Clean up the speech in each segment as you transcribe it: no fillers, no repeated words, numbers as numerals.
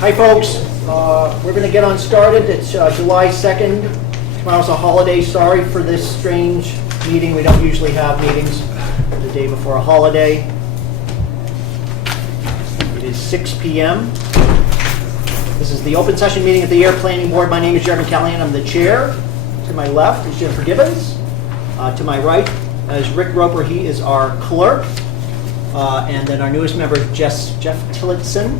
Hi folks, we're going to get on started. It's July 2nd. Tomorrow's a holiday. Sorry for this strange meeting. We don't usually have meetings the day before a holiday. It is 6 p.m. This is the open session meeting of the Ayer Planning Board. My name is Jeremy Callahan. I'm the chair. To my left is Jennifer Gibbons. To my right is Rick Roper. He is our clerk. And then our newest member, Jeff Tillotson.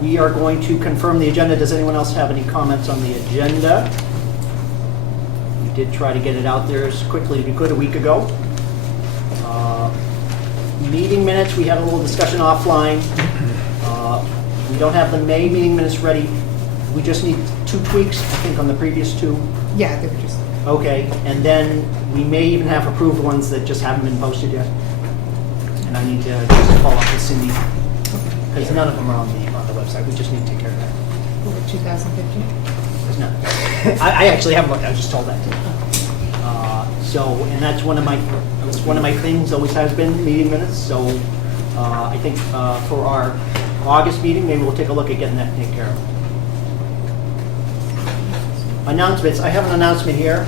We are going to confirm the agenda. Does anyone else have any comments on the agenda? We did try to get it out there as quickly as we could a week ago. Meeting minutes, we had a little discussion offline. We don't have the May meeting minutes ready. We just need 2 tweaks, I think, on the previous 2. Yeah, they were just... Okay, and then we may even have approved ones that just haven't been posted yet. And I need to just follow up with Cindy, because none of them are on the website. We just need to take care of that. Over 2015? There's none. I actually haven't looked. I was just told that. And that's one of my things. Always has been meeting minutes. So I think for our August meeting, maybe we'll take a look at getting that taken care of. Announcements. I have an announcement here.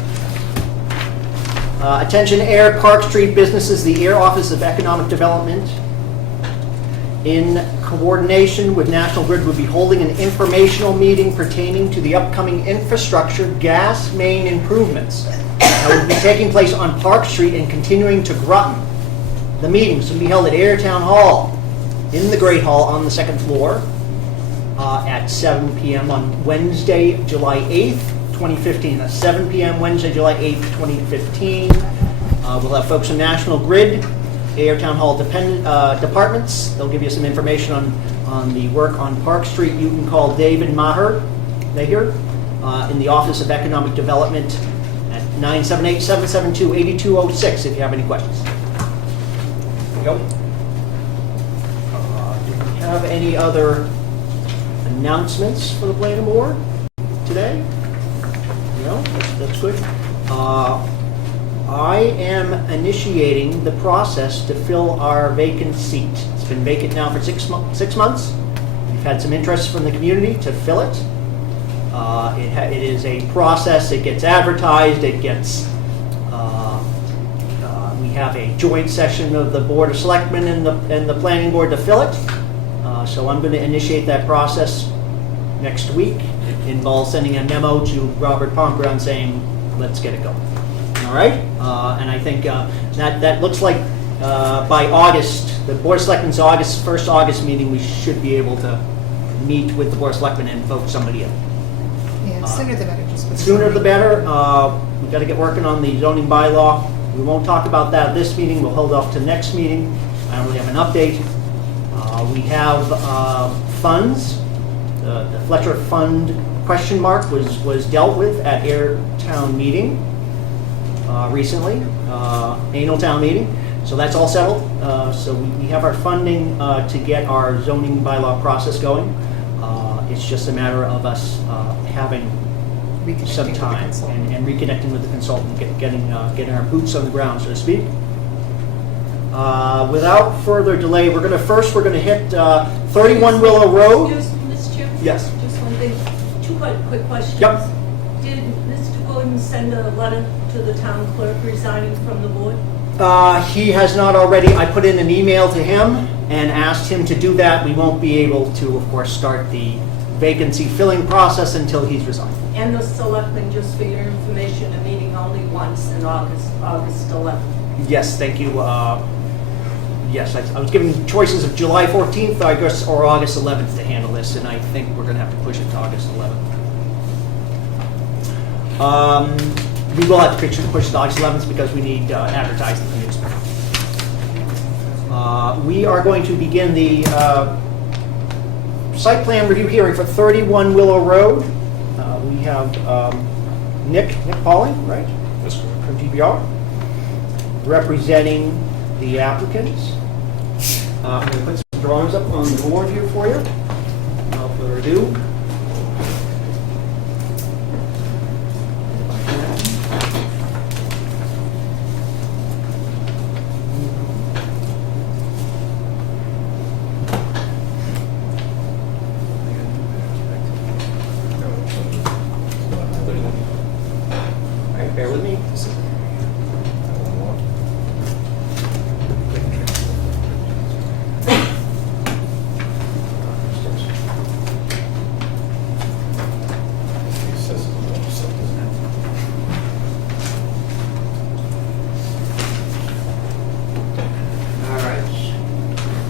Attention Ayer Park Street businesses. The Ayer Office of Economic Development, in coordination with National Grid, will be holding an informational meeting pertaining to the upcoming infrastructure gas main improvements that will be taking place on Park Street and continuing to Groton. The meetings will be held at Ayer Town Hall in the Great Hall on the 2nd floor at 7 p.m. on Wednesday, July 8th, 2015. That's 7 p.m. Wednesday, July 8th, 2015. We'll have folks from National Grid, Ayer Town Hall departments. They'll give you some information on the work on Park Street. You can call David Maher in the Office of Economic Development at 978-772-8206 if you have any questions. There we go. Do we have any other announcements for the planning board today? No, that's good. I am initiating the process to fill our vacant seat. It's been vacant now for 6 months. We've had some interest from the community to fill it. It is a process. It gets advertised. It gets. We have a joint session of the Board of Selectmen and the Planning Board to fill it. So I'm going to initiate that process next week. It involves sending a memo to Robert Pombron saying, let's get it going. All right? And I think that looks like by August, the Board of Selectmen's first August meeting, we should be able to meet with the Board of Selectmen and vote somebody in. Yeah, sooner the better. Sooner the better. We've got to get working on the zoning bylaw. We won't talk about that this meeting. We'll hold off to next meeting. I don't really have an update. We have funds. The Fletcher Fund question mark was dealt with at Ayer Town meeting recently, annual town meeting. So that's all settled. So we have our funding to get our zoning bylaw process going. It's just a matter of us having some time and reconnecting with the consultant, getting our boots on the ground, so to speak. Without further delay, we're going to hit 31 Willow Road. Excuse me, Mr. Chair? Yes. Just one thing. 2 quick questions. Yep. Did Mr. Gordon send a letter to the town clerk resigning from the board? He has not already. I put in an email to him and asked him to do that. We won't be able to, of course, start the vacancy filling process until he's resigned. And the selectmen, just for your information, are meeting only once in August 11th. Yes, thank you. Yes, I was given choices of July 14th, I guess, or August 11th to handle this, and I think we're going to have to push it to August 11th. We will have to push it to August 11th because we need advertising in the newspaper. We are going to begin the site plan review hearing for 31 Willow Road. We have Nick Pauling, right? Yes, sir. From TBR, representing the applicants. I'm going to put some drawings up on the board here for you. Without further ado.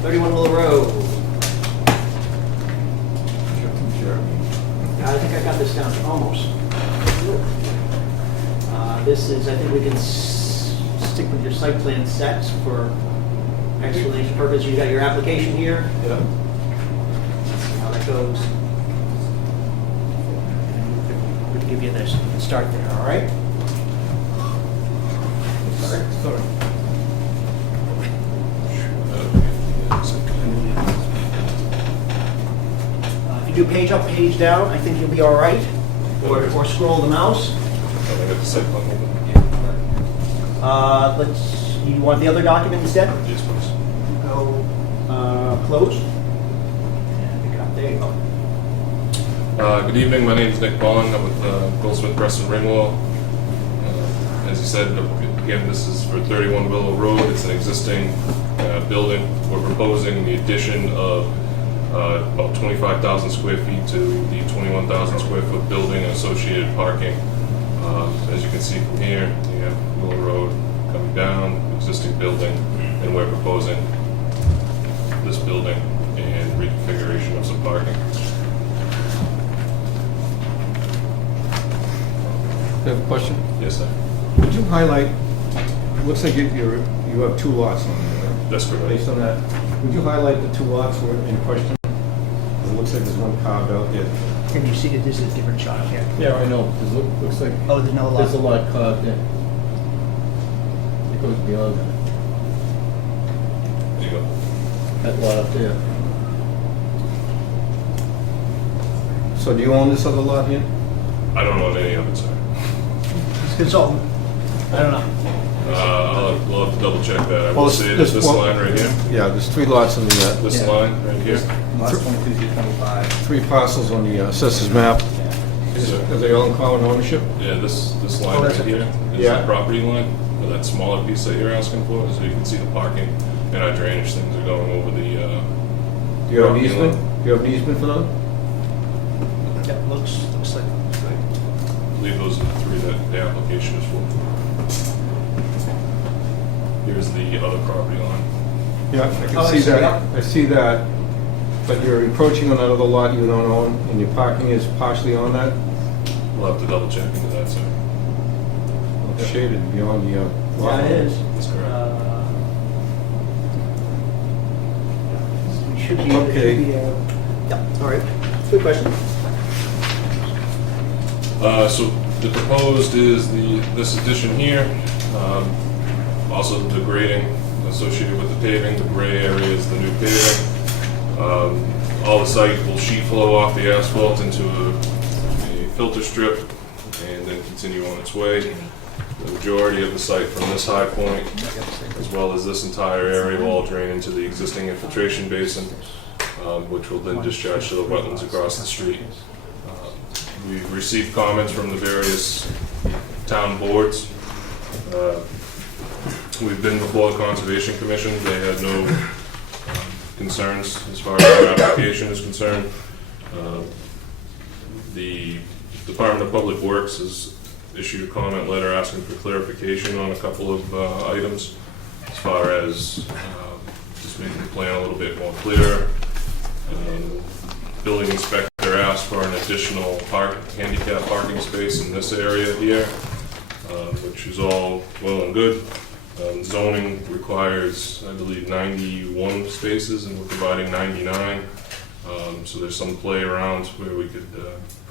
31 Willow Road. I think I got this down to almost. This is, I think we can stick with your site plan sets for explanation purpose. You got your application here. Yeah. Let's see how that goes. We'll give you this. Start there, all right? Sorry. If you do page up, page down, I think you'll be all right. Or scroll the mouse. I got the site plan open. You want the other document instead? Yes, please. Go, close. And pick it up, there you go. Good evening, my name is Nick Bond. I'm with Goldsmith Press and Ringwell. As you said, again, this is for 31 Willow Road. It's an existing building. We're proposing the addition of about 25,000 square feet to the 21,000 square foot building and associated parking. As you can see from here, you have Willow Road coming down, existing building, and we're proposing this building and reconfiguration of some parking. I have a question. Yes, sir. Would you highlight, it looks like you have 2 lots on there, right? That's correct. Based on that, would you highlight the 2 lots were in question? It looks like there's one carved out there. Can you see that this is a different shot here? Yeah, I know. It looks like Oh, there's another lot. there's a lot carved in. It goes beyond that. There you go. That lot up there. So do you own this other lot here? I don't own any of it, sir. It's consultant. I don't know. We'll have to double check that. I Well, will this- say this that this one- line right here, Yeah, there's 3 lots on the, this Yeah. line right here. Lots 22 through 25. 3 parcels on the assessors map. Yes, sir. Are they all in common ownership? Yeah, this Oh, line that's right it. here is Yeah. the property line, or that smaller piece that you're asking for, so you can see the parking and our drainage things are going over the, Do you have an Property easement? line. Do you have an easement for that? That looks like good. I believe those are the 3 that the application is for. Here's the other property line. Yeah, I Oh, can I see see that. that. I see that. But you're encroaching on that other lot you don't own, and your parking is partially on that? We'll have to double check into that, sir. It's shaded beyond the lot. Yeah, it is. That's correct. We should be. Okay. Yeah, all right. Good question. So the proposed is this addition here, also the grading associated with the paving. The gray area is the new paving. All the site will sheet flow off the asphalt into a filter strip and then continue on its way. The majority of the site from this high point, as well as this entire area, will all drain into the existing infiltration basin, which will then discharge to the wetlands across the street. We've received comments from the various town boards. We've been before the Conservation Commission. They had no concerns as far as our application is concerned. The Department of Public Works has issued a comment letter asking for clarification on a couple of items as far as just making the plan a little bit more clear. Building inspector asked for an additional handicap parking space in this area here, which is all well and good. Zoning requires, I believe, 91 spaces, and we're providing 99. So there's some play around where we could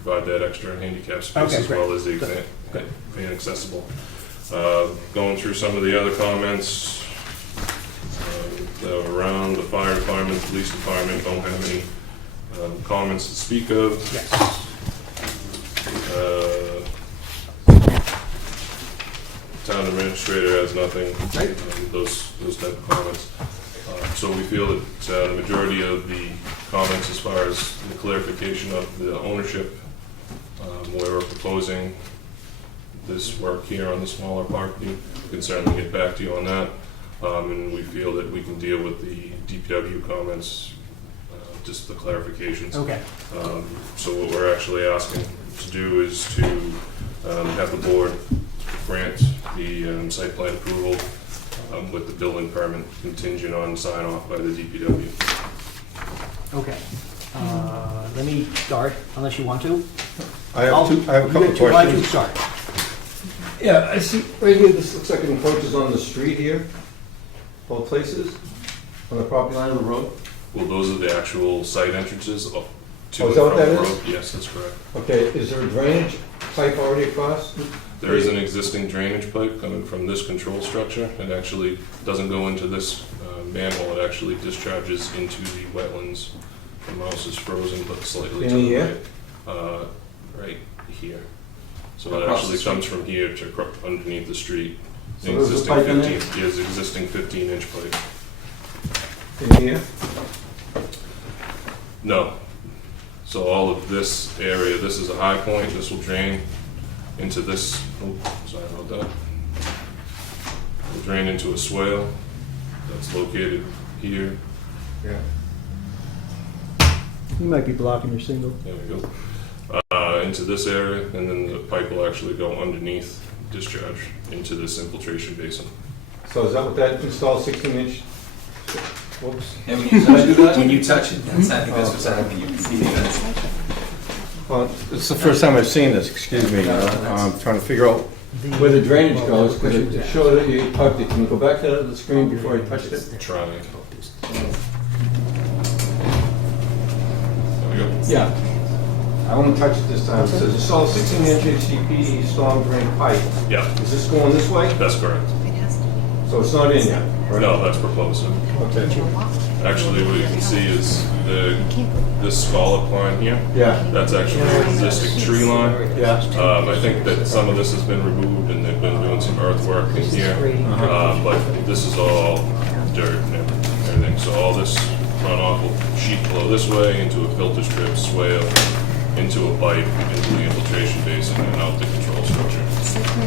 provide that extra handicap space Okay, as great. well as the Good. fan accessible. Going through some of the other comments that are around, the fire department, police department don't have any comments to speak of. Yes. Town administrator has nothing, Right. those type of comments. So we feel that the majority of the comments as far as the clarification of the ownership, where we're proposing this work here on the smaller property, we can certainly get back to you on that. And we feel that we can deal with the DPW comments, just the clarifications. Okay. So what we're actually asking to do is to have the board grant the site plan approval with the building permit contingent on sign off by the DPW. Okay. Let me start, unless you want to. I have a couple of Why don't you questions. start? Yeah, I see, right here, this looks like it encroaches on the street here, both places, on the property line of the road. Well, those are the actual site entrances up to Oh, and is that what from the that is? road. Yes, that's correct. Okay, is there a drainage pipe already across? There is an existing drainage pipe coming from this control structure. It actually doesn't go into this manhole, it actually discharges into the wetlands. The mouse is frozen, but slightly In to the here? right. Right here. So it Across the actually street. comes from here to underneath the street. So there's a pipe in there? There's existing 15-inch pipe. In here? No. So all of this area, this is a high point, this will drain into this, oh, sorry about that. Will drain into a swale that's located here. Yeah. You might be blocking your signal. There we go. Into this area, and then the pipe will actually go underneath, discharge into this infiltration basin. So is that what that installed 16-inch? Whoops. And when you touch it, I think that's what's happening, you can see that. Well, it's the first time I've seen this, excuse me. I'm trying to figure out where the drainage goes, because it showed that you piped it. Can you go back to the screen before I touched it? Try. There we go. Yeah. I want to touch it this time. It says install 16-inch HDPE storm drain pipe. Yeah, Is this going this way? that's correct. It has to be. So it's not in yet? right? No, that's proposed. Okay. Actually, what you can see is this scallop line here. Yeah, That's actually an existing tree line. yeah. I think that some of this has been removed and they've been doing some earthwork in here. But this is all dirt and everything. So all this runoff will sheet flow this way into a filter strip, swale, into a pipe, into the infiltration basin, and out the control structure.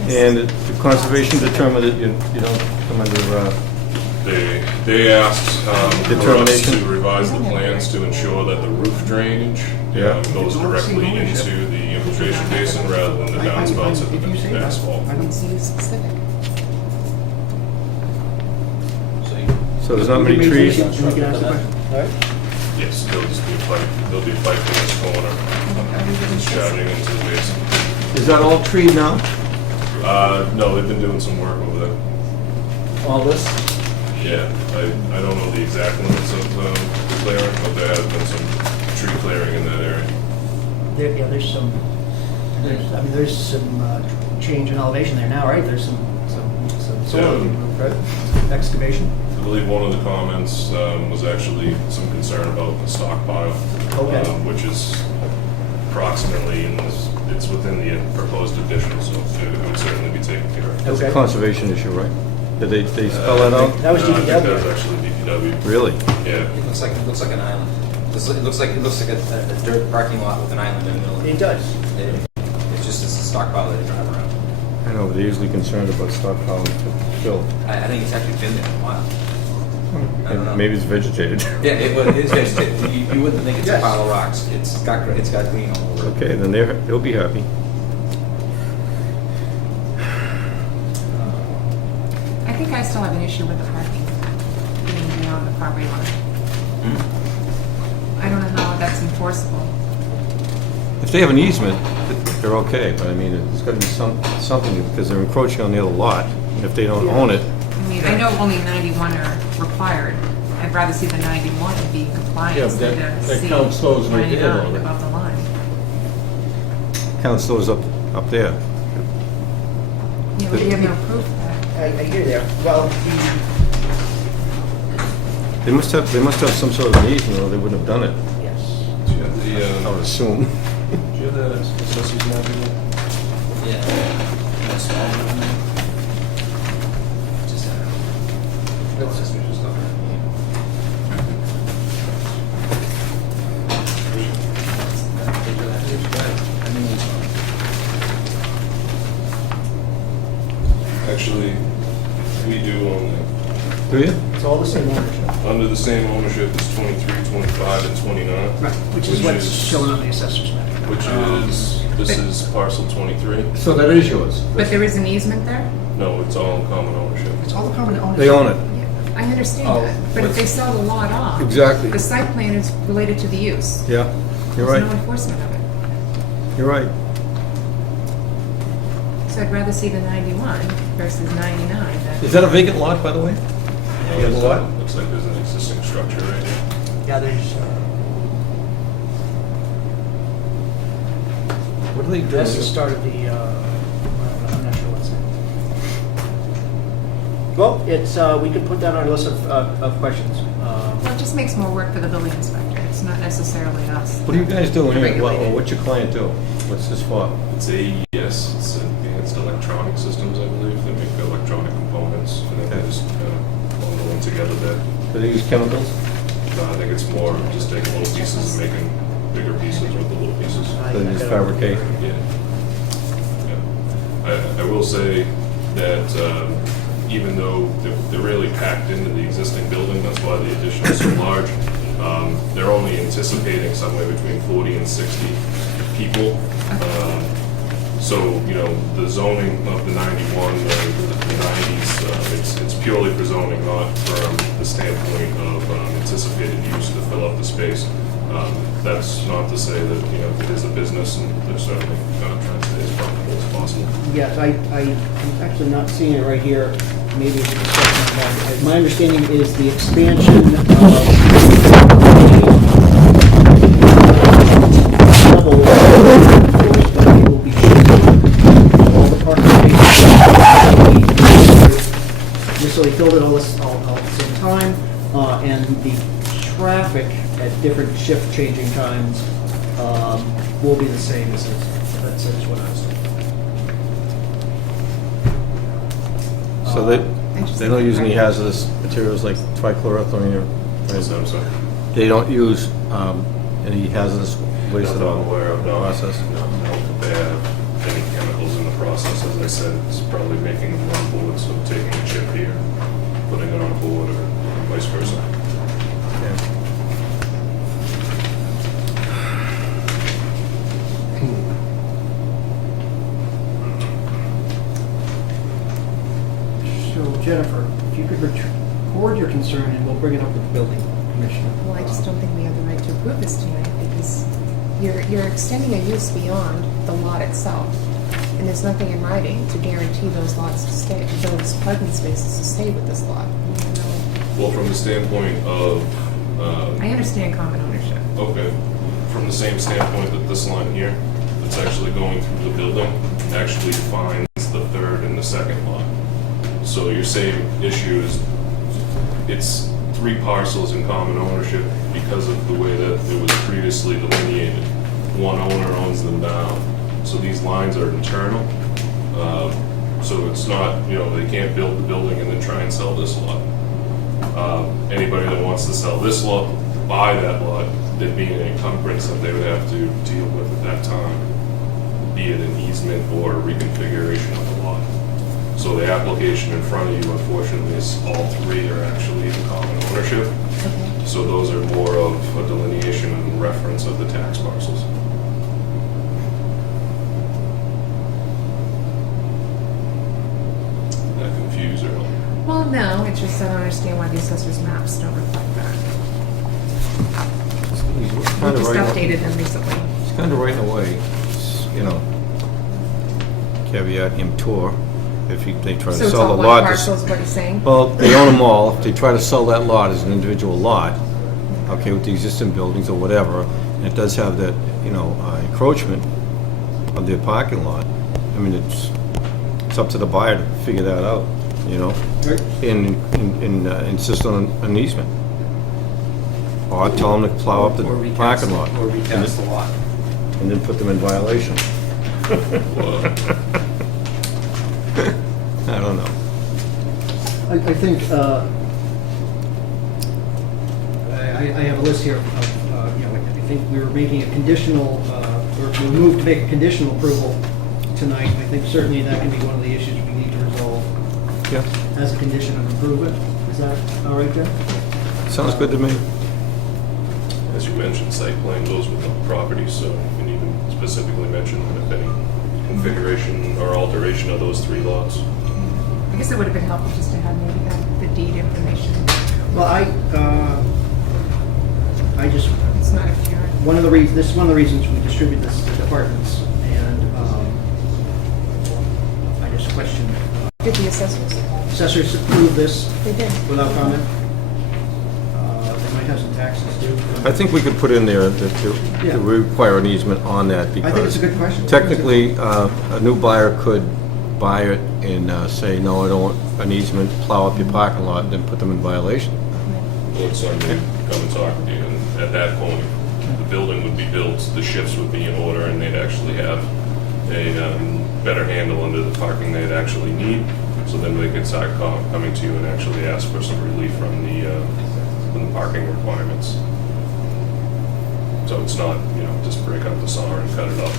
And the conservation determined that you don't come under, They asked for us Determination. to revise the plans to ensure that the roof drainage Yeah. goes directly into the infiltration basin rather than the downspouts of the asphalt. It's use specific. so there's not many trees? You can ask the question. All right. Yes, there'll just be a pipe, there'll be a pipe in this corner discharging into the basin. Is that all treed now? No, they've been doing some work over there. All this? Yeah, I don't know the exact limits of the clearing, but there has been some tree clearing in that area. Yeah, there's some, there's some change in elevation there now, right? There's some soil Yeah. removed, right? Excavation. I believe one of the comments was actually some concern about the stockpile, Okay. which is approximately, it's within the proposed addition, so it would certainly be taken care of. That's a Okay. conservation issue, right? Did they spell that out? That was I think DPW. that was actually DPW, Really? yeah. It looks like an island. It looks like a dirt parking lot with an island in the middle of It it. does. It's just a stockpile that they drive around. I know, but they're usually concerned about stockpiling to fill. I think it's actually been there a while. I don't know. Maybe it's vegetated. Yeah, it is vegetated. You wouldn't think it's a Yes. pile of rocks. It's got green all over it. Okay, then they'll be happy. I think I still have an issue with the parking, getting beyond the property line. I don't know how that's enforceable. If they have an easement, they're okay, but I mean, it's gotta be something, because they're encroaching on the other lot. And if they don't own it, I mean, I know only 91 are required. I'd rather see the 91 be in Yeah, compliance but than that to see counts those right there, 99 though. above the line. counts those up there. Yeah, but you have no proof of that. I hear there. Well, They must have some sort of an easement, or they wouldn't have done it, yes. Do you have the, I would assume. do you have the assessor's map again? Yeah. That's small. Just that's just stuff. Actually, we do own that. Do you? It's all the same ownership. Under the same ownership as 23, 25, and 29. Right, which is what's shown on the assessor's map. Which is, this is parcel 23. So that is yours? But there is an easement there? No, it's all in common ownership. It's all the common ownership. They own it. Yeah, I understand Oh, that, but if they sell the lot off. Exactly. The site plan is related to the use. Yeah, you're There's no right. enforcement of it. You're right. So I'd rather see the 91 versus 99 than. Is that a vacant lot, by the way? Yeah, the lot? Looks like there's an existing structure right here. Yeah, there's, What are they doing? that's the start of the, I'm not sure what's it. Well, it's, we could put that on a list of questions. Well, it just makes more work for the building inspector. It's not necessarily us. What are you guys doing here? What- Regulated. What's your client do? What's this for? It's AES, it's Advanced Electronic Systems, I believe. They make electronic components, and then they just kind of bundle them together there. Do they use chemicals? I think it's more of just taking little pieces and making bigger pieces with the little pieces. I- They I just gotta- fabricate? Yeah. I will say that even though they're really packed into the existing building, that's why the addition is so large, they're only anticipating somewhere between 40 and 60 people. So, you know, the zoning of the 91, the 90s, it's purely for zoning, not from the standpoint of anticipated use to fill up the space. That's not to say that, you know, it is a business, and they're certainly trying to stay as profitable as possible. Yes, I'm actually not seeing it right here. Maybe it's a discussion about it. My understanding is the expansion of the level will be shifted. All the parking spaces necessarily filled at all at the same time, and the traffic at different shift changing times will be the same as this. That's what I was told. So they don't use any hazardous materials like trichloroethylene or, So I'm sorry. they don't use any hazardous waste Not at that I'm all? aware of, no. Process? No, I don't think they have any chemicals in the process. As I said, it's probably making them on board, so taking a chip here, putting it on board, or vice versa. So Jennifer, if you could record your concern and we'll bring it up with the building commissioner. Well, I just don't think we have the right to approve this tonight because you're extending a use beyond the lot itself. And there's nothing in writing to guarantee those lots to stay, those parking spaces to stay with this lot. Well, from the standpoint of, I understand common ownership. okay, from the same standpoint that this line here, that's actually going through the building, actually defines the third and the second lot. So your same issue is, it's 3 parcels in common ownership because of the way that it was previously delineated. One owner owns them now, so these lines are internal. So it's not, you know, they can't build the building and then try and sell this lot. Anybody that wants to sell this lot, buy that lot, there'd be an encumbrance that they would have to deal with at that time, be it an easement or a reconfiguration of the lot. So the application in front of you, unfortunately, is all 3 are actually in common ownership. Okay. So those are more of a delineation and reference of the tax parcels. That confuse her. Well, no, it's just I don't understand why the assessor's maps don't reflect that. We Kind of just right, updated them recently. it's kind of right in a way, It's, you know, caveat emptor, if they try to So it's sell all the one lot. parcel is what you're saying? Well, they own them all. If they try to sell that lot as an individual lot, okay, with the existing buildings or whatever, and it does have that, you know, encroachment of their parking lot, I mean, it's up to the buyer to figure that out, you know, and insist on an easement. Or tell them to plow up the parking lot. Or recast the lot. And then put them in violation. I don't know. I think, I have a list here of, you know, I think we were making a conditional, we moved to make a conditional approval tonight. I think certainly that can be one of the issues we need to resolve Yeah, as a condition of improvement. Is that all right, Jeff? sounds good to me. As you mentioned, site plan goes with the property, so you need to specifically mention if any configuration or alteration of those 3 lots. guess it would have been helpful just to have maybe the deed information. Well, I just, It's not apparent. this is one of the reasons we distribute this to departments, and I just question, Did the assessors? assessors approve this They did. without comment? They might have some taxes due. I think we could put in there that Yeah. we require an easement on that I think it's because a good question. technically, a new buyer could buy it and say, no, I don't want an easement, plow up your parking lot, and then put them in violation. Well, it's something to come and talk to you, and at that point, the building would be built, the shifts would be in order, and they'd actually have a better handle under the parking they'd actually need, so then they could start coming to you and actually ask for some relief from the parking requirements. So it's not, just break up the saw and cut it up.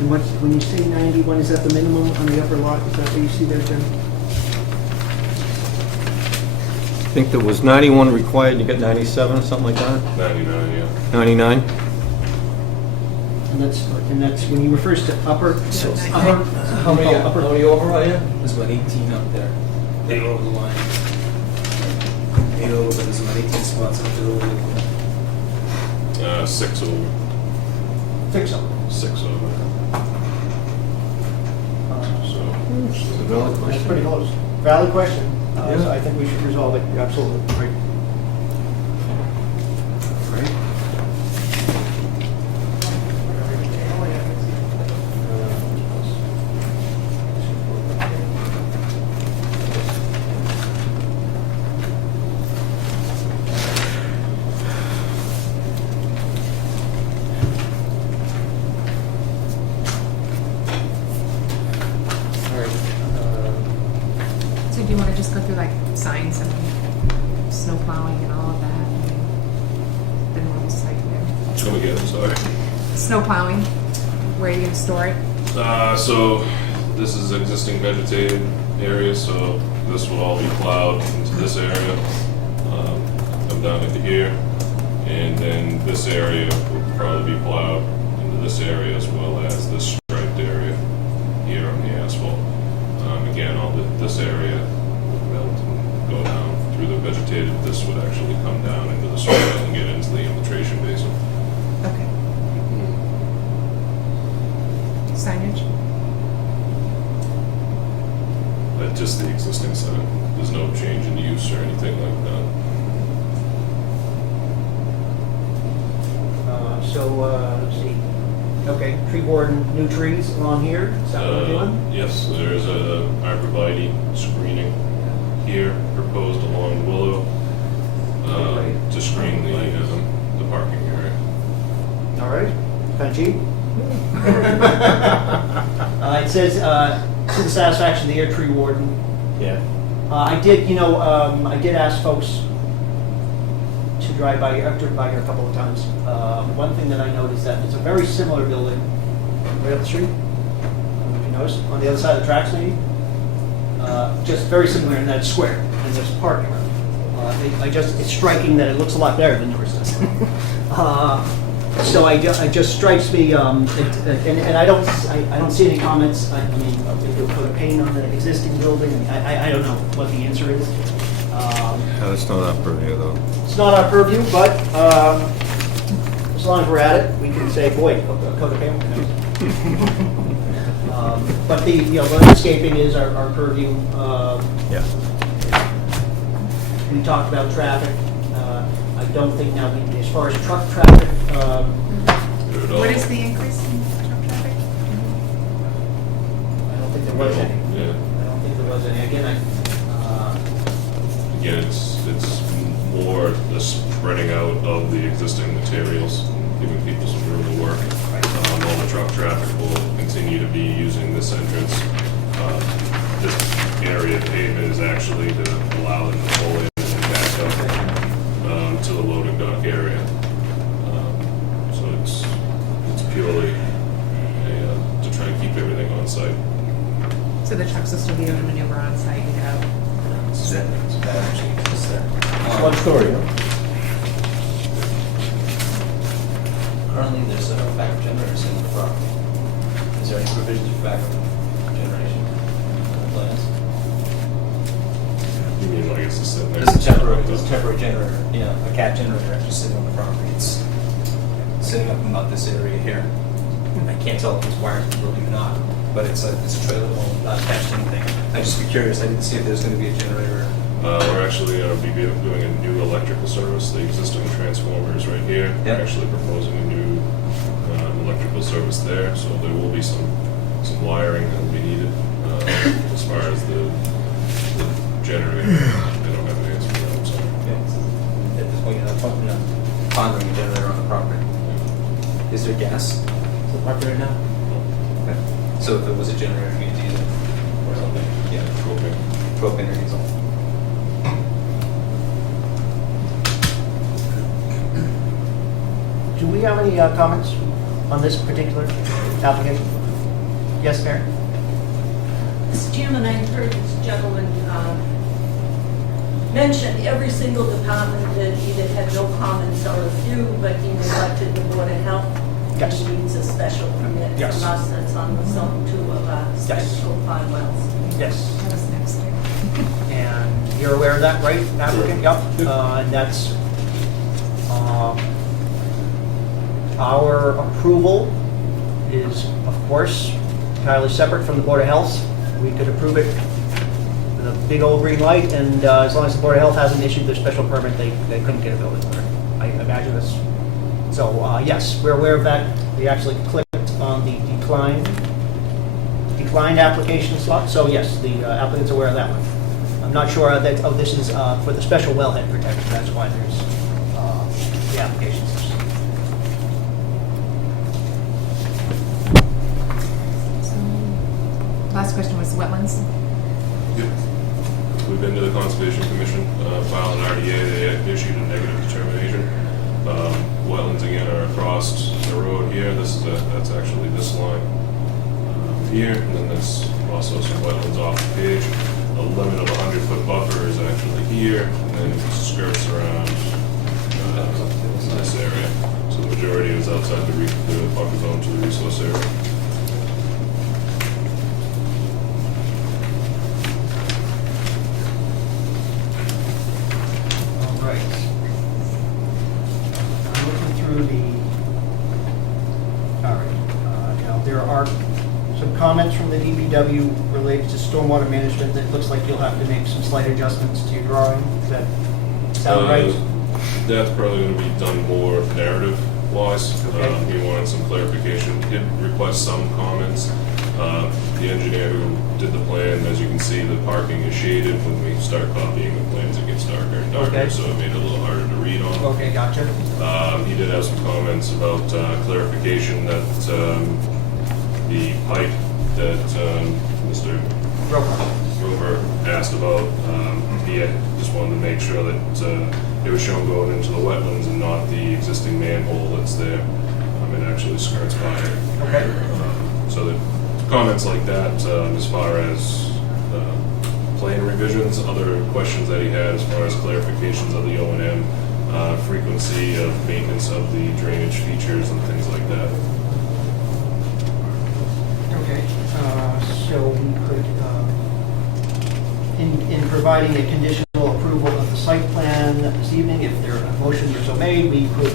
And when you say 91, is that the minimum on the upper lot? Is that what you see there, Jim? I think there was 91 required, you got 97 or something like that? 99, yeah. 99? And that's when you refers to upper. How many upper. over are you? There's about 18 up there. They're over the line. 8 over, but there's about 18 spots up there over the line. 6 over. Fix them. 6 over. So, That's pretty close. Valid question. So I think we should resolve it. You're absolutely right. Right. All right. So do you want to just go through like signs and snow plowing and all of that? And the normal site there. come again, sorry. Snow plowing, where are you going to store it? So this is existing vegetated area, so this will all be plowed into this area, come down into here, and then this area will probably be plowed into this area as well as this striped area here on the asphalt. Again, this area will melt and go down through the vegetated. This would actually come down into the soil and get into the infiltration basin. Okay. Signage? But just the existing sign. There's no change in use or anything like that. Let's see. Okay, tree warden, new trees along here. Is that what we're doing? Yes, there's a arborvitae screening here proposed along Willow to screen the parking area. All right. Kind of cheap. It says, to the satisfaction of the air tree warden. Yeah. I did ask folks to drive by, I've driven by here a couple of times. One thing that I noticed that it's a very similar building right up the street. If you notice, on the other side of the tracks maybe. Just very similar in that it's square and there's parking around. It's striking that it looks a lot better than yours does. So it just strikes me, and I don't see any comments. I mean, if you'll put a paint on the existing building, I don't know what the answer is. That's not our purview, though. It's not our purview, but as long as we're at it, we can say, boy, coat of paint. But the landscaping is our purview. Yeah. We talked about traffic. I don't think now, as far as truck traffic, What is the increase in truck traffic? I don't think there was any. Yeah. I don't think there was any. Again, it's more the spreading out of the existing materials, giving people some room to work. All the truck traffic will continue to be using this entrance. This area of pavement is actually to allow them to pull in and back up to the loading dock area. So it's purely to try and keep everything on site. So the trucks will still be able to maneuver on site and get out? It's that actually exists there. One story, Currently, there's backup generators in the property. Is there any provisions for backup generation in the plans? You know, I guess it's sitting there. There's a temporary generator, a cat generator actually sitting on the property. It's sitting up in about this area here. I can't tell if it's wired to the building or not, but it's a trailer, it won't not attach to anything. I'd just be curious, I didn't see if there's gonna be a generator. We're actually going to be doing a new electrical service. The existing transformer is right here. Yep. We're actually proposing a new electrical service there, so there will be some wiring that will be needed. As far as the generator, I don't have an answer for that, I'm sorry. At this point, you're not pondering a generator on the property. Is there gas to the property right now? Okay. So if it was a generator, you'd use it or something? Yeah, propane or diesel. Do we have any comments on this particular application? Yes, Mary? Mr. Chairman, I heard this gentleman mention every single department that either had no comments or a few, but he neglected the Board of Health. Yes. He needs a special permit from Yes. us that's on the zone 2 of special 5 wells. Yes. That was next year. And you're aware of that, right, applicant? Yep. And that's, our approval is, of course, entirely separate from the Board of Health. We could approve it with a big old green light, and as long as the Board of Health hasn't issued their special permit, they couldn't get a building permit. I imagine this. So, yes, we're aware of that. We actually clicked on the declined application slot. So, yes, the applicant's aware of that one. I'm not sure that, this is for the special wellhead protection. That's why there's the applications. So, last question was wetlands. Yep. We've been to the Conservation Commission, filed an RDA, they issued a negative determination. Wetlands again are across the road here, that's actually this line here, and then there's also some wetlands off the page. A limit of 100-foot buffer is actually here, and then it skirts around this area. So the majority is outside the buffer zone to the resource area. All right. I'm looking through all right. Now, there are some comments from the DPW related to stormwater management that looks like you'll have to make some slight adjustments to your drawing. Does that sound right? That's probably going to be done more narrative-wise. Okay. He wanted some clarification. He did request some comments. The engineer who did the plan, as you can see, the parking is shaded. When we start copying the plans, it gets darker and darker, Okay. so it made it a little harder to read on. Okay, gotcha. He did have some comments about clarification that the pipe that Mr. Rover asked about, he just wanted to make sure that it was shown going into the wetlands and not the existing manhole that's there. It actually skirts by it. Okay. So the comments like that, as far as plan revisions, other questions that he had as far as clarifications of the O&M, frequency of maintenance of the drainage features and things like that. Okay. So we could, in providing a conditional approval of the site plan this evening, if there a motion is so made, we could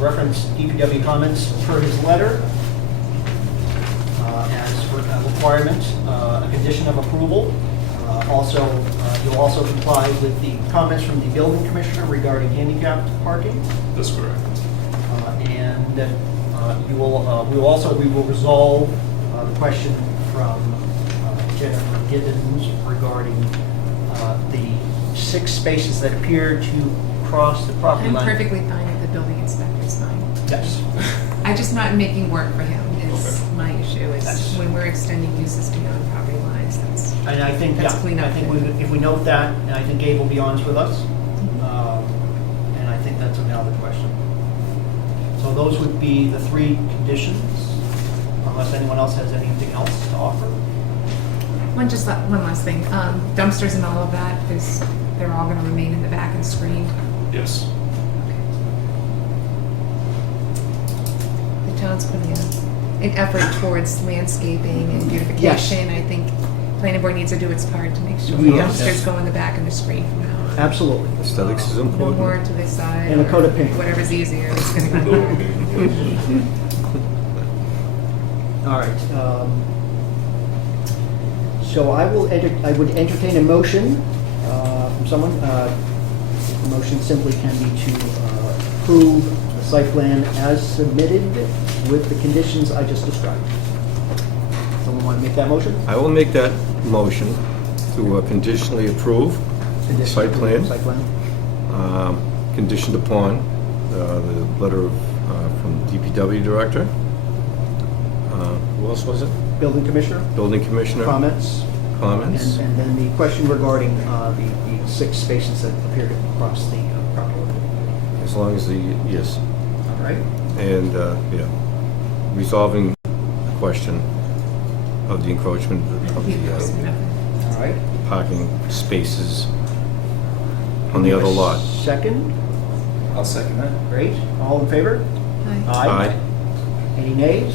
reference DPW comments per his letter as for requirement, a condition of approval. Also, you'll also comply with the comments from the building commissioner regarding handicapped parking. That's correct. And we will resolve the question from Jennifer Gibbons regarding the 6 spaces that appear to cross the property I'm line. perfectly fine if the building inspector's fine. Yes. I'm just not making work for him is Okay. my issue. Is That's- when we're extending uses beyond property lines, that's, And I think, Let's clean up. I think if we note that, and I think Gabe will be honest with us, and I think that's a valid question. So those would be the 3 conditions, unless anyone else has anything else to offer. one last thing. Dumpsters and all of that, they're all gonna remain in the back and screened. Yes. The town's putting an effort towards landscaping and beautification. I think planning board needs to do its part to make sure Yes. the dumpsters go in the back of the street from now on. Absolutely. Aesthetics is No important. more to the side. And a or coat of paint. Whatever's easier. It's gonna No, go. okay. All right. So I would entertain a motion from someone. The motion simply can be to approve the site plan as submitted with the conditions I just described. Someone want to make that motion? I will make that motion to conditionally approve site plan, Site plan. conditioned upon the letter from DPW director. Who else was it? Building commissioner, Building commissioner. comments? Comments. And then the question regarding the 6 spaces that appeared across the property. As long as yes. All right. And, yeah, resolving the question of the encroachment of the All right. parking spaces on the other lot. Second? I'll second that. Great. All in favor? Hi. Aye. Any nays?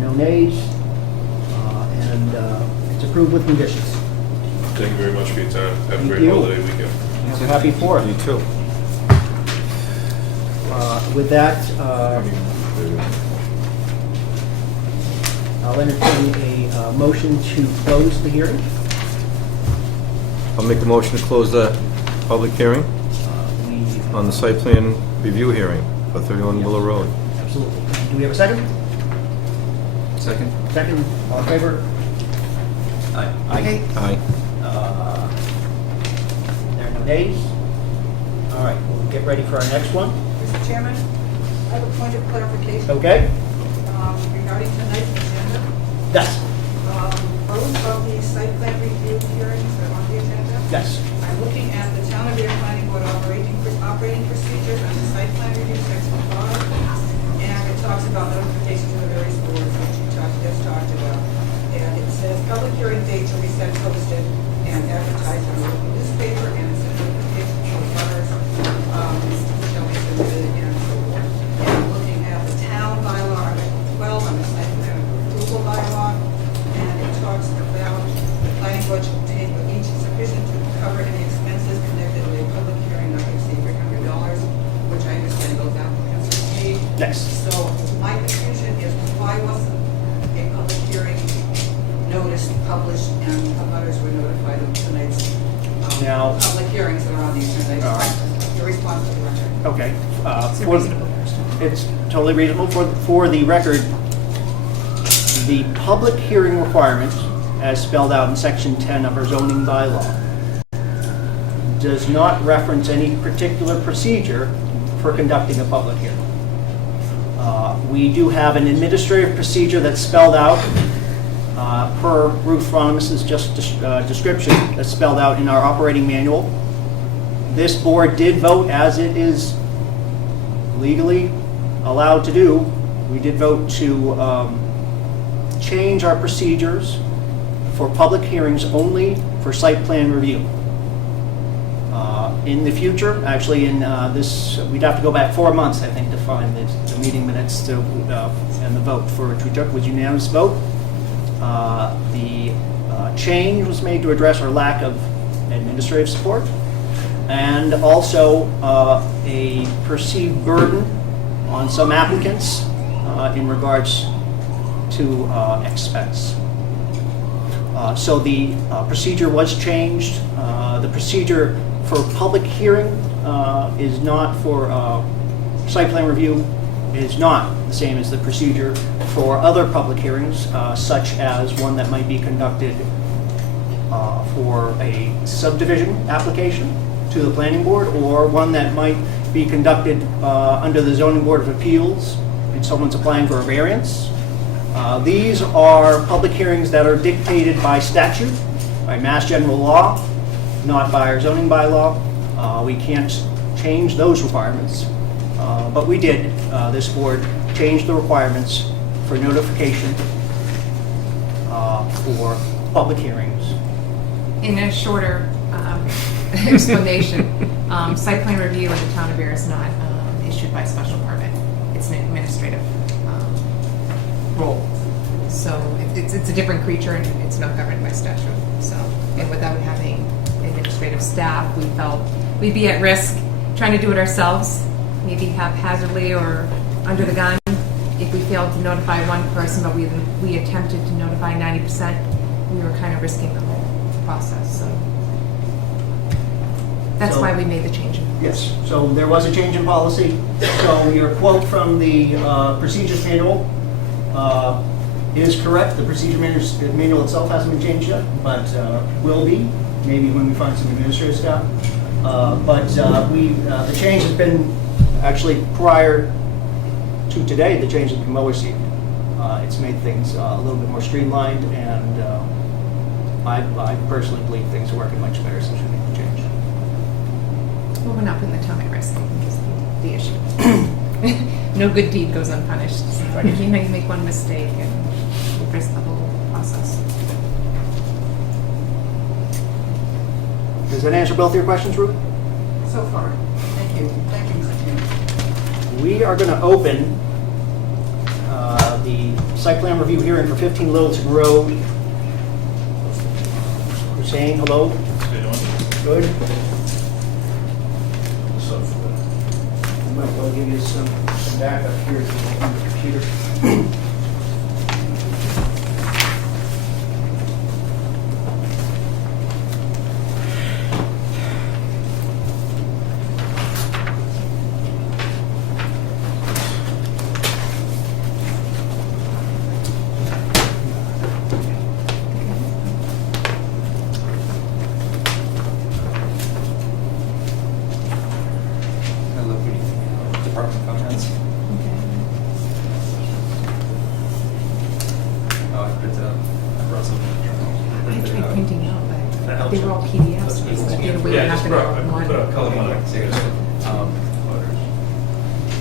No nays? And it's approved with conditions. Thank you very much for your time. Have a Thank great you. holiday weekend. Have a happy 4th. You too. With that, I'll entertain a motion to close the hearing. I'll make a motion to close the public hearing We on the site plan review hearing for 31 Willow Road. Absolutely. Do we have a second? Second. Second, all in favor? Aye. Okay. Aye. There are no nays? All right, we'll get ready for our next one. Mr. Chairman, I have a point of clarification Okay? regarding tonight's agenda. Yes. Both of the site plan review hearings are on the agenda. Yes. I'm looking at the Town of Air Planning Board operating procedures on the site plan review, section 5. And it talks about notification to the various boards, which you just talked about. And it says public hearing date shall be set, posted, and advertised in the local newspaper, and it says notification to the butters shall be submitted, and so forth. And I'm looking at the town bylaw, Article 12, on the site plan approval bylaw, and it talks about the planning board shall obtain with each sufficient to cover any expenses connected with a public hearing not to exceed $300, which I understand those applicants received. Yes. So my confusion is why wasn't a public hearing notice published and abutters were notified of tonight's Now- public hearings that are on the agenda? All right. Your response to the record. Okay. It's a For- reasonable question. It's totally reasonable. For the record, the public hearing requirement, as spelled out in section 10 of our zoning bylaw, does not reference any particular procedure for conducting a public hearing. We do have an administrative procedure that's spelled out per Ruth Fronis's description, that's spelled out in our operating manual. This board did vote, as it is legally allowed to do. We did vote to change our procedures for public hearings only for site plan review. In the future, actually in this, we'd have to go back 4 months, I think, to find the meeting minutes to, and the vote for which we took was unanimous vote. The change was made to address our lack of administrative support and also a perceived burden on some applicants in regards to expense. So the procedure was changed. The procedure for public hearing is not for site plan review is not the same as the procedure for other public hearings, such as one that might be conducted for a subdivision application to the planning board, or one that might be conducted under the zoning board of appeals if someone's applying for a variance. These are public hearings that are dictated by statute, by Mass General Law, not by our zoning bylaw. We can't change those requirements, but we did, this board changed the requirements for notification for public hearings. In a shorter explanation, site plan review in the town of Ayer is not issued by special permit. It's an administrative role. So it's a different creature and it's not governed by statute. So, and without having administrative staff, we felt we'd be at risk trying to do it ourselves, maybe haphazardly or under the gun. If we failed to notify one person, but we attempted to notify 90%, we were kind of risking the whole process. So that's So- why we made the change. Yes, so there was a change in policy. So your quote from the procedures manual is correct. The procedure manual itself hasn't been changed yet, but will be, maybe when we find some administrative staff. But the change has been, actually prior to today, the change has been well received. It's made things a little bit more streamlined, and I personally believe things are working much better since we made the change. Well, we're not putting the town at risk, I think is the issue. No good deed goes unpunished. So, you know, you make one mistake and you risk the whole process. Does that answer both your questions, Ruth? So far, thank you, Christine. We are going to open the site plan review hearing for 15 Littleton Road. Hussein, hello. Good. I might well give you some backup here on the computer. I love reading department comments. Oh, I printed out, I brought some. I tried printing out, That but helps they you. were all PDFs. That's So easy. I did a way Yeah, not just gonna put a one. color one, so you guys-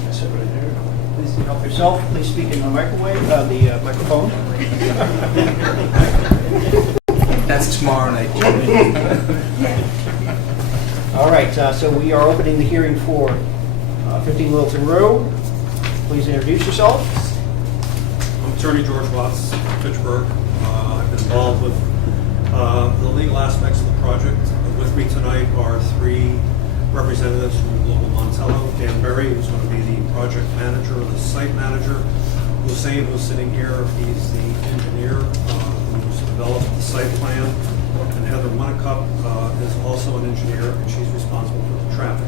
Is it right there? Please help yourself. Please speak in the microphone. That's tomorrow night. All right, so we are opening the hearing for 15 Littleton Road. Please introduce yourself. I'm Attorney George Watts, Pittsburgh. I've been involved with the legal aspects of the project. With me tonight are three representatives from Global Montello. Dan Berry, who's going to be the project manager, the site manager. Hussein, who's sitting here, he's the engineer who's developed the site plan. And Heather Munnicup is also an engineer, and she's responsible for the traffic.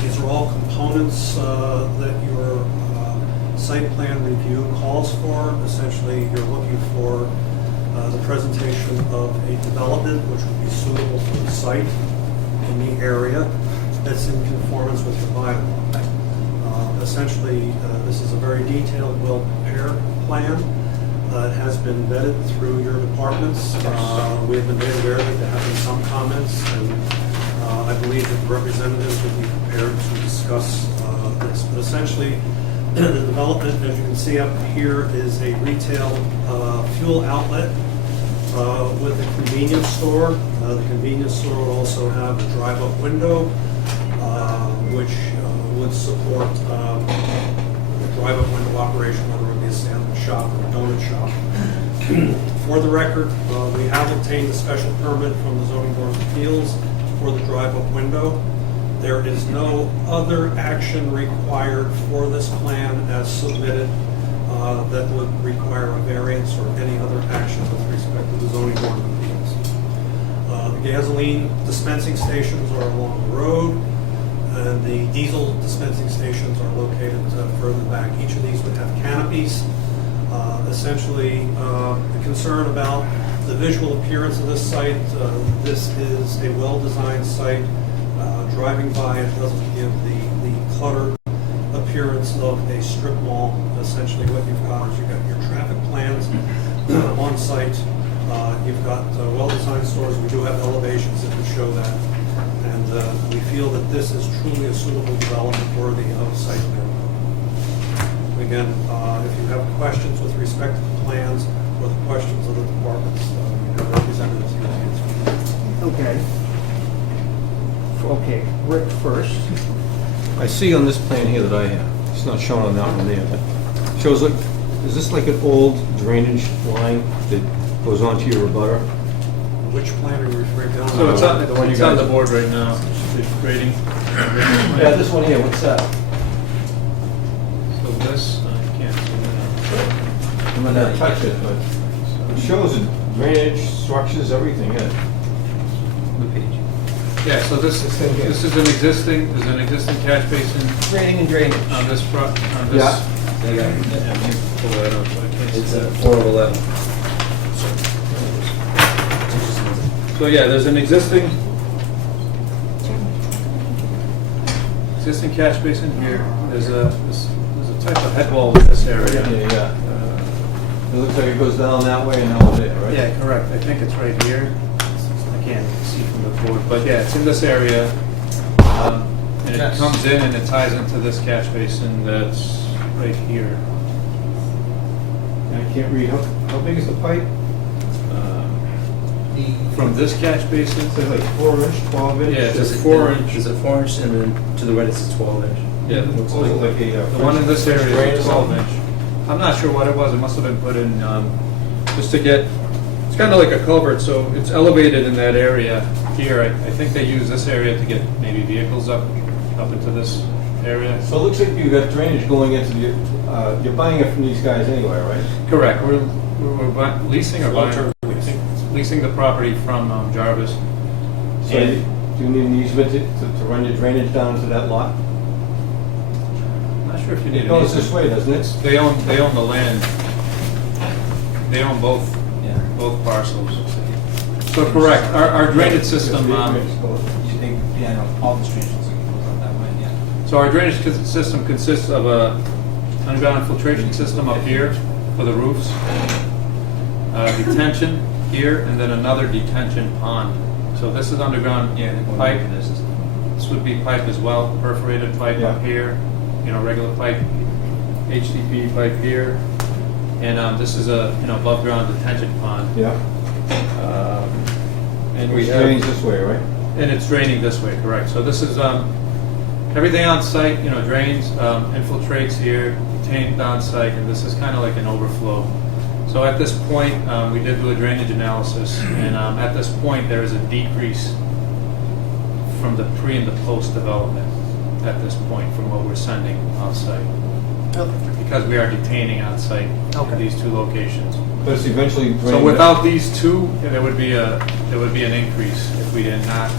These are all components that your site plan review calls for. Essentially, you're looking for the presentation of a development which would be suitable for the site in the area that's in conformance with the bylaw. Essentially, this is a very detailed, well-prepared plan. It has been vetted through your departments. We have been made aware that there have been some comments, and I believe that the representatives will be prepared to discuss this. But essentially, the development, as you can see up here, is a retail fuel outlet with a convenience store. The convenience store will also have a drive-up window, which would support drive-up window operation, whether it be a sandwich shop or a donut shop. For the record, we have obtained a special permit from the Zoning Board of Appeals for the drive-up window. There is no other action required for this plan as submitted that would require a variance or any other action with respect to the Zoning Board of Appeals. The gasoline dispensing stations are along the road, and the diesel dispensing stations are located further back. Each of these would have canopies. Essentially, the concern about the visual appearance of this site, this is a well-designed site. Driving by, it doesn't give the cluttered appearance of a strip mall. Essentially, what you've got is you've got your traffic plans on site. You've got well-designed stores. We do have elevations that would show that. And we feel that this is truly a suitable development worthy of site plan. Again, if you have questions with respect to the plans or the questions of the departments, we have representatives here to answer. Okay. Okay, Rick first. I see on this plan here that I have, it's not shown on that one there, but shows like is this like an old drainage line that goes onto your abutter? Which plan are you referring to? So it's on, The one you it's on the guys- board right now, the grading. Yeah, this one here, what's that? So this, I can't see that. I'm gonna touch it, but it shows the drainage, structures, everything in it. What page? Yeah, so this is an existing, catch basin Grading and drainage. on this on this. Yeah. They got, Let me pull that up, so I can't see it's that. 4 of 11. So yeah, there's an existing catch basin here. There's a type of head wall in this area. Yeah. Uh, It looks like it goes down that way and out there, right? Yeah, correct. I think it's right here. I can't see from the board, but yeah, it's in this area. And it Yes. comes in and it ties into this catch basin that's right here. I can't read, how big is the pipe? From this catch basin, It's like 4 inch, 12 inch? Yeah, it's There's a a 4 inch. There's a 4 inch, and then to the right it's a 12 inch. Yeah, it looks Looks like like a. the one in this area drain or is 12 something. inch. I'm not sure what it was. It must have been put in just to get, it's kind of like a culvert, so it's elevated in that area here. I think they use this area to get maybe vehicles up into this area. So it looks like you got drainage going into the, you're buying it from these guys anyway, right? Correct. We're leasing or Long-term buying? leasing. Leasing the property from Jarvis. So And- do you need an easement to run your drainage down to that lot? I'm not sure if you need It an goes easement. this way, doesn't it? They own the land. They own both Yeah. parcels. So correct. Our drainage system. You think, yeah, no, all the streets goes up that way, yeah. So our drainage system consists of a underground filtration system up here for the roofs, detention here, and then another detention pond. So this is underground Yeah, they're going pipe. over this. This would be pipe as well, perforated pipe Yeah. up here, regular pipe, HDP pipe here. And this is a, above ground detention pond. Yeah. And we Which have. drains this way, right? And it's draining this way, correct. So this is, everything on site, drains, infiltrates here, contained on site, and this is kind of like an overflow. So at this point, we did do a drainage analysis, and at this point, there is a decrease from the pre and the post development at this point from what we're sending off site. Because we are detaining on site Okay. in these two locations. But it's eventually drained. So without these two, there would be an increase if we did not,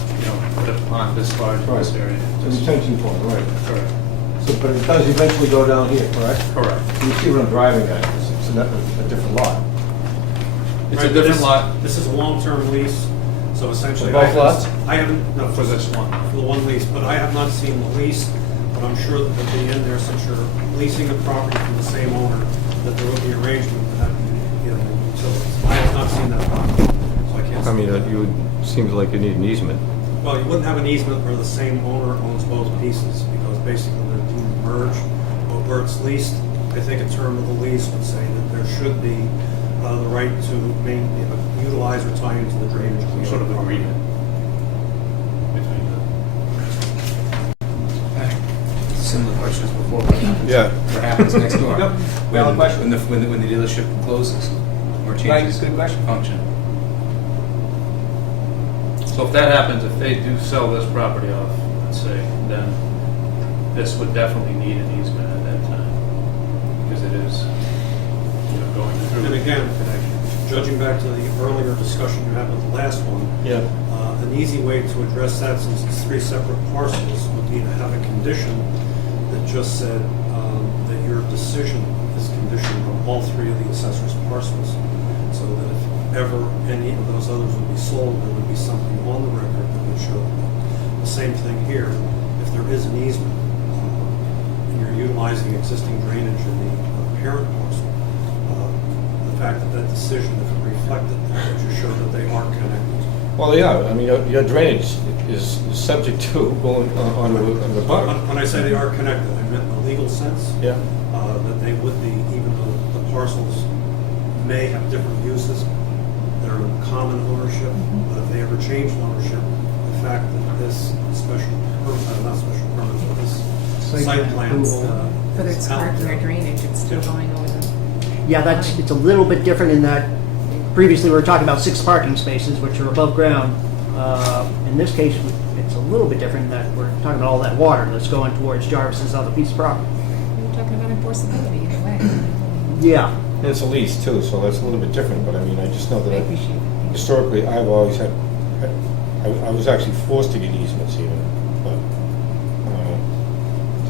put a pond this large in this Right. area. It's a retention pond, right. Correct. So, but it does eventually go down here, correct? Correct. You see what I'm driving at, it's a different lot. It's Right, a different this- lot This is a long-term lease, so essentially. For both I haven't- lots? I haven't, no, for this one. for the one lease, but I have not seen the lease, but I'm sure that would be in there since you're leasing the property from the same owner, that there will be arrangement to have utilities. I have not seen that property, so I can't. I mean, say that. you would, seems like you need an easement. Well, you wouldn't have an easement where the same owner owns both pieces, because basically they're deemed merged. But where it's leased, I think a term of the lease would say that there should be the right to utilize or tie into the drainage. of the sort of other property. agreement between Similar questions before, what happens? Yeah. What happens next door? Yep. Valid question. When the dealership closes or Right, changes good question. function. So if that happens, if they do sell this property off, let's say, then this would definitely need an easement at that time, because it is, going through. And again, judging back to the earlier discussion you had with the last one, Yeah. an easy way to address that, since it's three separate parcels, would be to have a condition that just said that your decision is conditioned on all three of the assessor's parcels, so that if ever any of those others would be sold, there would be something on the record that would show that. The same thing here, if there is an easement, and you're utilizing existing drainage in the parent parcel, the fact that that decision, if it reflected that, would just show that they are connected. Well, yeah, I mean, your drainage is subject to going on the butter. When I say they are connected, I meant in a legal sense, Yeah. that they would be, even though the parcels may have different uses, they're in common ownership, but if they ever change ownership, the fact that this special, not special permit, but this site plan. Whether it's is out parking or there. drainage, it's still Yeah. going over the Yeah, fine. it's a little bit different in that previously we were talking about 6 parking spaces, which are above ground. In this case, it's a little bit different in that we're talking about all that water that's going towards Jarvis's other piece of property. We're talking about enforceability either way. Yeah. And it's a lease too, so that's a little bit different, but I mean, I just know I that appreciate it. historically, I've always had, I was actually forced to get easements even, but,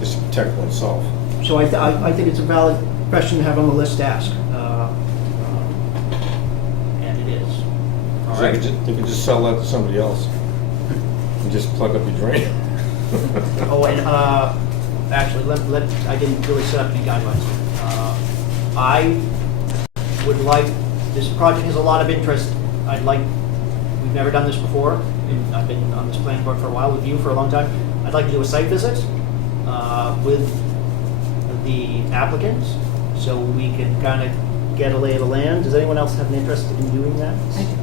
just to protect oneself. So I think it's a valid question to have on the list to ask. And it is. All So right. they could just sell that to somebody else and just plug up your drain. Oh, and actually, I didn't really set up any guidelines. I would like, this project has a lot of interest. We've never done this before, and I've been on this planning board for a while, with you for a long time. I'd like to do a site visit with the applicants, so we can kind of get a lay of the land. Does anyone else have an interest in doing that? I do.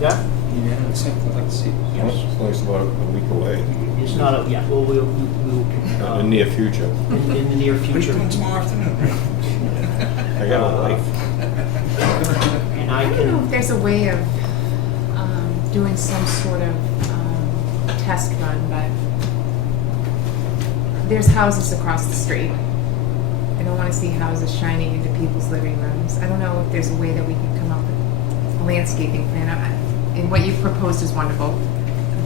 Yeah? Unanimous, I'd like to see. Yes. It's nice about a week away, It's not a, yeah, well, we'll, in the in near future. the near What are you future. doing tomorrow afternoon? I got a life. And I I don't know if can, there's a way of doing some sort of test run, but there's houses across the street. I don't want to see houses shining into people's living rooms. I don't know if there's a way that we can come up with a landscaping plan. And what you've proposed is wonderful,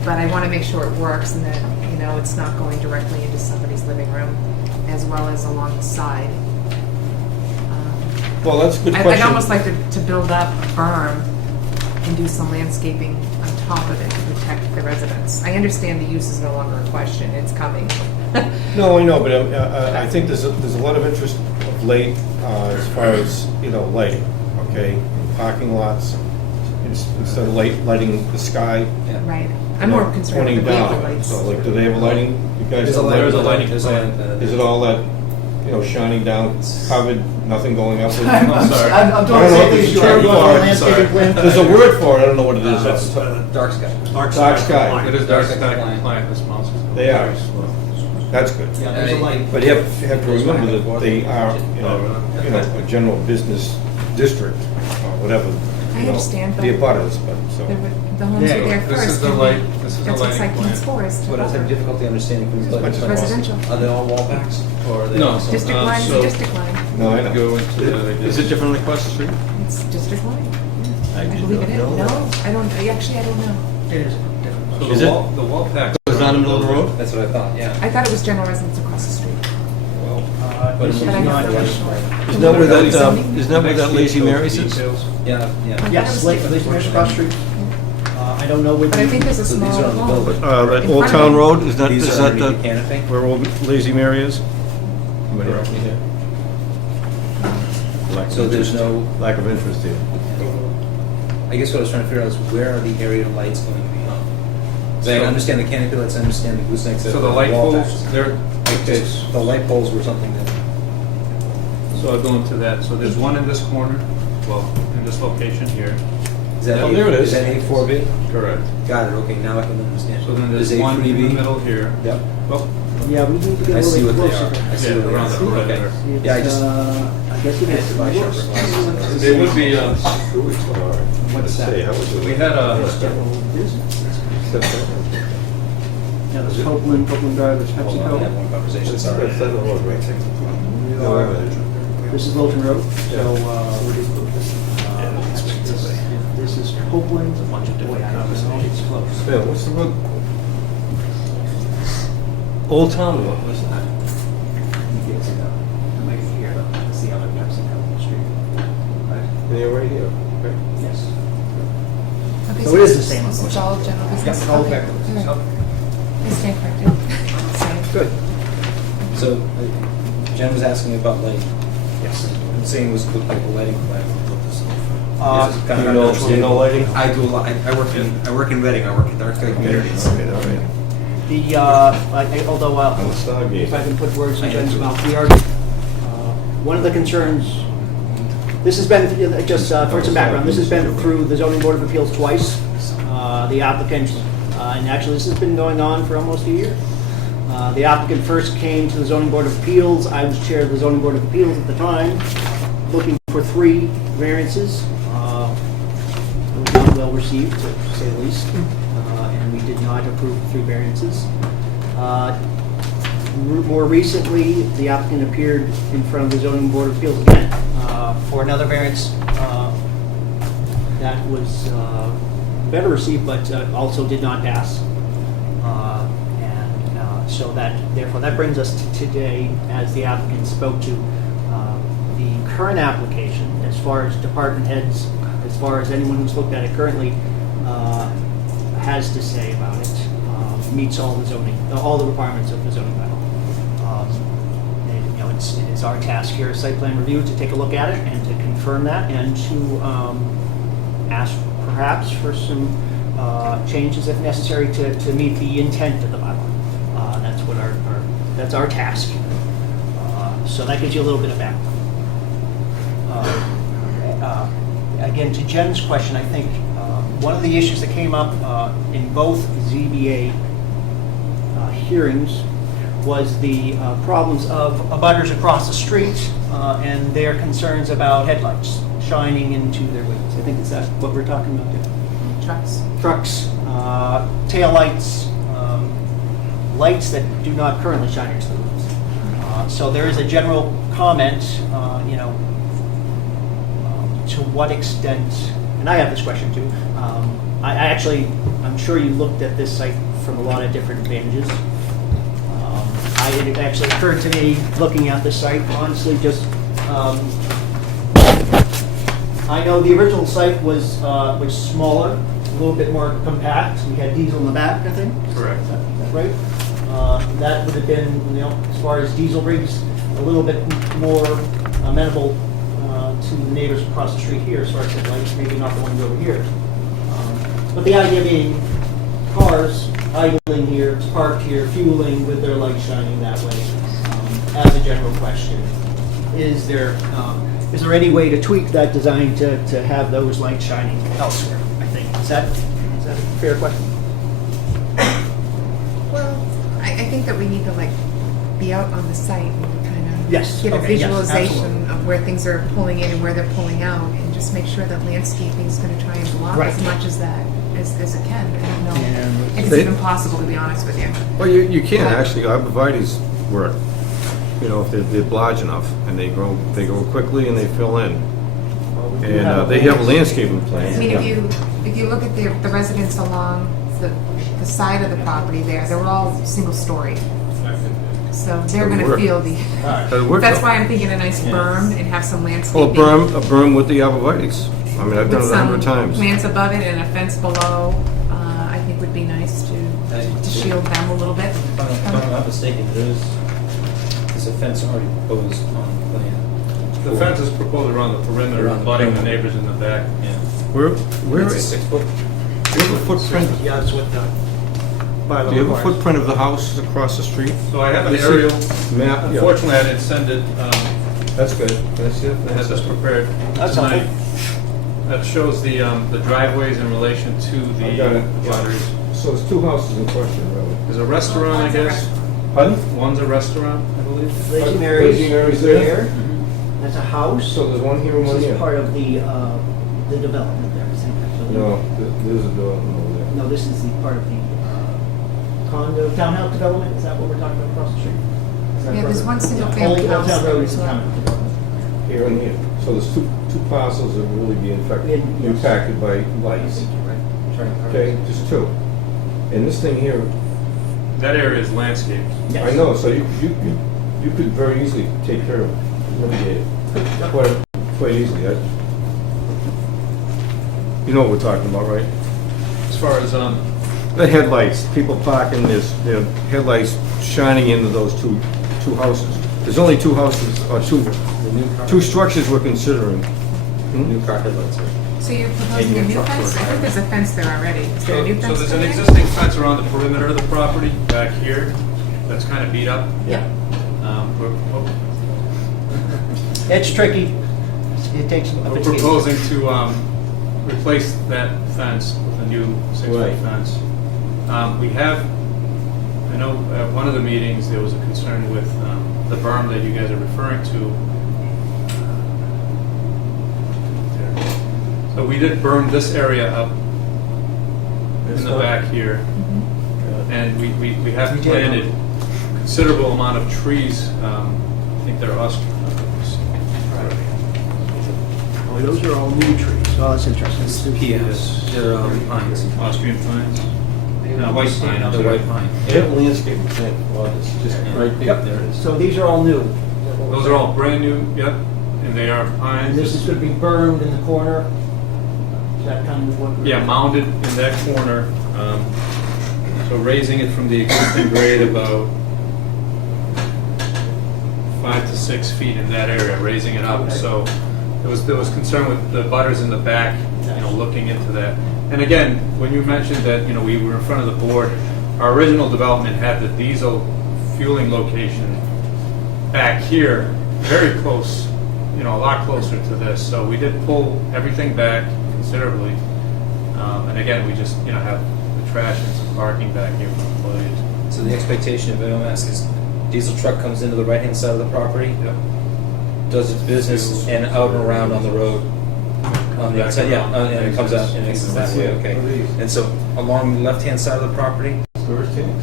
but I want to make sure it works and that, you know, it's not going directly into somebody's living room, as well as along the side. Well, that's a good I'd question. almost like to build up a berm and do some landscaping on top of it to protect the residents. I understand the use is no longer a question, it's coming. No, I know, but I think there's a lot of interest of late as far as, lighting, okay? In parking lots, instead of lighting the sky. Right. I'm more concerned Pointing with the vehicle down. lights. So like, do they have a lighting? You guys There's have a lighting Is plan. it all that, shining down, covered, nothing going up? I'm sorry. I'm doing the same thing as you. I'm going for a landscaping plan. There's a word for it, I don't know what it is. That's Dark sky. dark Dark sky. sky. compliant. It is dark sky compliant, this mouse is. They are. That's good. Yeah, there's a light. But you have to remember that they are, a general business district, or whatever. I understand, but- The abutters, but, so. The homes are there This first. is the and light, then this is the That's what lighting site plan. plans for, is to What, I was having buffer. difficulty understanding from the Much as Residential. Are they all wall packs? Or are they No. also? District line is a so- district line. No, I know. Go into the. Is it different across the street? It's district line. I I did believe not it is. know No, that. I don't, actually, I don't know. It is different. So Is the it? wall, the wall packs. It's not in the middle of the road? That's what I thought, yeah. I thought it was general residence across the street. But This it's is But I'm not, not really sure. Isn't that where that, Zoning? isn't that where that Lazy Mary's is? Details. Yeah, yeah. yes, Lazy Mary's across the street. I don't know where. But I think there's a So these small are on the wall. building. That In Old front of Town it. Road, is that, These is are that underneath the the, canopy? where Old Lazy Mary is? Anybody else? Lack of So there's interest. no, Lack of interest here. I guess what I was trying to figure out is where are the area lights going to be on? 'Cause I So- understand the canopy lights, I understand the goosenecks. So the light wall poles, packs. they're, okay, The light poles were something that, so I'll go into that. So there's one in this corner, well, in this location here. is that, Oh, there it is. is that A4B? Correct. Got it, okay, now I can understand. So then there's Is one in the A3B? middle here. Yep, Well, Yeah, we need to get I a see little what bit they closer. are. I see Yeah, what they around are. the corner Okay. there. Yeah, I just, I guess it is. My sharper glasses. they would be, What's that? we had a, Yeah, there's Copeland Drive, there's hold on, I have PepsiCo. one conversation, sorry. This is Lowton Road, so, this is Copeland. A bunch of different conversations. It's close. Yeah, what's the road? Old Town Road, what's that? See how the PepsiCo street. Yeah, right here. Okay. Yes. Okay, So it is the same. It's all general business? it's all Okay. general All right. I stand corrected. Same. Good. So, Jen was asking about lighting. Yes. And saying was looked like a lighting plan. Uh, This is Do kind you of know, understandable. lighting? I do a lot, I work in Reading, I work in dark sky communities. Okay, all right. The, although, On the if I Stargate. can put words in I Jen's do. mouth, we are, one of the concerns, this has been, just for some background, this has been through the zoning board of appeals twice. The applicant, and actually this has been going on for almost a year. The applicant first came to the zoning board of appeals, I was chair of the zoning board of appeals at the time. looking for 3 variances. It was not well received, to say the least, and we did not approve the 3 variances. More recently, the applicant appeared in front of the zoning board of appeals again for another variance that was better received, but also did not pass. So therefore, that brings us to today, as the applicant spoke to the current application, as far as department heads, as far as anyone who's looked at it currently has to say about it, meets all the requirements of the zoning bylaw. It is our task here, as site plan review, to take a look at it and to confirm that, and to ask perhaps for some changes if necessary to meet the intent of the bylaw. That's our task. So that gives you a little bit of background. Again, to Jen's question, I think one of the issues that came up in both ZBA hearings was the problems of abutters across the street and their concerns about headlights shining into their windows. I think that's what we're talking about there. Trucks, taillights, lights that do not currently shine into the windows. So there is a general comment, to what extent, and I have this question too. I'm sure you looked at this site from a lot of different vantages. It actually occurred to me, looking at the site, honestly, just, I know the original site was smaller, a little bit more compact. We had diesel in the back, I think. Correct. Is that right? That would have been, as far as diesel rigs, a little bit more amenable to the neighbors across the street here, as far as headlights, maybe not the ones over here. But the idea being cars idling here, parked here, fueling with their lights shining that way. As a general question, is there any way to tweak that design to have those lights shining elsewhere? I think is that a fair question? Well, I think that we need to be out on the site and kind of Yes, get a okay, yes, visualization absolutely. of where things are pulling in and where they're pulling out, and just make sure that landscaping is going to try and block Right. as much as that as it can. I don't know And if it's they- even possible, to be honest with you. Well, you can actually, arborvitae's work, if they're large enough, and they grow quickly and they fill in. And they have a landscaping plan. I mean, if you look at the residents along the side of the property there, they're all single story. So they're That'd going to work. feel the. That'd work, That's though. why I'm thinking a nice berm and have some Well, landscaping. a berm with the arborvitae's. I mean, I've done With it 100 some times. plants above it and a fence below, I think would be nice to shield them a little bit. If I'm not mistaken, there's a fence already proposed on the plan. The fence is proposed around the perimeter, Around the abutting the perimeter. neighbors in the back. Yeah. Where It's a is, 6-foot. do you have a footprint? Yeah, that's what the bylaw Do you have a requires. footprint of the house across the street? So I have an This is- aerial, Map, yeah. unfortunately, I didn't send it, That's good. Can I see it? I had this prepared That's tonight. helpful. That shows the driveways in relation to I got the it, yeah. butters. So it's 2 houses in question, really. There's a restaurant, I guess. Pardon? One's a restaurant, I believe. Lazy Mary's Lazy Mary's is there? there. That's a house. So there's one here and one This here? is part of the development there, I think. actually. No, there's a door over there. No, this is the part of the condo, townhouse development, is that what we're talking about across the street? Is that Yeah, there's correct? one single Yeah, family Old house Town there Road as is a well. townhouse development. Here and here. So there's two parcels that will really be Yes. impacted by I lights. think you're right. Okay, just 2. And this thing here, That area is landscaped. Yes. I know, so you could very easily take care of, mitigate it, quite easily. You know what we're talking about, right? As far as, The headlights, people parking, there's headlights shining into those two houses. There's only 2 houses, or two structures we're considering. New car headlights. So you're proposing a new fence? I think there's a fence there already. Is there a new so fence? there's an there? existing fence around the perimeter of the property back here that's kind of beat up. Yeah. It's tricky. It takes a We're bit of skill. proposing to replace that fence with a new 6-foot Right. fence. We have, I know at one of the meetings, there was a concern with the berm that you guys are referring to. So we did burn this area up This in the one? back here. And we have We did. planted considerable amount of trees. I think they're Oh, those are all new trees. Oh, that's interesting. Yes, they're pines. Austrian pines. No, white pine. I'm They're sorry. white pine. They have landscape plan, well, it's just right there. Yep. There it is. So these are all new. Those are all brand new, yep, and they are pines. And this is going to be burned in the corner? Is that kind of what? Yeah, mounded in that corner. So raising it from the existing grade about 5 to 6 feet in that area, raising it up. Okay. So there was concern with the butters in the back, looking into that. And again, when you mentioned that, we were in front of the board, our original development had the diesel fueling location back here, very close, a lot closer to this. So we did pull everything back considerably. And again, we just, have the trash and some parking back here for employees. So the expectation, if I don't ask, is diesel truck comes into the right-hand side of the property, Yep. does its business and out and around on the road. On the outside, yeah, and it comes out and exits that way, okay. And so along the left-hand side of the property,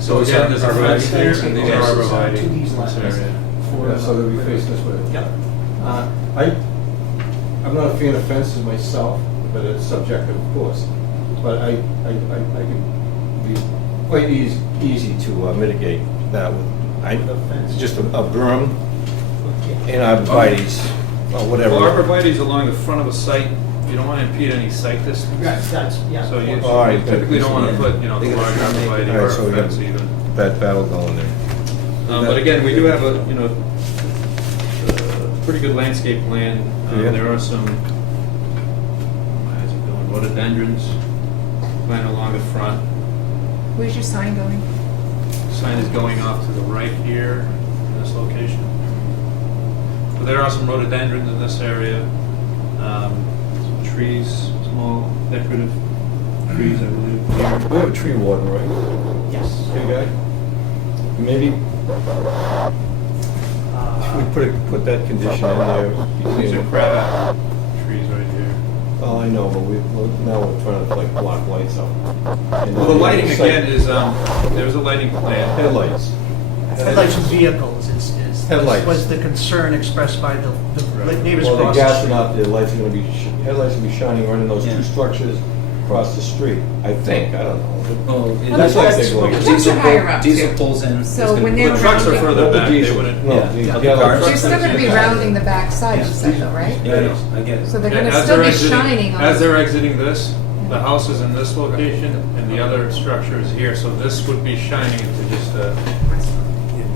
So is again, that there's a fence arborvitae? here, and these are Yes. arborvitae To these in this lines. area. Yeah, so that we face this way. Yep. I'm not a fan of fences myself, but it's subjective, of course. But I could be quite easy to mitigate that with, just a berm and arborvitae's, or whatever. Well, arborvitae's along the front of a site, you don't want to impede any site distance. That's, yeah. So you All right, you typically don't want to put, the They large gotta make- arborvitae All or right, so a we got fence even. that battle going there. But again, we do have a, pretty good landscape plan. Yeah. There are some, how's it going, rhododendrons planted along the front. Where's your sign going? Sign is going off to the right here, in this location. But there are some rhododendrons in this area, some trees, small decorative trees, I believe. We have a tree warden, right? Yes. Okay, guy? Maybe we put that condition in there. These are between- crab apple trees right here. Oh, I know, but now we're trying to like block lights out. And Well, the lighting it's like again is, there's a lighting plan. Headlights. Headlights of vehicles Headlights. was the concern expressed by the neighbors Well, they're across the gassing street. out, the lights are gonna be, headlights will be shining right in those Yeah. two structures across the street. I think, I don't know. oh, That's the what I trucks- think. the trucks are higher up, Diesel too. pulls in. So it's gonna- when they're The trucks are rounding- further Not the back, they diesel. wouldn't. No, Yeah. the Yeah. yellow Cars. They're trucks. still gonna be rounding the back side, you said, though, right? Yeah, I know, I get it. So they're Yeah, gonna as still they're be exiting- shining on. As they're exiting this, the house is in this location, and the other structure is here, so this would be shining into just a,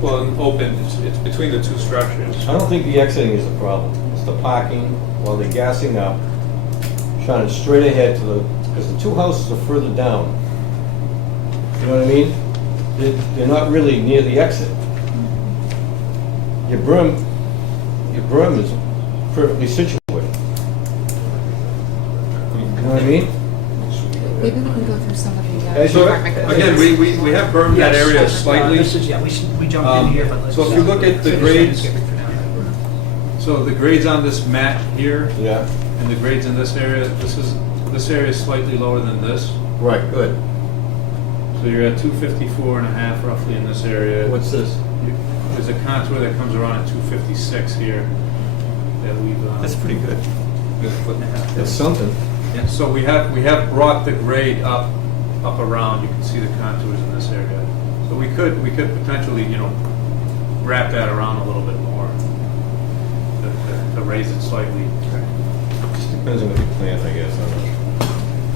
well, open, it's between the two structures. I don't think the exiting is the problem. It's the parking while they're gassing up, shining straight ahead to the, because the two houses are further down. You know what I mean? They're not really near the exit. Your berm is perfectly situated. You know what I mean? Maybe we can go through some of the. As you- apartment Again, we have burned that Yes. area slightly. This is, yeah, we jumped in here, but let's. So if you look at the finish grades, landscaping for now. so the grades on this map here, Yeah, and the grades in this area, this area is slightly lower than this. right, good. So you're at 254 and a half roughly in this area. What's this? There's a contour that comes around at 256 here that we've. That's pretty good. Good foot and a half. That's something. Yeah, so we have brought the grade up around, you can see the contours in this area. So we could potentially, wrap that around a little bit more to raise it slightly. Just depends on what you plant, I guess. I don't know.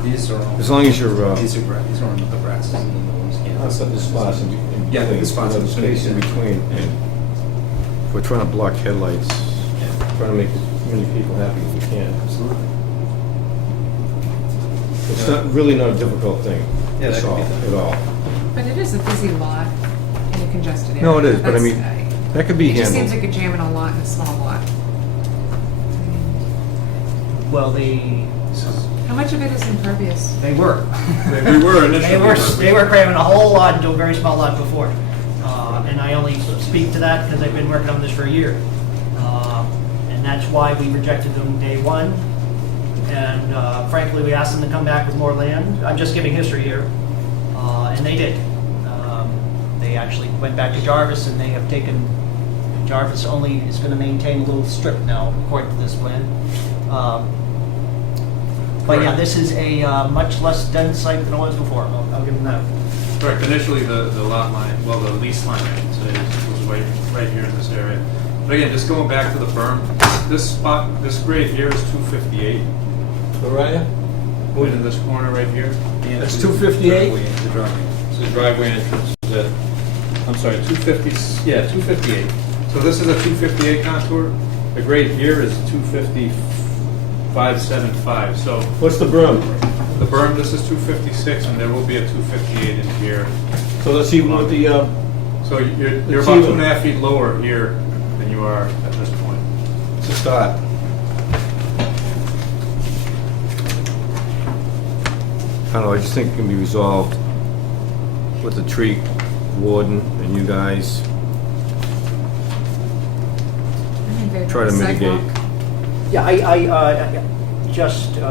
These are all. As long as you're, These are on the grasses and the ones, yeah. That's the spots in between. Yeah, the spots in the space in between, between. And we're trying to block headlights, trying to make as many people happy as we can. Absolutely. It's not, really not a difficult thing. Yeah, that That's could all, be done. at all. But it is a busy lot in a congested area. No, it is, but I That's- mean, that could be It just handled. seems like a jam in a lot in a small lot. Well, How much of it is impervious? they were. We were initially. They were cramming a whole lot into a very small lot before. And I only speak to that because I've been working on this for a year. And that's why we rejected them day one. And frankly, we asked them to come back with more land. I'm just giving history here. And they did. They actually went back to Jarvis, and they have taken, Jarvis only is going to maintain a little strip now, according to this plan. But yeah, this is a much less dense site than it was before. I'll give them that. Correct, initially the lot line, well, the lease line, I should say, was right here in this area. But again, just going back to the berm, this spot, this grade here is 258. Where are you? Right in this corner right here. That's 258? The driveway. It's the driveway entrance. I'm sorry, 250, yeah, 258. So this is a 258 contour. The grade here is 255.75. So What's the berm? the berm, this is 256, and there will be a 258 in here. So let's see what the, So you're Let's about see 2.5 feet lower here than you are at this point. to start. I don't know, I just think it can be resolved with the tree warden and you guys. Try to mitigate. Yeah, just, we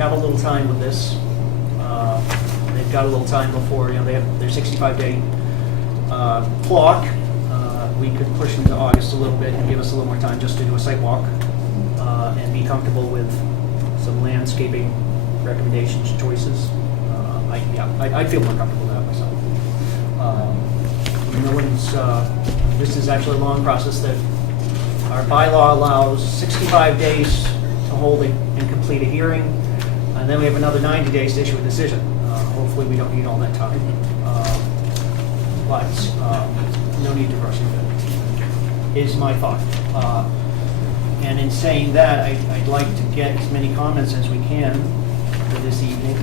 have a little time with this. They've got a little time before, they have their 65-day clock. We could push them to August a little bit and give us a little more time just to do a site walk and be comfortable with some landscaping recommendations, choices. I feel more comfortable with that myself. No one's, this is actually a long process that our bylaw allows 65 days to hold and complete a hearing, and then we have another 90 days to issue a decision. Hopefully, we don't need all that time. But no need to rush into it, is my thought. And in saying that, I'd like to get as many comments as we can for this evening,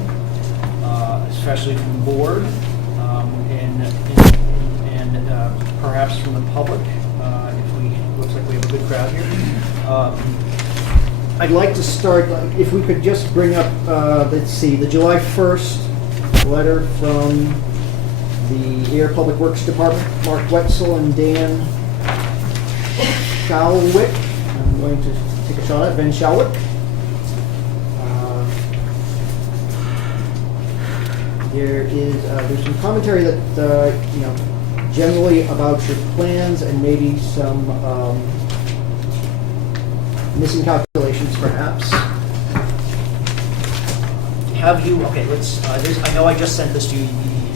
especially from the board, and perhaps from the public, looks like we have a good crowd here. I'd like to start, if we could just bring up, let's see, the July 1st letter from the Ayer Public Works Department, Mark Wetzel and Dan Shalwick. I'm going to take a shot at Ben Shalwick. There's some commentary that, generally about your plans and maybe some missing calculations perhaps. Have you, okay, let's, I know I just sent this to you,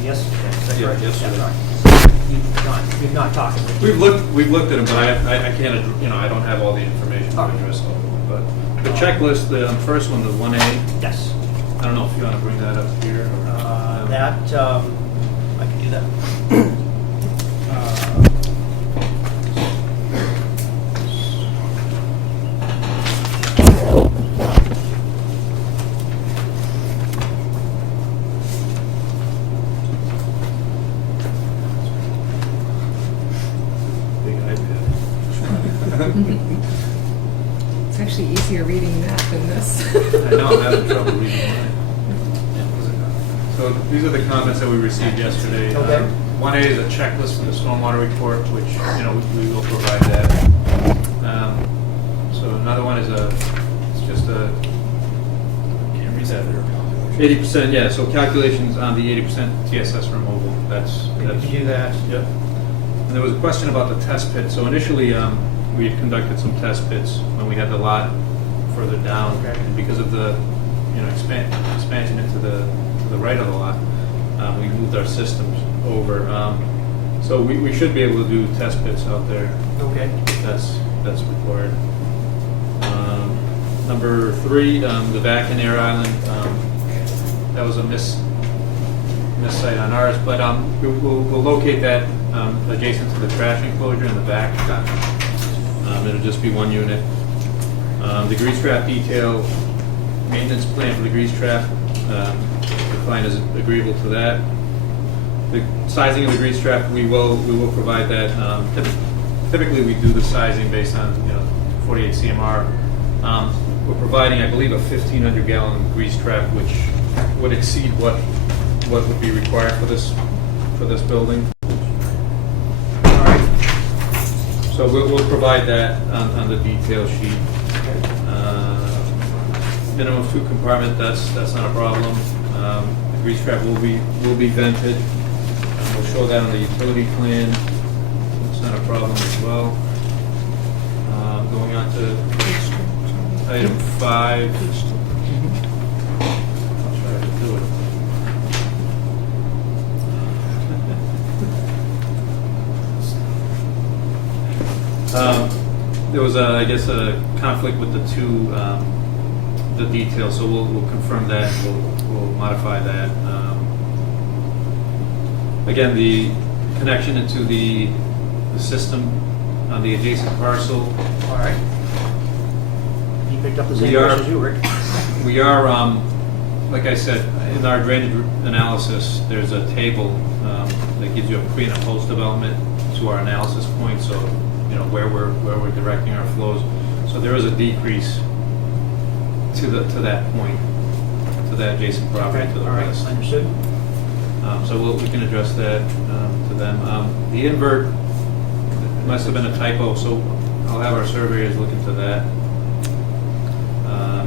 yes? Is that correct? Yes, sir. Sorry. You've not talked with me. We've looked at them, but I can't, I don't have all the information to address all of them. But the checklist, the first one, the 1A, Yes. I don't know if you want to bring that up here or That, I can do that. big iPad. It's actually easier reading that than this. I know, I'm having trouble reading mine. So these are the comments that we received yesterday. Okay. 1A is a checklist for the stormwater report, which, we will provide that. So another one is it's just a, can't read that. 80%, yeah, so calculations on the 80% TSS removal, that's. We can do that. Yep. And there was a question about the test pit. So initially, we had conducted some test pits when we had the lot further down. Okay. And because of the, expansion into the right of the lot, we moved our systems over. So we should be able to do test pits out there. Okay. If that's required. Number 3, the back and air island. That was a miss site on ours, but we'll locate that adjacent to the trash enclosure in the back. It'll just be one unit. The grease trap detail, maintenance plan for the grease trap, the client is agreeable to that. The sizing of the grease trap, we will provide that. Typically, we do the sizing based on 48 CMR. We're providing, I believe, a 1,500-gallon grease trap, which would exceed what would be required for this building. All right. So we'll provide that on the detail sheet. minimum 2 compartment, that's not a problem. The grease trap will be vented. We'll show that on the utility plan. It's not a problem as well. Going on to item 5. I'll try to do it. There was, I guess, a conflict with the two, the details, so we'll confirm that, we'll modify that. Again, the connection into the system on the adjacent parcel. All right. He picked up the same We are- question as you, Rick. We are, like I said, in our drainage analysis, there's a table that gives you a pre and a post development to our analysis point, so you know where we're directing our flows. So there is a decrease to that point, to that adjacent property to the All right, west. understood. So we can address that to them. The invert, it must have been a typo, so I'll have our surveyors look into that.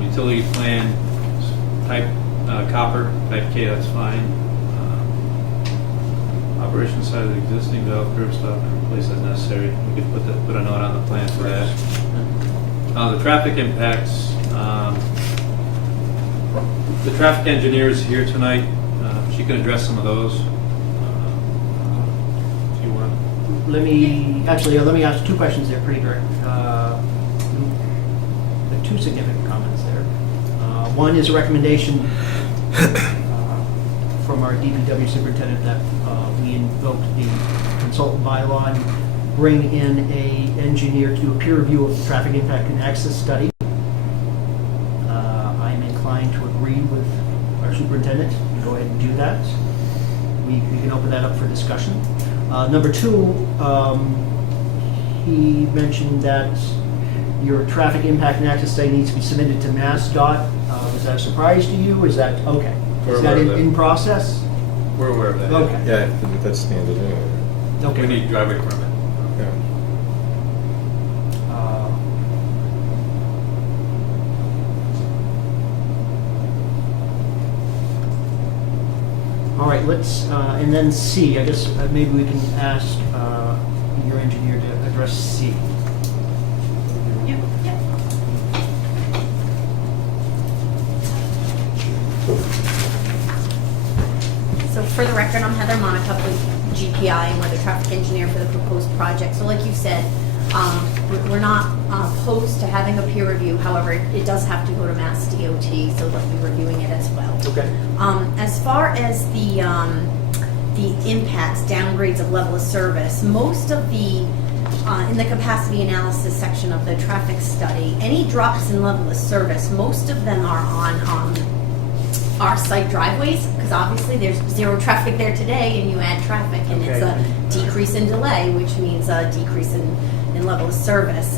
Utility plan, type copper, type K, that's fine. Operation side of the existing valve curb stop and replace as necessary. We could put a note on the plan for that. The traffic impacts, the traffic engineer is here tonight. She can address some of those. If you want. Let me ask 2 questions there, pretty direct. The 2 significant comments there. One is a recommendation from our DPW superintendent that we invoke the consultant bylaw and bring in a engineer to do a peer review of the traffic impact and access study. I'm inclined to agree with our superintendent. Go ahead and do that. We can open that up for discussion. Number 2, he mentioned that your traffic impact and access study needs to be submitted to MassDOT. Was that a surprise to you? Is that, okay. We're Is that aware of that. in process? We're aware of that. Okay. Yeah, that's standard anyway. Okay. We need driveway permit. Yeah. All right, let's, and then C, I guess maybe we can ask your engineer to address C. So for the record, I'm Heather Monica with GPI, and we're the traffic engineer for the proposed project. So like you said, we're not opposed to having a peer review. However, it does have to go to Mass DOT, so they'll be reviewing it as well. Okay. As far as the impacts, downgrades of level of service, most of the in the capacity analysis section of the traffic study, any drops in level of service, most of them are on our site driveways, because obviously there's 0 traffic there today, and you add traffic, and it's a decrease in delay, which means a decrease in level of service.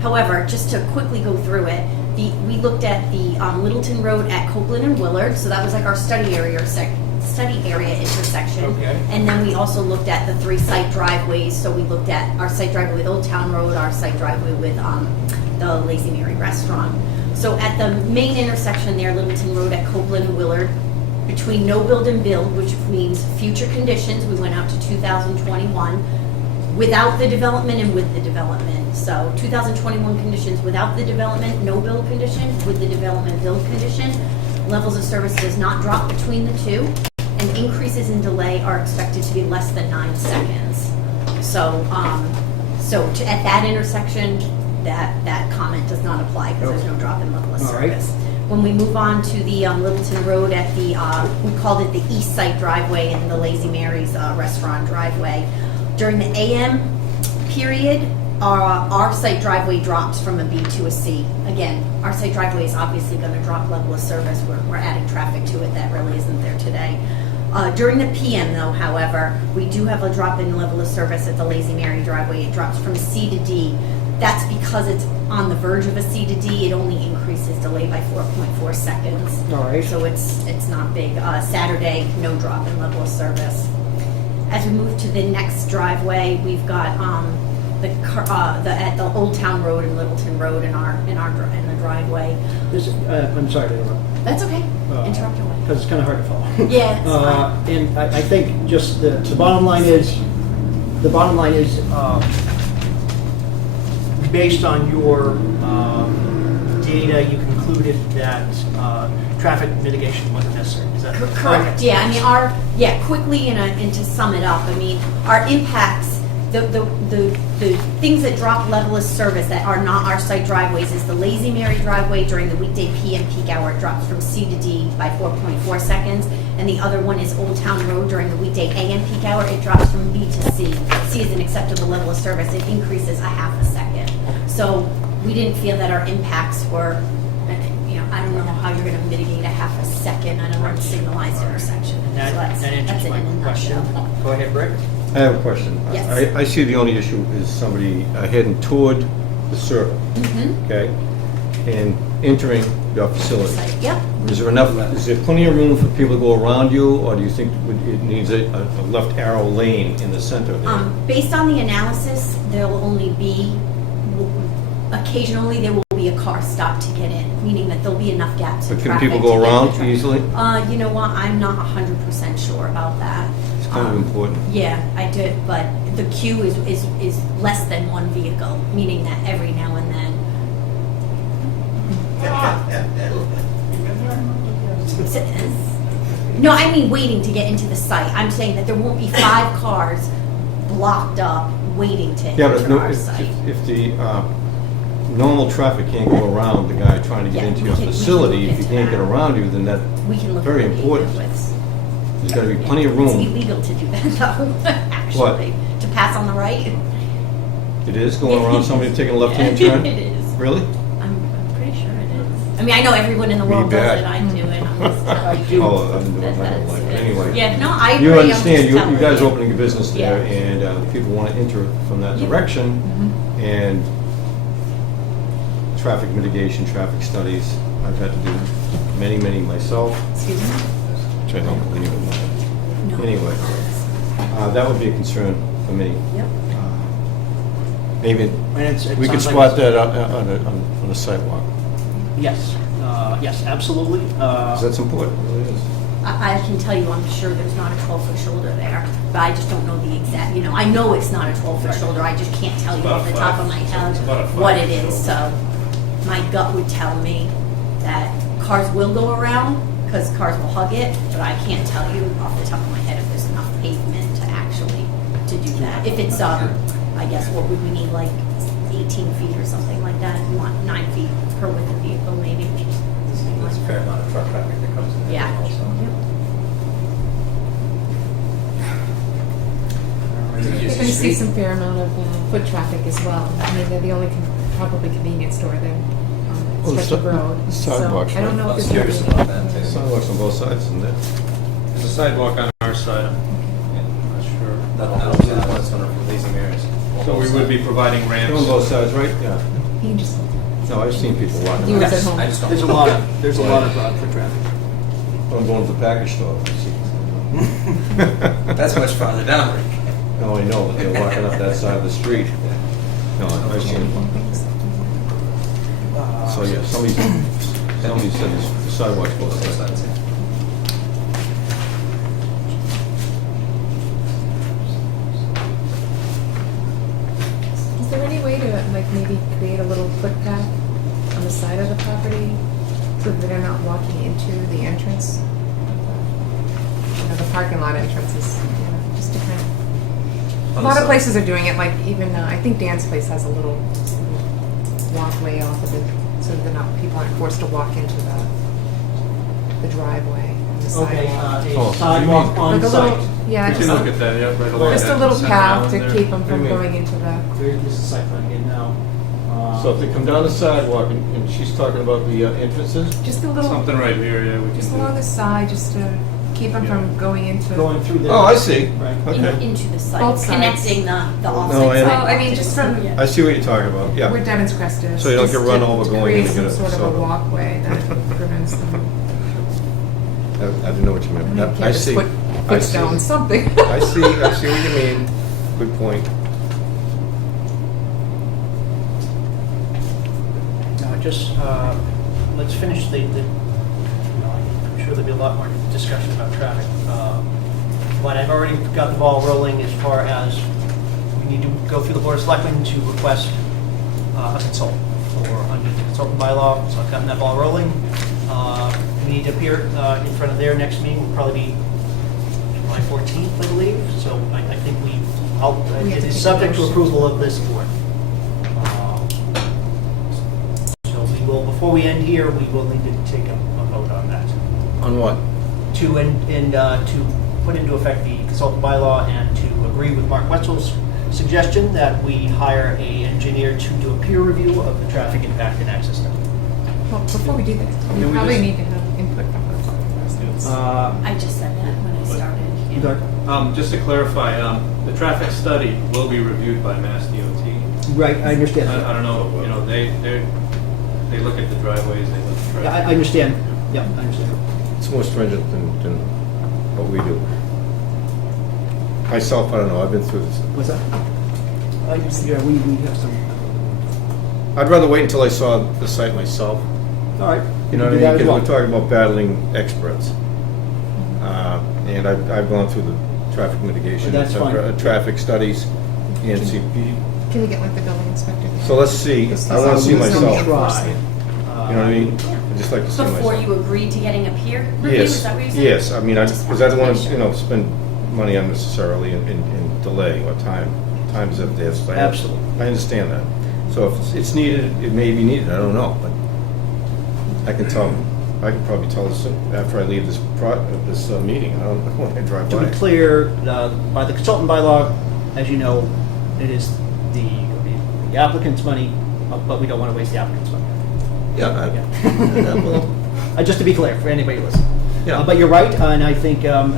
However, just to quickly go through it, we looked at the Littleton Road at Copeland and Willard, so that was like our study area intersection. Okay. And then we also looked at the 3 site driveways, so we looked at our site driveway with Old Town Road, our site driveway with the Lazy Mary restaurant. So at the main intersection there, Littleton Road at Copeland and Willard, between no build and build, which means future conditions, we went out to 2021, without the development and with the development. So 2021 conditions without the development, no build condition, with the development build condition. Levels of service does not drop between the 2, and increases in delay are expected to be less than 9 seconds. So, at that intersection, that comment does not apply because there's no drop in level of All right. service. When we move on to the Littleton Road at the, we called it the East Site driveway and the Lazy Mary's restaurant driveway. During the AM period, our site driveway drops from a B to a C. Again, our site driveway is obviously going to drop level of service. We're adding traffic to it that really isn't there today. During the PM, though, however, we do have a drop in level of service at the Lazy Mary driveway. It drops from C to D. That's because it's on the verge of a C to D. It only increases delay by 4.4 seconds. All right. So it's not big. Saturday, no drop in level of service. As we move to the next driveway, we've got at the Old Town Road and Littleton Road in the driveway. I'm sorry to interrupt, That's okay. Interrupt away. because it's kind of hard to follow. Yeah, it's fine. And I think just the bottom line is, based on your data, you concluded that traffic mitigation wasn't necessary. Is that Correct, yeah, I mean, quickly and to sum it up, I mean, our impacts, the things that drop level of service that are not our site driveways is the Lazy Mary driveway during the weekday PM peak hour, it drops from C to D by 4.4 seconds, and the other one is Old Town Road during the weekday AM peak hour, it drops from B to C. C is an acceptable level of service, it increases a half a second. So we didn't feel that our impacts were, I don't know how you're gonna mitigate a half a second on an unsignalized intersection. And that So that's answers it my in a question. nutshell. Go ahead, Rick. I have a question. Yes. I see the only issue is somebody heading toward the circle, Mm-hmm. okay? And entering your facility. Yep. Is there plenty of room for people to go around you, or do you think it needs a left arrow lane in the center there? Based on the analysis, there will only be, occasionally there will be a car stop to get in, meaning that there'll be enough gaps in But traffic. can people go to get around the traffic. easily? You know what, I'm not 100% sure about that. It's kind of important. Yeah, I did, but the queue is less than one vehicle, meaning that every now and then. No, I mean waiting to get into the site. I'm saying that there won't be 5 cars blocked up waiting to Yeah, but enter our if site. the normal traffic can't go around the guy trying to get Yeah, into we your can facility, look if he into can't get that. around you, then We can look very at the important. widths. There's gotta be plenty of It's room. illegal to do that though, actually. To pass on the right. It is going around somebody taking a left-hand turn? It is. Really? I'm pretty sure it is. I mean, I know everyone in the Really world does bad. it, I do it. I'm just telling I you. do. Oh, I've been doing it my whole That's life. it. Anyway. Yeah, no, I agree. You I'm understand, just you telling guys are you. opening a business there, Yeah. and people want to enter from that Yeah. direction, Mhm. and traffic mitigation, traffic studies, I've had to do many myself, Excuse me? which I don't believe in. No. Anyway, that would be a concern for me. Yep. Maybe And it we could sounds spot like that on the sidewalk, Yes, yes, absolutely. 'cause that's important, it really is. I can tell you, I'm sure there's not a 12-foot shoulder there, but I just don't know the exact, I know it's not a 12-foot shoulder, I just can't tell you about off a the top of my five- head it's about a what 5 it is, so my gut would tell me that cars will go around, because cars will hug it, but I can't tell you off the top of my head if there's enough pavement to do that. If it's, I guess, what would we need, like 18 feet or something like that, you want 9 feet per width of vehicle, maybe. There's a fair amount of truck traffic that comes in there Yeah. also. You're going to see some fair amount of foot traffic as well. I mean, they're the only probably convenience store there Oh, on the Stretch of si- Road. the So sidewalks, I don't right? know I if was it's curious going to about that too. Sidewalks on both sides, isn't there? There's a sidewalk on our side, I'm not sure. That one's from Lazy Mary's. So we would be providing On ramps. both sides, right? Yeah. You can just, No, I've seen people walking you around. was at home. I just don't. There's a lot of foot traffic. I'm going to the package store. I see. That's much farther down, Rick. No, I know, but they're walking up that side of the street. No, I've seen it. So, yeah, somebody said the sidewalks both Both sides. sides, yeah. Is there any way to like maybe create a little footpath on the side of the property so that they're not walking into the entrance? The parking lot entrances, just to kind of. A On lot the of side. places are doing it, like even, I think Dan's place has a little walkway off of it, so that people aren't forced to walk into the driveway, the Okay, sidewalk. Oh, a sidewalk Like on a site. little, yeah, We can look at just, that, yeah, right along just a that little center path to island there. keep them from What do you mean? going into the, This is site plan again now. So if they come down the sidewalk, and she's talking about the entrances? just a little, Something right here, yeah, we can just do. along the side, just to keep them Yeah. from going into. Going through there. Oh, I see. Right. Okay. Into the site, Both sides. connecting the No, offsite I- sidewalk. Well, I mean, just from, Yeah. I see what you're talking about, yeah. where Devon's Crest is. So you don't get just run to- over to going in create to get some a sort of a soda. walkway that prevents them. I didn't know what you I mean, meant. you I can't just see. put I see. foot down, something. I see what you mean. Good point. just, let's finish I'm sure there'll be a lot more discussion about traffic. But I've already got the ball rolling as far as we need to go through the Board of Selectmen to request a consultant for under the consultant bylaw, so I've gotten that ball rolling. We need to appear in front of their next meeting, will probably be July 14th, I believe, so I think We have it to is take a subject to motion. approval of this board. So we will, before we end here, we will need to take a vote on that. On what? To put into effect the consultant bylaw and to agree with Mark Wetzel's suggestion that we hire a engineer to do a peer review of the traffic impact and access study. Well, before we do that, we we probably just- need to have input from the residents. I just said that when I started. Just to clarify, the traffic study will be reviewed by Mass DOT. Right, I understand. I don't know, you know, they look at the driveways, they look at the Yeah, traffic. I understand. Yeah, I understand. It's more stringent than what we do. Myself, I don't know, I've been through this. What's that? Yeah, we have some. I'd rather wait until I saw the site myself. All right. You know what I Do mean? that as Because well. we're talking about battling experts. And I've gone through the traffic mitigation, That's fine. traffic studies, and CP. Can we get like the building inspector? there? So let's see, Just I want to see some myself. enforcement. You know what I mean? I'd just like to see Before myself. you agreed to getting a peer review, Yes, is that what you said? yes, I mean, Just because I don't wanted want to to, make you know, sure. spend money unnecessarily in delay or time. Time's of this. Absolutely. I understand that. So if it's needed, it may be needed, I don't know, but I can tell, I can probably tell this after I leave this meeting, I don't know when I drive To by. be clear, by the consultant bylaw, as you know, it is the applicant's money, but we don't want to waste the applicant's money. Yeah, Yeah. well, Just to be clear, for anybody listening. Yeah. But you're right, and I think, and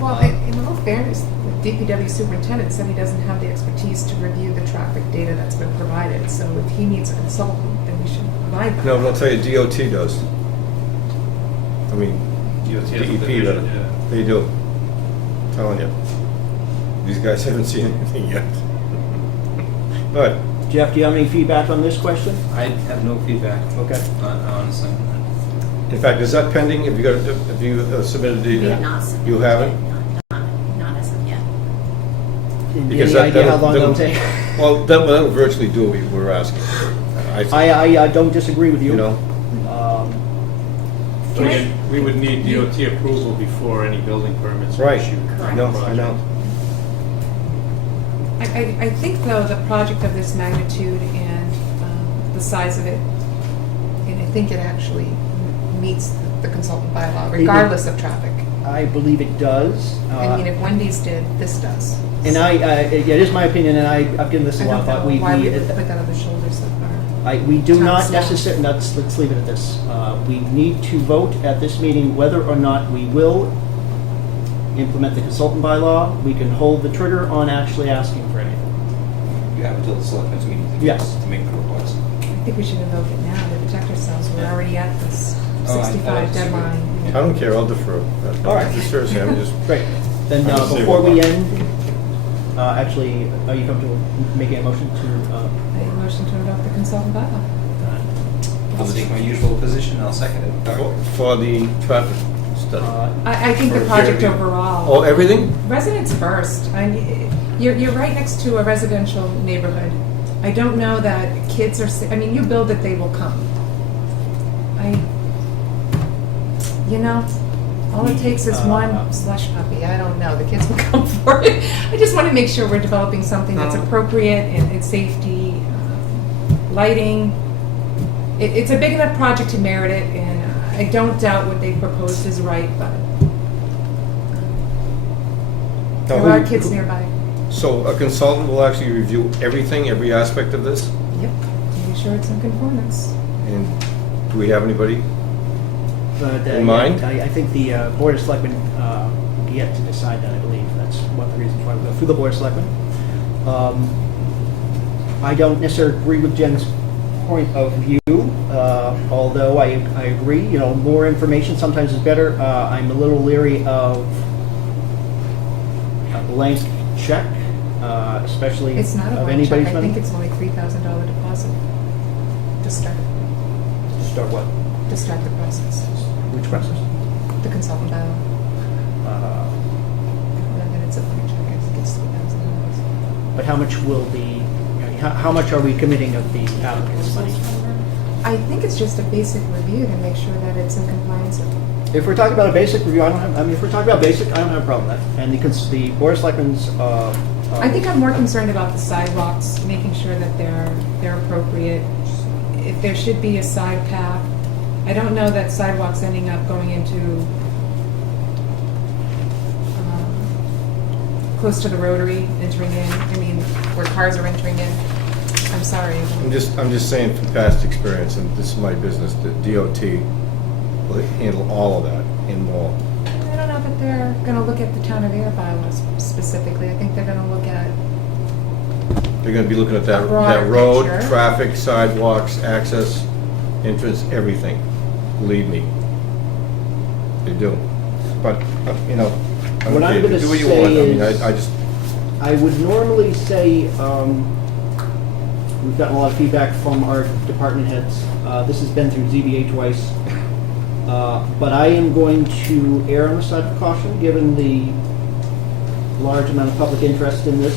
Well, in all fairness, the DPW superintendent said he doesn't have the expertise to review the traffic data that's been provided, so if he needs a consultant, then we should provide that. no, but I'll tell you, DOT does. I mean, DOT has a DEP, division, does. yeah. They do. I'm telling you. These guys haven't seen anything yet. But, Jeff, do you have any feedback on this question? I have no feedback, Okay. honestly. in fact, is that pending? Have you submitted the? We have not submitted. You haven't? Not as of yet. Because Any idea how that'll- long that'll take? Well, that'll virtually do what we're asking. I think, I don't disagree with you. you know, Um, But again, we would need DOT approval before any building permits are Right. issued. for Correct. the no, I project. know. I think though, the project of this magnitude and the size of it, and I think it actually meets the consultant bylaw, regardless of traffic. I believe it does. I mean, if Wendy's did, this does. And it is my opinion, and I've given this a I lot don't of thought. know why we would put that on the shoulders of our. We do town not staff. necessarily, let's leave it at this. We need to vote at this meeting whether or not we will implement the consultant bylaw. We can hold the trigger on actually asking for anything. You have until the selectmen's meeting Yes. to make the request. I think we should invoke it now to protect ourselves. We're already at this Oh, I 65 disagree. deadline. I don't care, I'll defer. All right. Seriously, I'm just, Great. Then I'm just saying before we what- end, actually, are you comfortable making a motion to? I motion to adopt the consultant bylaw. I'll take my usual position, I'll second it. for the traffic study. I think the Or project peer review. overall. Oh, everything? Residents first. You're right next to a residential neighborhood. I don't know that kids are, I mean, you build it, they will come. All it takes is one slush puppy. I don't know. The kids will come for it. I just want to make sure we're developing something that's appropriate and it's safety, lighting. It's a big enough project to merit it, and I don't doubt what they proposed is right, but Now, there are who- kids who- nearby. So a consultant will actually review everything, every aspect of this? Yep. To make sure it's in conformance. And do we have anybody? But, In mind? I think the Board of Selectmen get to decide that, I believe. That's one of the reasons why we go through the Board of Selectmen. I don't necessarily agree with Jen's point of view, although I agree, more information sometimes is better. I'm a little leery of a blank check, especially It's not a of blank check. anybody's I money. think it's only $3,000 deposit. to start, Start what? to start the process. Which process? The consultant bylaw. And then it's a furniture, I think it's $3,000. But how much will the, how much are we committing of the applicant's money? I think it's just a basic review to make sure that it's in compliance with. If we're talking about a basic review, I don't have, I mean, if we're talking about basic, I don't have a problem with that. And the Board of Selectmen's, I think I'm more concerned about the sidewalks, making sure that they're appropriate. If there should be a side path, I don't know that sidewalks ending up going into close to the rotary, entering in, I mean, where cars are entering in. I'm sorry. I'm just saying from past experience, and this is my business, the DOT will handle all of that and more. I don't know that they're gonna look at the town of Ayer bylaws specifically. I think they're gonna look at, They're gonna be looking at that, A broader that road, picture. traffic, sidewalks, access, entrance, everything. Believe me. They do. But, you know, I What don't I'm care, gonna do what you say want. I mean, is- I just, I would normally say, we've gotten a lot of feedback from our department heads. This has been through ZBA twice. But I am going to err on the side of caution, given the large amount of public interest in this.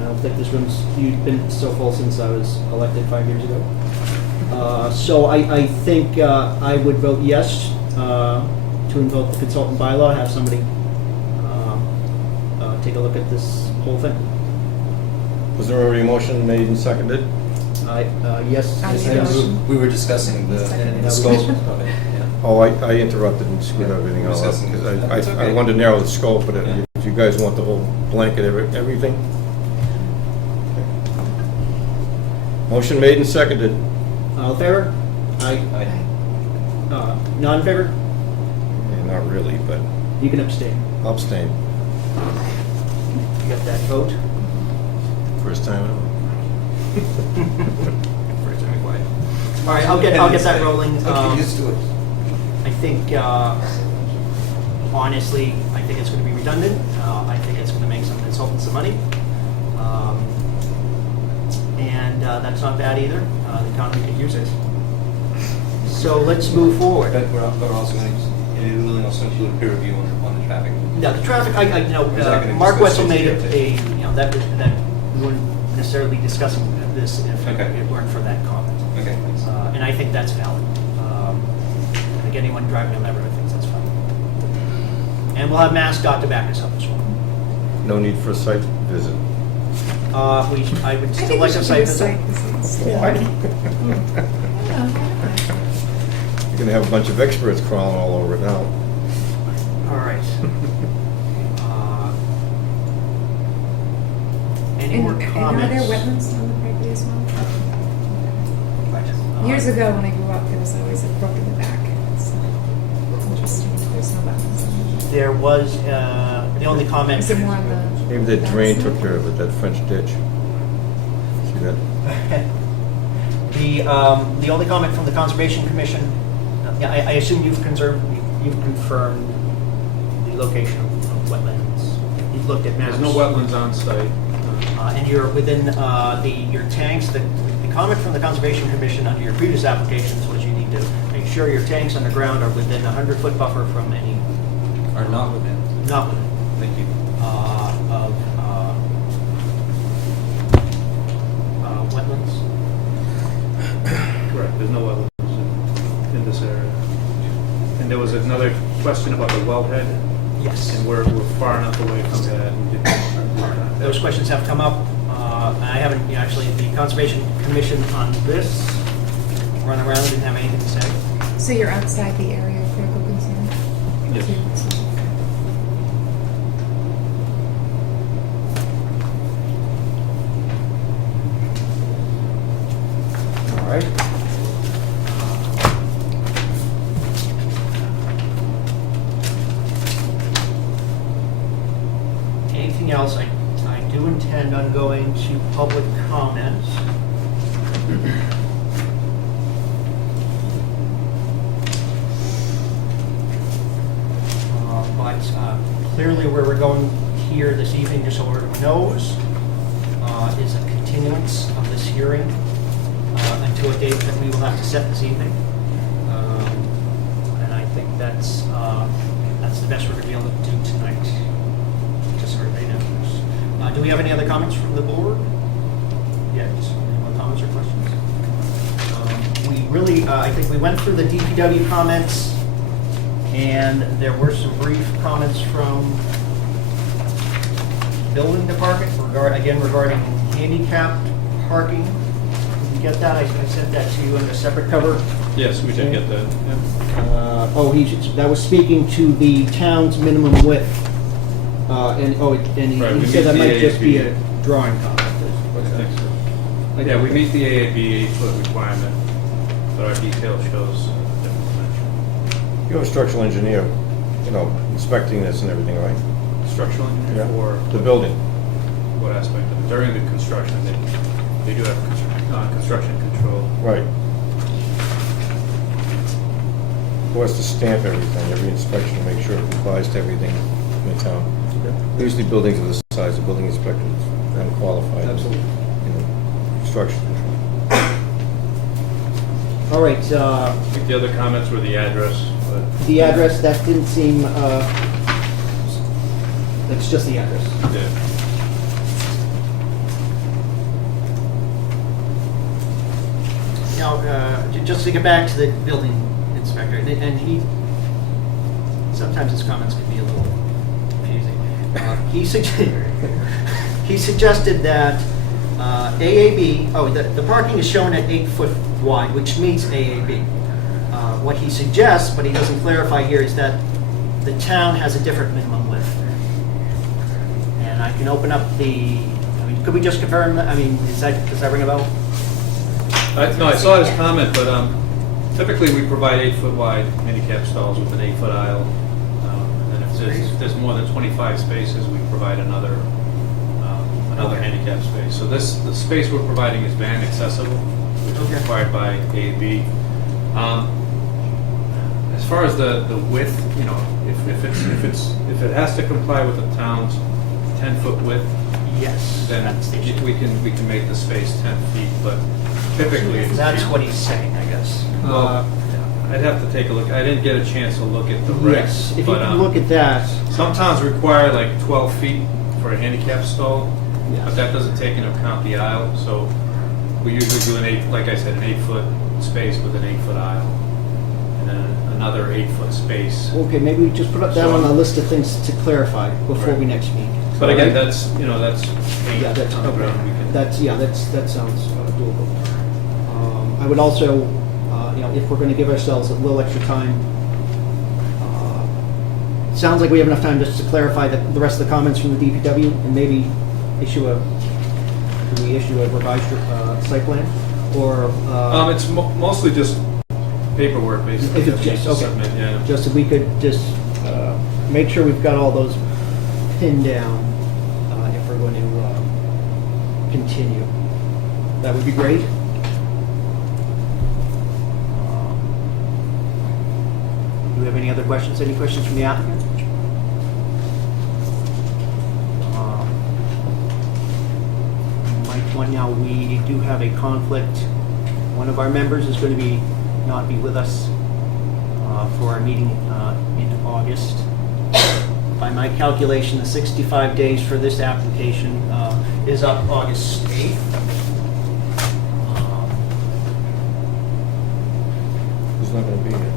I don't think this room's been so full since I was elected 5 years ago. So I think I would vote yes to invoke the consultant bylaw, have somebody take a look at this whole thing. was there already a motion made and seconded? Yes. I yes, made a yes. motion. We were discussing the Second. scope of it, yeah. Oh, I interrupted and screwed everything else up, Discussing- because That's I okay. wanted to narrow the scope, but Yeah. if you guys want the whole blanket, everything. Motion made and seconded. All in favor? Aye. Not in favor? Yeah, not really, but You can abstain. abstain. You got that vote? First time ever. All right, I'll get that rolling. Okay, used to it. I think, honestly, I think it's going to be redundant. I think it's going to make some consultants some money. And that's not bad either. The economy could use it. So let's move forward. But we're also going to, we'll also include a peer review on the traffic. Now, the traffic, you know, Is that gonna Mark discuss Wetzel made it? it you know, that we wouldn't necessarily be discussing this if Okay. it weren't for that comment. Okay, thanks. And I think that's valid. I think anyone driving on that road thinks that's fine. And we'll have MassDOT to back us up as well. No need for a site visit. I would I still think we like a should do site a visit. site visit. Why? Yeah. You're gonna have a bunch of experts crawling all over it now. All right. Any And more are there comments? wetlands on the property as well? Right. Years ago, when I grew up, there was always a brook in the back. It's interesting. There's no wetlands. There was, the only comment. Is it more on the? Maybe that drain took care of it, that French ditch. See that? The only comment from the Conservation Commission, yeah, I assume you've confirmed the location of wetlands. You've looked at maps. There's no wetlands on site. And you're within your tanks. The comment from the Conservation Commission under your previous applications was you need to make sure your tanks underground are within a 100-foot buffer from any, Are not within. not within, Thank you. of wetlands. Correct, there's no wetlands in this area. And there was another question about the wellhead, Yes. and we're far enough away from that. We didn't- Those questions have come up. I haven't, actually, the Conservation Commission on this run around, didn't have anything to say. So you're outside the area of critical concern? Yes. All right. Anything else? I do intend on going to public comments. But clearly where we're going here this evening, just so everyone knows, is a continuance of this hearing until a date that we will have to set this evening. And I think that's the best we're going to be able to do tonight, just so everybody knows. Do we have any other comments from the board? Yes, any more comments or questions? We really, I think we went through the DPW comments, and there were some brief comments from building department regarding handicapped parking. Did you get that? I sent that to you in a separate cover. Yes, we did get that. Yeah. That was speaking to the town's minimum width. And Right, he we said that meet the might just be AAB. a drawing comment. I think so. Yeah, we meet the AAB 8-foot requirement, but our detail shows different dimension. You have a structural engineer, inspecting this and everything, right? Structural engineer for The building. what aspect of it? During the construction, they do have construction control. Right. Who has to stamp everything, every inspection to make sure it complies to everything in the town? Usually buildings of this size, the building inspector is unqualified. Absolutely. Construction control. All right, I think the other comments were the address, but the address, that didn't seem, it's just the address. yeah. Now, just to get back to the building inspector, and sometimes his comments can be a little confusing. He suggested that AAB, the parking is shown at 8 foot wide, which meets AAB. What he suggests, but he doesn't clarify here, is that the town has a different minimum width. And I can open up could we just confirm, does that ring a bell? No, I saw his comment, but typically we provide 8-foot wide handicap stalls with an 8-foot aisle. And if there's more than 25 spaces, we provide another handicap space. So the space we're providing is van accessible, which is required by AAB. As far as the width, if it has to comply with the town's 10-foot width, Yes. then that's the issue. we can make the space 10 feet, but typically it's... That's what he's saying, I guess. Well, I'd have to take a look. I didn't get a chance to look at the regs. Yes, if you but, can look at that. some towns require like 12 feet for a handicap stall, Yes. but that doesn't take into account the aisle. So we usually do like I said, an 8-foot space with an 8-foot aisle, and then another 8-foot space. Okay, maybe we just put that on a list of things to clarify before Right. we next meet. But again, All right? that's 8 Yeah, that's, on the ground. We can- that sounds doable. I would also, if we're gonna give ourselves a little extra time, sounds like we have enough time just to clarify the rest of the comments from the DPW and maybe issue a revised site plan? Or, It's mostly just paperwork, basically. if it's that we just, need to okay. submit, yeah. Just if we could just make sure we've got all those pinned down if we're going to continue. That would be great. Do we have any other questions? Any questions from the applicant? Might point out, we do have a conflict. One of our members is going to not be with us for our meeting in August. By my calculation, the 65 days for this application is up August 8th. Who's not gonna be here?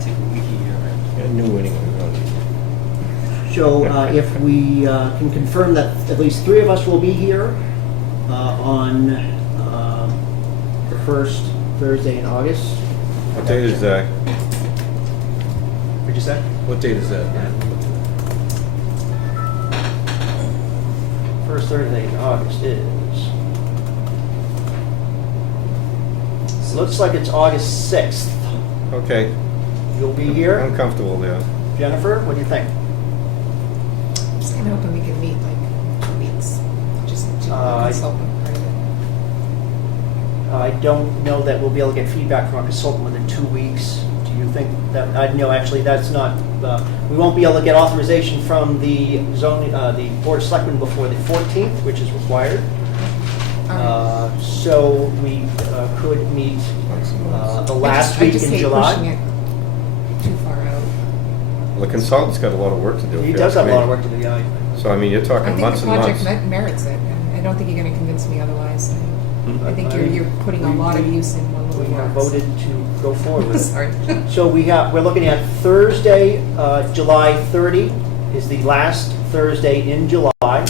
Take a week a year, right? Yeah, new anyway. So if we can confirm that at least 3 of us will be here on the first Thursday in August. What date is that? What'd you say? What date is that? First Thursday in August is... Looks like it's August 6th. Okay, You'll be here. I'm comfortable there. Jennifer, what do you think? I'm just kind of hoping we can meet like 2 weeks, just do the consultant part of it. I don't know that we'll be able to get feedback from our consultant within 2 weeks. Do you think that, no, actually, that's not, we won't be able to get authorization from the Board of Selectmen before the 14th, which is required. So we could meet the last I week just in hate July. pushing it too far out. Well, the consultant's got a lot of work to do. He if you does ask have a lot of me. work to do, yeah. So, I mean, you're I talking think the months and months. project merits it, and I don't think you're gonna convince me otherwise. Hmm? I think you're putting a lot of use in one We little have box. voted to go forward with it. Sorry. So we're looking at Thursday, July 30 is the last Thursday in July.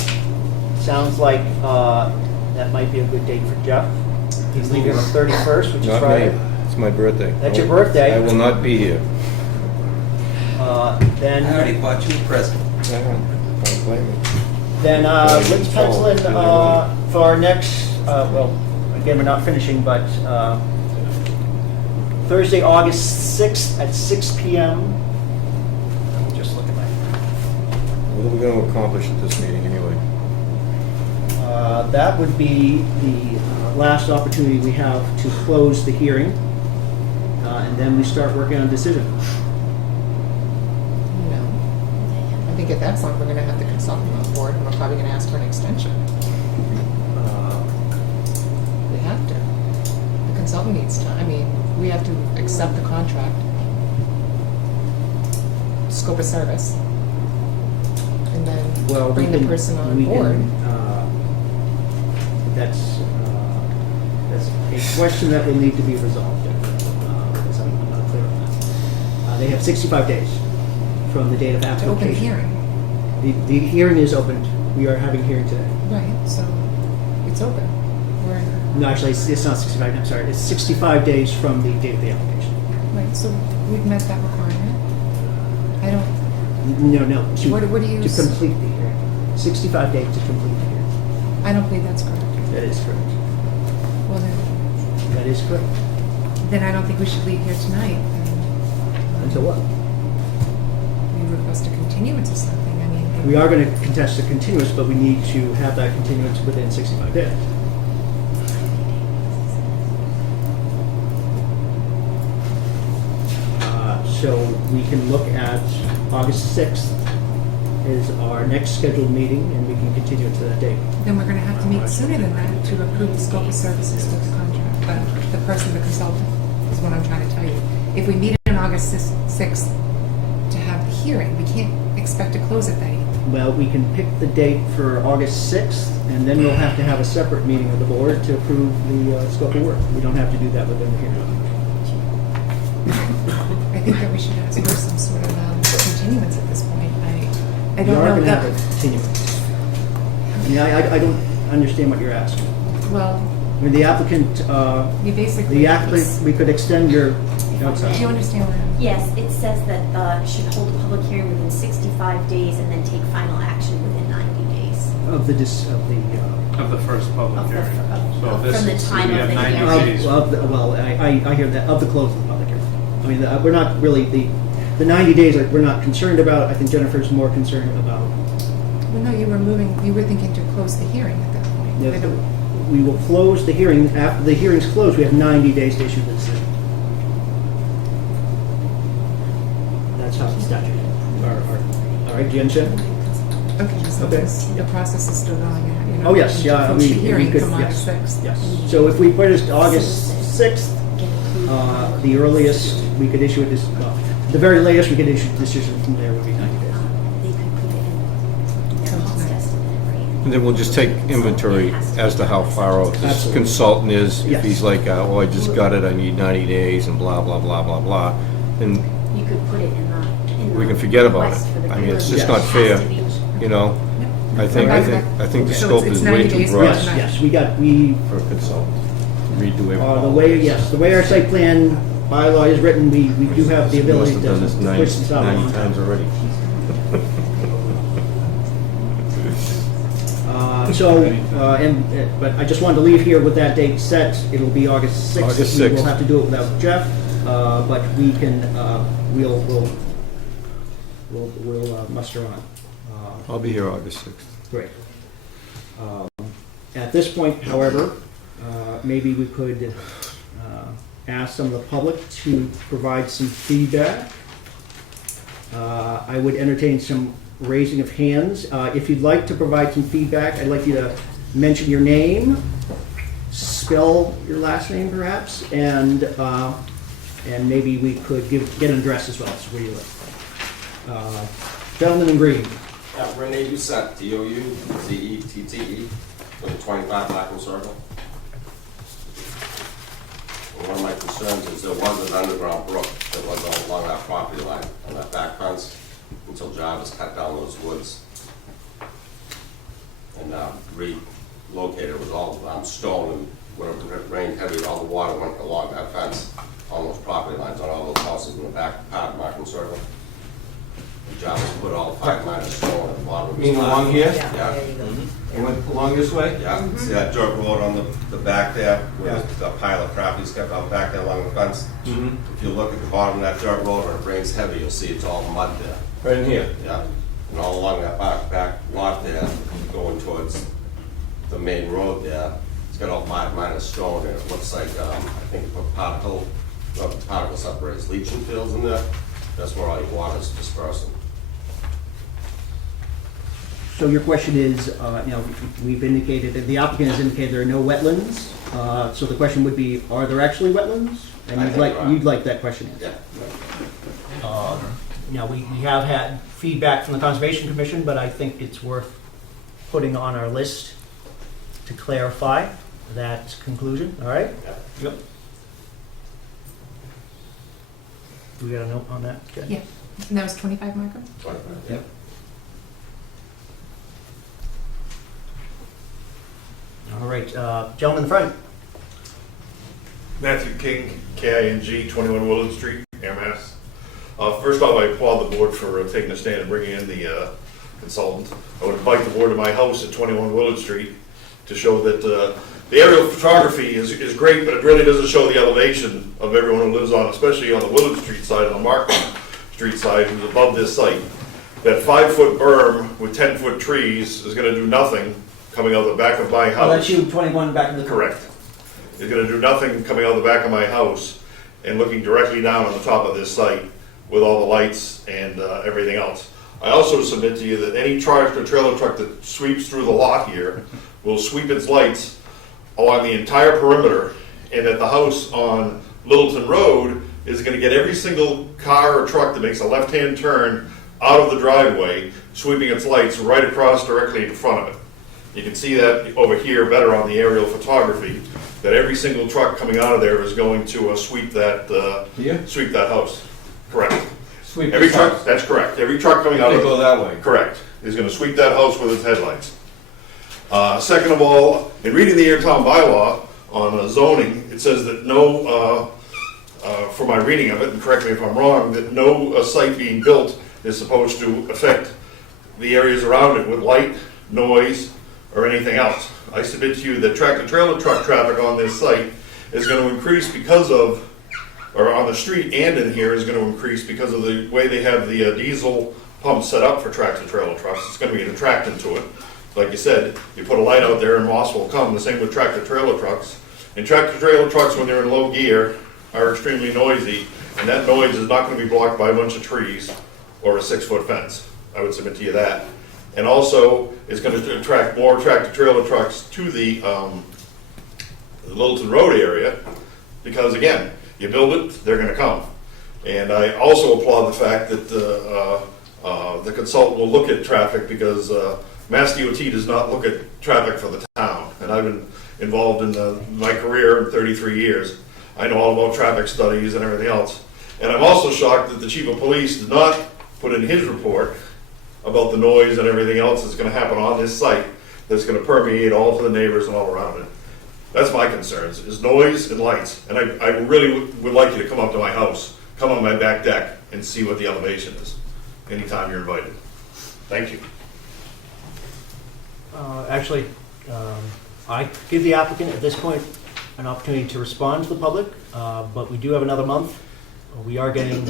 Sounds like that might be a good date for Jeff. He's leaving on the 31st, which is Not Friday. me. It's my birthday. That's your birthday. I will not be here. Then, I already bought you a present. Don't blame me. then let's pencil in for our next, well, again, we're not finishing, but Thursday, August 6th at 6 p.m. Let me just look at my, What are we going to accomplish at this meeting anyway? that would be the last opportunity we have to close the hearing. And then we start working on a decision. No. I think at that point, we're gonna have the consultant on board, and we're probably gonna ask for an extension. We have to. The consultant needs time. I mean, we have to accept the contract. Scope of service. And then Well, bring we the can- person on we board. can, that's a question that will need to be resolved. Because I'm not clear on that. They have 65 days from the date of To application. open hearing. The hearing is opened. We are having hearing today. Right, so it's open. We're, No, actually, it's not 65, I'm sorry. It's 65 days from the date of the application. right, so we've met that requirement. I don't, No. What do you To s- complete the hearing. 65 days to complete the hearing. I don't believe that's correct. That is correct. Well, That is correct. then I don't think we should leave here tonight. Until what? We request a continuance or something, I mean. We are going to contest the continuance, but we need to have that continuance within 65 days. So we can look at August 6th is our next scheduled meeting, and we can continue it to that date. Then we're gonna have to meet sooner than that to approve the scope of services to the contract, the person, the consultant, is what I'm trying to tell you. If we meet on August 6th to have the hearing, we can't expect to close it that evening. Well, we can pick the date for August 6th, and then we'll have to have a separate meeting of the board to approve the scope of work. We don't have to do that within the hearing. I think that we should ask for some sort of continuance at this point. I We don't are know going to have that, a continuance. I mean, I don't understand what you're asking. well, I mean, the applicant, you basically. the applicant, we could extend your, no, Do you understand what I'm? Yes, it says that should hold a public hearing within 65 days and then take final action within 90 days. of the, Of the first public Of the- hearing. of- So of- this from the is, time we of have the 90 hearing. days. well, I hear that, of the close of the public hearing. I mean, we're not really, the 90 days, we're not concerned about. I think Jennifer's more concerned about. Well, no, you were thinking to close the hearing at that point. I don't- We will close the hearing. After the hearing's closed, we have 90 days to issue the decision. That's how the statute, all right, do you understand? Okay, so Okay. the process is still going ahead. You're not Oh, yes, looking to yeah, close the we hearing could, come yes, August 6th. yes. So if we put it to August 6th, the earliest we could issue it is, well, the very latest we could issue a decision from there would be 90 days. They could put it in their cost estimate, right? And then we'll just take inventory as to how far out this Absolutely. consultant is. If Yes. he's like, oh, I just got it, I need 90 days, and blah, blah, blah, blah, blah, then, You could put it in the. We can forget about request it. for the I mean, it's hearing. just It not has fair. to be- you know? I think the So scope it's is 90 way too days broad Yes, yes, we, for a consultant. Redo every. the way our site plan bylaw is written, we do have the ability Must to have done this push this out a 90 long time. times already. But I just wanted to leave here with that date set. It'll be August 6th. August We 6th. will have to do it without Jeff, but we can, we'll muster on. I'll be here August 6th. Great. At this point, however, maybe we could ask some of the public to provide some feedback. I would entertain some raising of hands. If you'd like to provide some feedback, I'd like you to mention your name, spell your last name perhaps, and maybe we could get an address as well, so where you live. Gentleman in green. Renee Doucette, D-O-U-Z-E-T-T-E, with 25 Blackwell Circle. And one of my concerns is there was an underground brook that was along that property line on that back fence until Jarvis cut down those woods and relocated. It was all stone, and when it rained heavy, all the water went along that fence on those property lines, on all those houses in the back part of Markham Circle. Jarvis put all 5 minor stone at the bottom of his. You mean along here? Yeah. It went along this way? Yeah, see that dirt road on the back there, where Yeah. there's a pile of crap he's kept out back there along the fence? Mm-hmm. If you look at the bottom of that dirt road, when it rains heavy, you'll see it's all mud there. Right in here? Yeah, and all along that back lot there, going towards the main road there, it's got all 5 minor stone, and it looks like, I think, particle separates leaching fields in there. That's where all your water's dispersing. So your question is, we've indicated, the applicant has indicated there are no wetlands. So the question would be, are there actually wetlands? And I think there are. you'd like that question answered. Yeah. Now, we have had feedback from the Conservation Commission, but I think it's worth putting on our list to clarify that conclusion, all right? Yep. Do we got a note on that? Okay. Yeah, and that was 25 Markham? 25, Yep. All right, gentleman in the front. Matthew King, K-I-N-G, 21 Willard Street, Amherst. First off, I applaud the board for taking a stand and bringing in the consultant. I would invite the board to my house at 21 Willard Street to show that the aerial photography is great, but it really doesn't show the elevation of everyone who lives on, especially on the Willard Street side and the Markham Street side, who's above this site. That 5-foot berm with 10-foot trees is going to do nothing coming out the back of my house. I'll let you 21 back in the Correct. It's going to do nothing coming out the back of my house and looking directly down on the top of this site with all the lights and everything else. I also submit to you that any truck or trailer truck that sweeps through the lot here will sweep its lights along the entire perimeter, and that the house on Littleton Road is going to get every single car or truck that makes a left-hand turn out of the driveway, sweeping its lights right across directly in front of it. You can see that over here better on the aerial photography, that every single truck coming out of there is going to sweep that house. Correct. Sweep Every this truck, house. that's correct. Every truck coming out They of go that way. Correct. Is going to sweep that house with its headlights. Second of all, in reading the Airtown bylaw on zoning, it says that no, for my reading of it, and correct me if I'm wrong, that no site being built is supposed to affect the areas around it with light, noise, or anything else. I submit to you that tractor-trailer truck traffic on this site is going to increase because of, or on the street and in here is going to increase because of the way they have the diesel pump set up for tractor-trailer trucks. It's going to be an attractant to it. Like you said, you put a light out there and moss will come. The same with tractor-trailer trucks. And tractor-trailer trucks, when they're in low gear, are extremely noisy, and that noise is not going to be blocked by a bunch of trees or a 6-foot fence. I would submit to you that. And also, it's going to attract more tractor-trailer trucks to the Littleton Road area, because again, you build it, they're going to come. And I also applaud the fact that the consultant will look at traffic, because Mass DOT does not look at traffic for the town. And I've been involved in my career in 33 years. I know all about traffic studies and everything else. And I'm also shocked that the chief of police did not put in his report about the noise and everything else that's going to happen on this site that's going to permeate all to the neighbors and all around it. That's my concerns, is noise and lights. And I really would like you to come up to my house, come on my back deck, and see what the elevation is anytime you're invited. Thank you. Actually, I give the applicant at this point an opportunity to respond to the public, but we do have another month. We are getting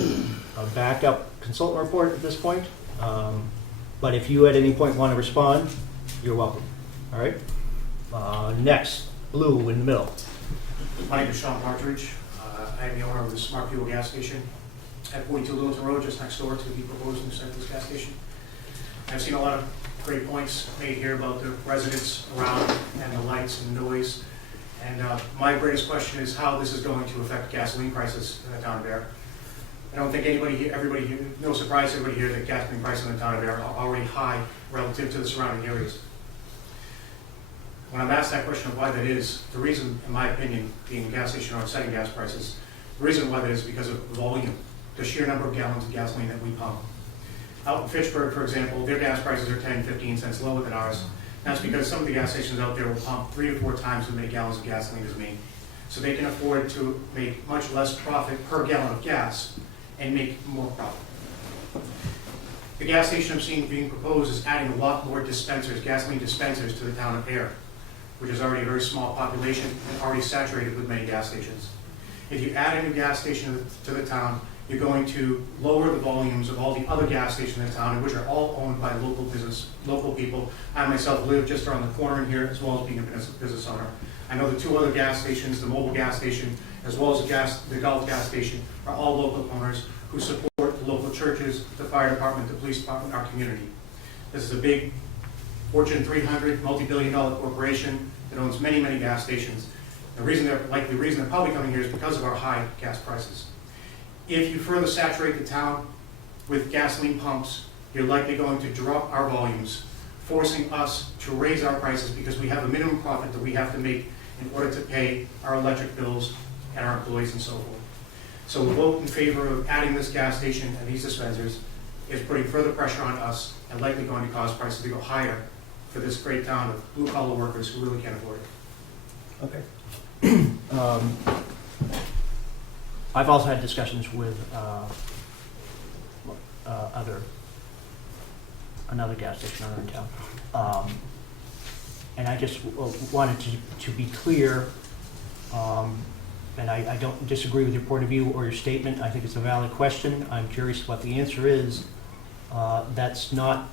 a backup consultant report at this point. But if you at any point want to respond, you're welcome. All right? Next, blue in the middle. My name is Sean Partridge. I am the owner of the Smart Fuel gas station at 42 Littleton Road, just next door to the proposed new Central's gas station. I've seen a lot of great points made here about the residents around and the lights and noise. And my greatest question is how this is going to affect gasoline prices in the town of Ayer. I don't think anybody here, everybody here, no surprise to everybody here that gasoline prices in the town of Ayer are already high relative to the surrounding areas. When I'm asked that question of why that is, the reason, in my opinion, being a gas station or setting gas prices, the reason why that is because of volume, the sheer number of gallons of gasoline that we pump. Out in Fitchburg, for example, their gas prices are 10, 15 cents lower than ours. That's because some of the gas stations out there will pump 3 to 4 times as many gallons of gasoline as me. So they can afford to make much less profit per gallon of gas and make more profit. The gas station I'm seeing being proposed is adding a lot more dispensers, gasoline dispensers, to the town of Ayer, which is already a very small population and already saturated with many gas stations. If you add a new gas station to the town, you're going to lower the volumes of all the other gas stations in the town, which are all owned by local business, local people. I myself live just around the corner in here, as well as being a business owner. I know the 2 other gas stations, the mobile gas station, as well as the Gulf gas station, are all local owners who support the local churches, the fire department, the police department, our community. This is a big Fortune 300, multi-billion-dollar corporation that owns many, many gas stations. The reason they're probably coming here is because of our high gas prices. If you further saturate the town with gasoline pumps, you're likely going to drop our volumes, forcing us to raise our prices because we have a minimum profit that we have to make in order to pay our electric bills and our employees and so forth. So a vote in favor of adding this gas station and these dispensers is putting further pressure on us and likely going to cause prices to go higher for this great town of blue-collar workers who really can't afford it. Okay. I've also had discussions with another gas station owner in town. And I just wanted to be clear, and I don't disagree with your point of view or your statement. I think it's a valid question. I'm curious what the answer is. That's not,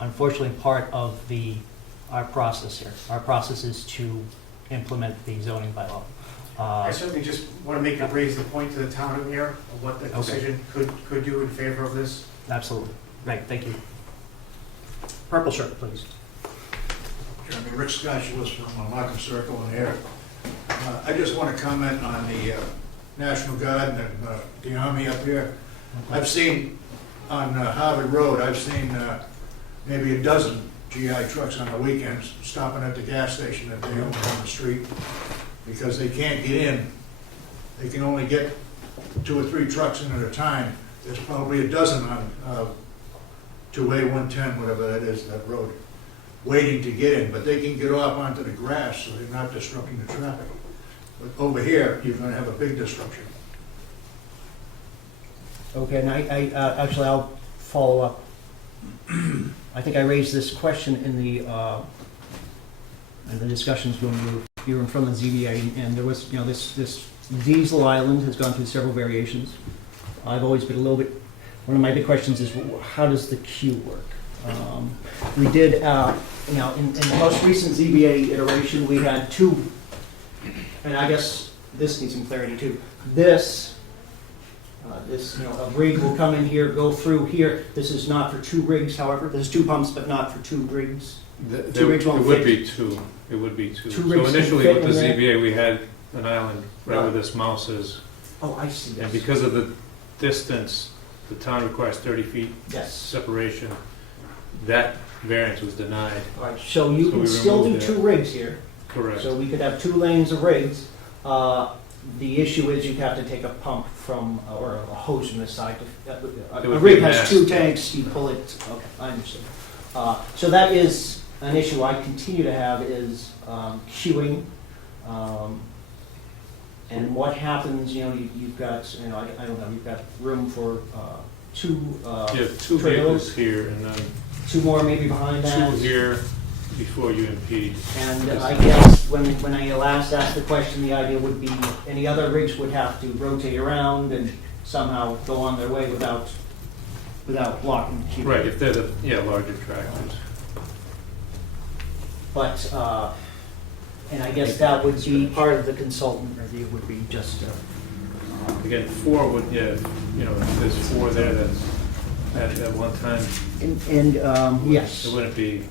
unfortunately, part of our process here. Our process is to implement the zoning bylaw. I certainly just want to raise the point to the town of Ayer of what the decision could do in favor of this. Absolutely. Right, thank you. Purple shirt, please. Jeremy, Rick Scotchulis from Markham Circle in Ayer. I just want to comment on the National Guard and the Army up here. I've seen on Harvard Road, I've seen maybe a dozen GI trucks on the weekends stopping at the gas station that they own on the street because they can't get in. They can only get 2 or 3 trucks in at a time. There's probably a dozen on 2A 110, whatever that is, that road, waiting to get in, but they can get off onto the grass so they're not disrupting the traffic. But over here, you're going to have a big disruption. Okay, and actually, I'll follow up. I think I raised this question in the discussions when you were in front of the ZBA, and there was, this diesel island has gone through several variations. I've always been one of my big questions is, how does the queue work? We did, in the most recent ZBA iteration, we had 2, and I guess this needs some clarity too. This, a rig will come in here, go through here. This is not for 2 rigs, however. There's 2 pumps, but not for 2 rigs. 2 rigs won't fit. It would be 2. It would be 2. 2 So rigs can initially fit with the in there. ZBA, we had an island right where this mouse is. Oh, I see. And because of the distance, the town requires 30 feet Yes. separation. That variance was denied. All right, so you So can we still do removed 2 it. rigs here. Correct. So we could have 2 lanes of rigs. The issue is you'd have to take a pump from, or a hose from the side. A would rig be has masked. 2 tanks, you pull it, okay, I understand. So that is an issue I continue to have is queuing. And what happens, you've got, I don't know, you've got room for 2 You have 2 trailers, vehicles here and then 2 more maybe behind that. 2 here before you impede. And I guess when I last asked the question, the idea would be any other rigs would have to rotate around and somehow go on their way without blocking the queue. Right, if they're the larger tractors. But, and I guess that would be part of the consultant review would be just, Again, 4 would, if there's 4 there, that's at one time. and yes. It wouldn't be,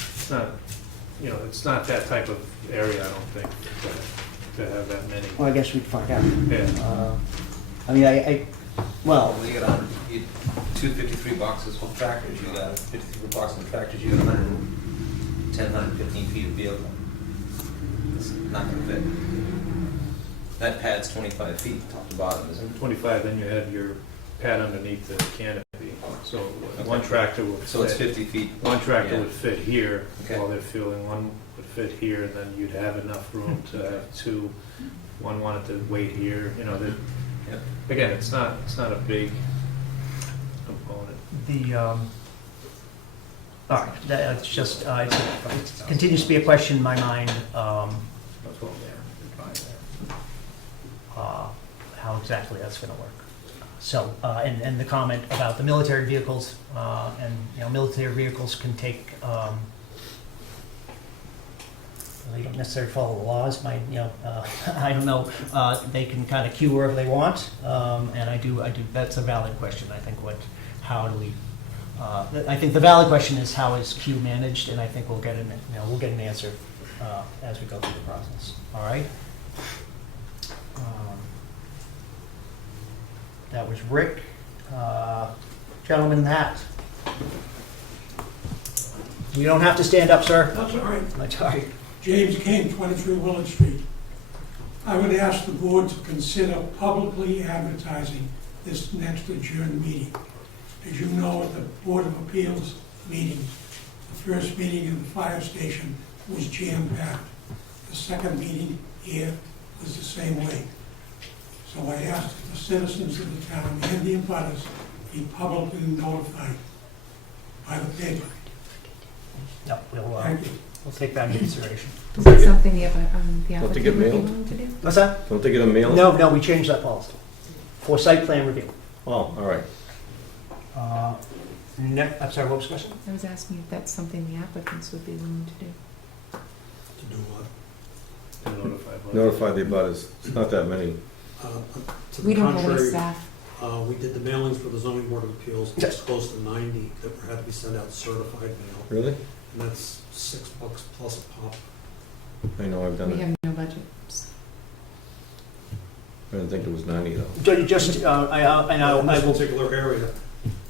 it's not that type of area, I don't think, to have that many. Well, I guess we'd find out. Yeah. I mean, well, Well, you got 100, you, 253 boxes for tractors, you got 53 boxes for tractors, you got 110, 115 feet of vehicle. It's not gonna fit. That pad's 25 feet top to bottom, isn't it? 25, then you had your pad underneath the canopy. So one tractor would fit. So it's 50 feet. One tractor Yeah. would fit here Okay. while they're fueling, one would fit here, and then you'd have enough room to have two. One wanted to wait here, you know, Yep. again, it's not a big component. all right, that's just, it continues to be a question in my mind, That's what how exactly that's going to work. So, and the comment about the military vehicles, and, you know, military vehicles can take, they don't necessarily follow the laws, I don't know, they can kind of queue wherever they want, and I do, that's a valid question, I think, how do we, I think the valid question is how is queue managed, and I think we'll get an answer, as we go through the process, all right? That was Rick. Gentleman in the hat. You don't have to stand up, sir. That's all right. That's all right. James King, 23 Willard Street. I would ask the board to consider publicly advertising this next adjourned meeting. As you know, at the Board of Appeals meetings, the first meeting in the fire station was jam-packed. The second meeting here was the same way. So I ask that the citizens of the town and the abutters be publicly notified by the paper. No, Thank you. we'll take that into consideration. Is that something the Don't they applicant get would be mailed? willing to do? What's that? Don't they get a mail? No, we changed that policy for site plan review. Oh, all right. I'm sorry, what was the question? I was asking if that's something the applicants would be willing to do. To do what? To notify. Notify the abutters. It's not that many. To We the don't have any contrary, staff. we did the mailings for the zoning board of appeals. It's Yes. close to 90 that had to be sent out certified mail. Really? And that's $6 plus a pop. I know, I've done We it. have no budget. I didn't think it was 90 though. Just, In I this will, particular area,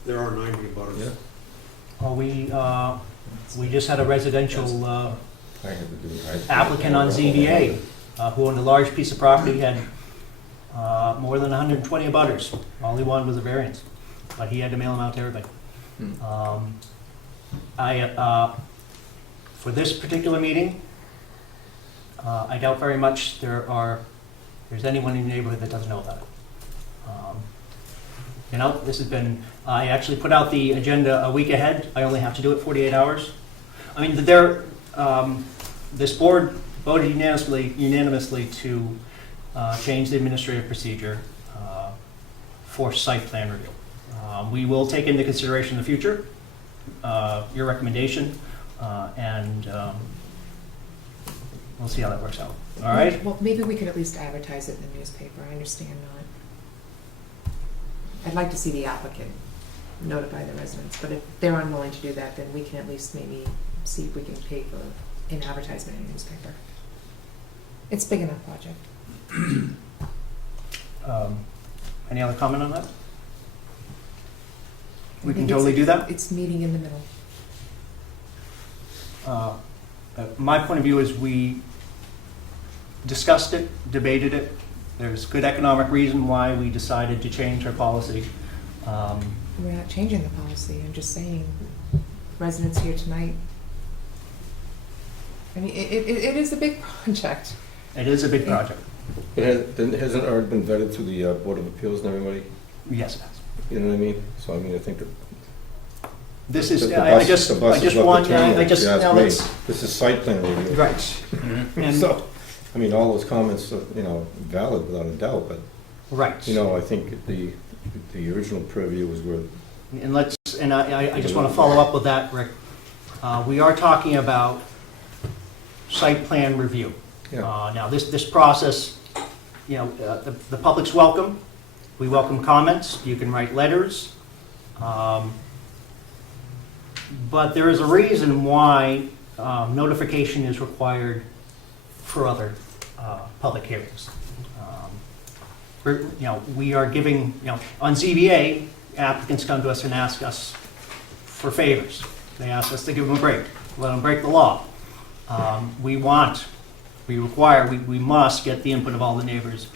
there are 90 butters. Yeah. we just had a residential I had to do it. applicant on ZBA who owned a large piece of property, had more than 120 abutters. All he wanted was a variance, but he had to mail them out to everybody. For this particular meeting, I doubt very much there's anyone in the neighborhood that doesn't know about it. This has been, I actually put out the agenda a week ahead. I only have to do it 48 hours. I mean, this board voted unanimously to change the administrative procedure for site plan review. We will take into consideration in the future your recommendation, and we'll see how that works out. All right? Well, maybe we could at least advertise it in the newspaper. I understand not. I'd like to see the applicant notify the residents, but if they're unwilling to do that, then we can at least maybe see if we can pay for an advertisement in the newspaper. It's a big enough project. Any other comment on that? We I can think totally do that. It's meeting in the middle. My point of view is we discussed it, debated it. There's good economic reason why we decided to change our policy. We're not changing the policy. I'm just saying, residents here tonight. I mean, it is a big project. It is a big project. But hasn't it already been vetted through the Board of Appeals and everybody? Yes, it has. You know what I mean? So I mean, I think that. This is, the I bus- just the bus has want, left the terminal, I just, if you ask now me. let's, This is site plan review. right. And, So, I mean, all those comments are, valid without a doubt, but, right. I think the original purview was where, And I just want to follow up with that, Rick. We are talking about site plan review. yeah. Now, this process, the public's welcome. We welcome comments. You can write letters. But there is a reason why notification is required for other public hearings. We are giving, on ZBA, applicants come to us and ask us for favors. They ask us to give them a break, let them break the law. We must get the input of all the neighbors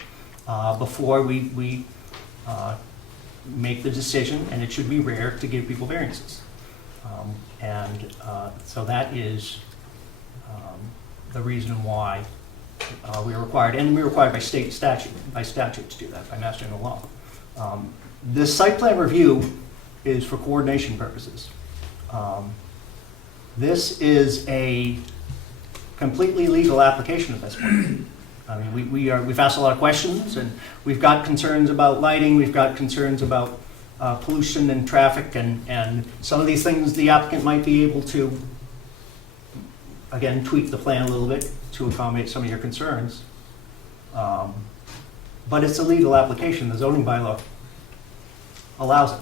before we make the decision, and it should be rare to give people variances. So that is the reason why we are required, and we're required by state statute, to do that, by Mass General Law. This site plan review is for coordination purposes. This is a completely legal application at this point. I mean, we've asked a lot of questions, and we've got concerns about lighting, we've got concerns about pollution and traffic, and some of these things the applicant might be able to, again, tweak the plan a little bit to accommodate some of your concerns. But it's a legal application. The zoning bylaw allows it.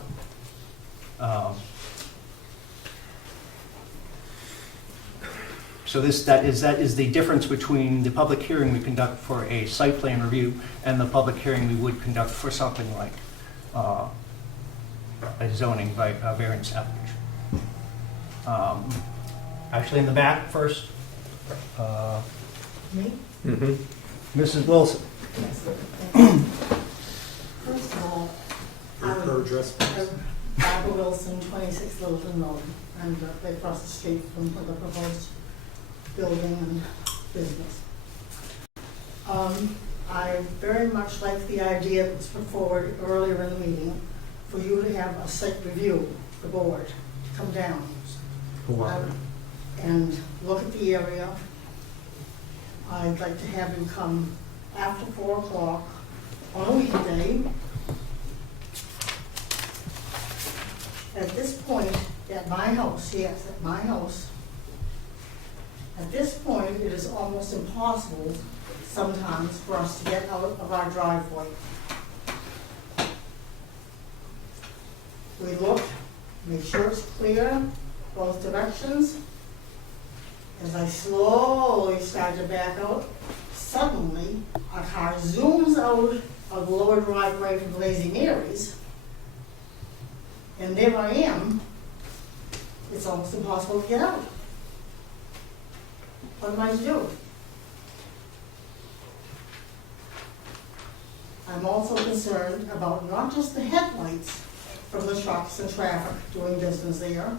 So that is the difference between the public hearing we conduct for a site plan review and the public hearing we would conduct for something like a zoning variance application. Actually, in the back first, Me? Mrs. Wilson. Yes. First of all, Her address, please. Barbara Wilson, 26 Littleton Road, and right across the street from the proposed building and business. I very much like the idea that was put forward earlier in the meeting for you to have a site review, the board, to come down and look at the area. I'd like to have you come after 4 o'clock on a weekday. At this point, at my house, yes, at my house, at this point, it is almost impossible sometimes for us to get out of our driveway. We look, make sure it's clear, both directions. As I slowly start to back out, suddenly a car zooms out of the lower driveway from Lazy Mary's, and there I am. It's almost impossible to get out. What am I to do? I'm also concerned about not just the headlights from the trucks and traffic doing business there,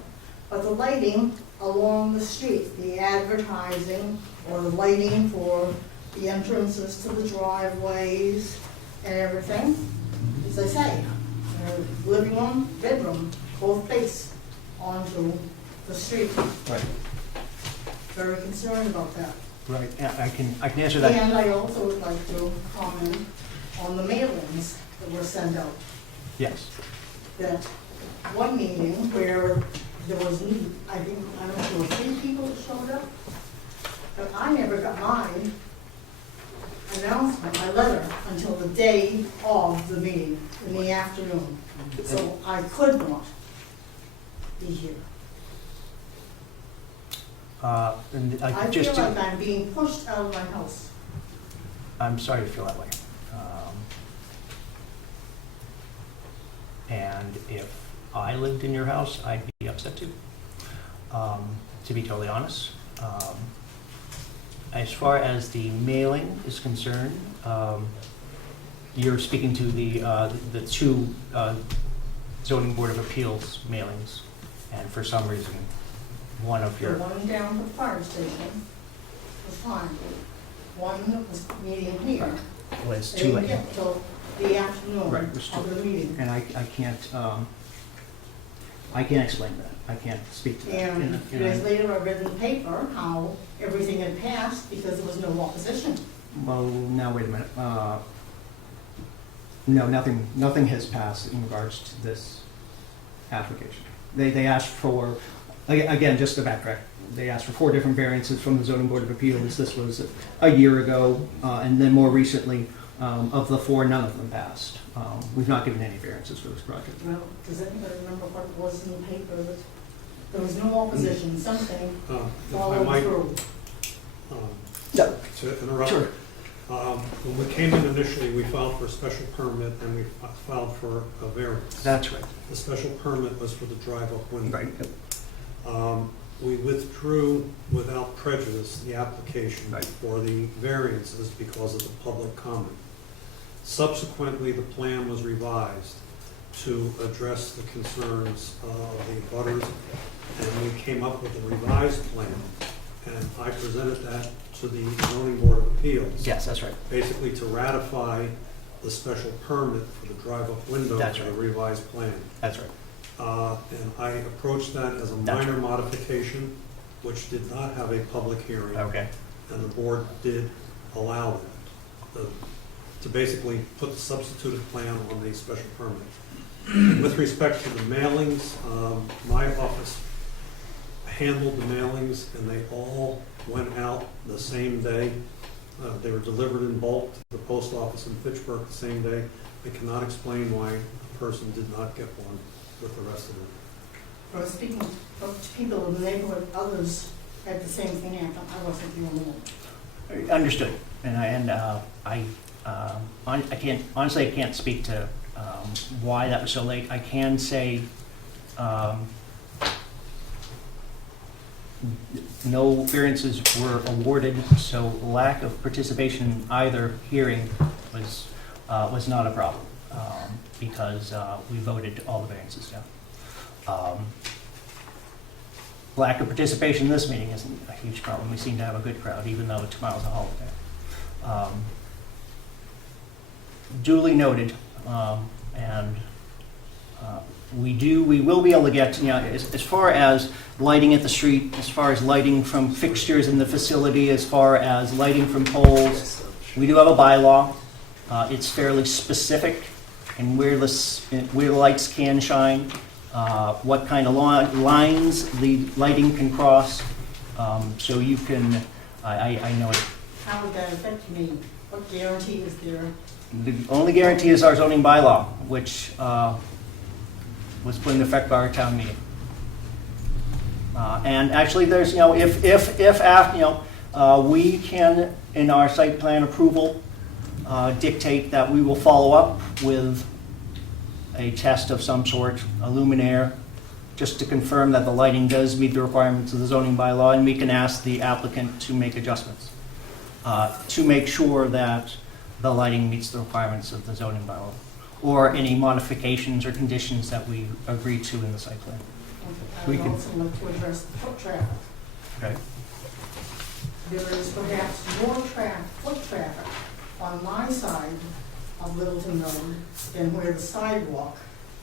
but the lighting along the street, the advertising or the lighting for the entrances to the driveways and everything. As I say, living room, bedroom, both face onto the street. Right. Very concerned about that. Right. I can answer that. And I also would like to comment on the mailings that were sent out. Yes. That one meeting where there was, I don't know if there were 3 people that showed up, but I never got my announcement, my letter, until the day of the meeting, in the afternoon. So I could not be here. And I feel like I'm being pushed out of my house. I'm sorry to feel that way. And if I lived in your house, I'd be upset too, to be totally honest. As far as the mailing is concerned, you're speaking to the 2 zoning board of appeals mailings, and for some reason, one of The your... one down at the fire station was fine. One that was meeting here. was They too didn't late. get till the afternoon Right, it was too of the meeting. And I can't explain that. I can't speak to that. And 2 days later, I read in the paper how everything had passed because there was no opposition. Well, now, wait a minute. No, nothing has passed in regards to this application. They asked for, again, just to backtrack, they asked for 4 different variances from the zoning board of appeals. This was a year ago, and then more recently, of the 4, none of them passed. We've not given any variances for this project. Well, does anybody remember what was in the paper that there was no opposition, something If I followed might, through? No. To interrupt. Sure. When we came in initially, we filed for a special permit and we filed for a variance. That's right. The special permit was for the drive-up window. Right. We withdrew without prejudice the application Right. for the variances because of the public comment. Subsequently, the plan was revised to address the concerns of the abutters, and we came up with a revised plan, and I presented that to the zoning board of appeals. Yes, that's right. Basically to ratify the special permit for the drive-up window That's for the right. revised plan. That's right. And I approached that as a That's minor modification, which did not have a public hearing. Okay. And the board did allow that, to basically put the substituted plan on the special permit. And with respect to the mailings, my office handled the mailings, and they all went out the same day. They were delivered in bulk to the post office in Fitchburg the same day. I cannot explain why a person did not get one with the rest of them. I was speaking to people in the neighborhood, others had the same thing happen. I wasn't the only one. Understood. And I can't, honestly, I can't speak to why that was so late. I can say no variances were awarded, so lack of participation in either hearing was not a problem, because we voted all the variances down. Lack of participation in this meeting isn't a huge problem. We seem to have a good crowd, even though tomorrow's a holiday. Duly noted, and we will be able to get, as far as lighting at the street, as far as lighting from fixtures in the facility, as far as lighting from poles, we do have a bylaw. It's fairly specific in where the lights can shine, what kind of lines the lighting can cross, so you can, I know it. How would that affect me? What guarantee is there? The only guarantee is our zoning bylaw, which was put in effect by our town meeting. And actually, there's, if after, we can, in our site plan approval, dictate that we will follow up with a test of some sort, a luminaire, just to confirm that the lighting does meet the requirements of the zoning bylaw, and we can ask the applicant to make adjustments to make sure that the lighting meets the requirements of the zoning bylaw, or any modifications or conditions that we agree to in the site plan. I would also like to address the foot traffic. Okay. There is perhaps more foot traffic on my side of Littleton Road than where the sidewalk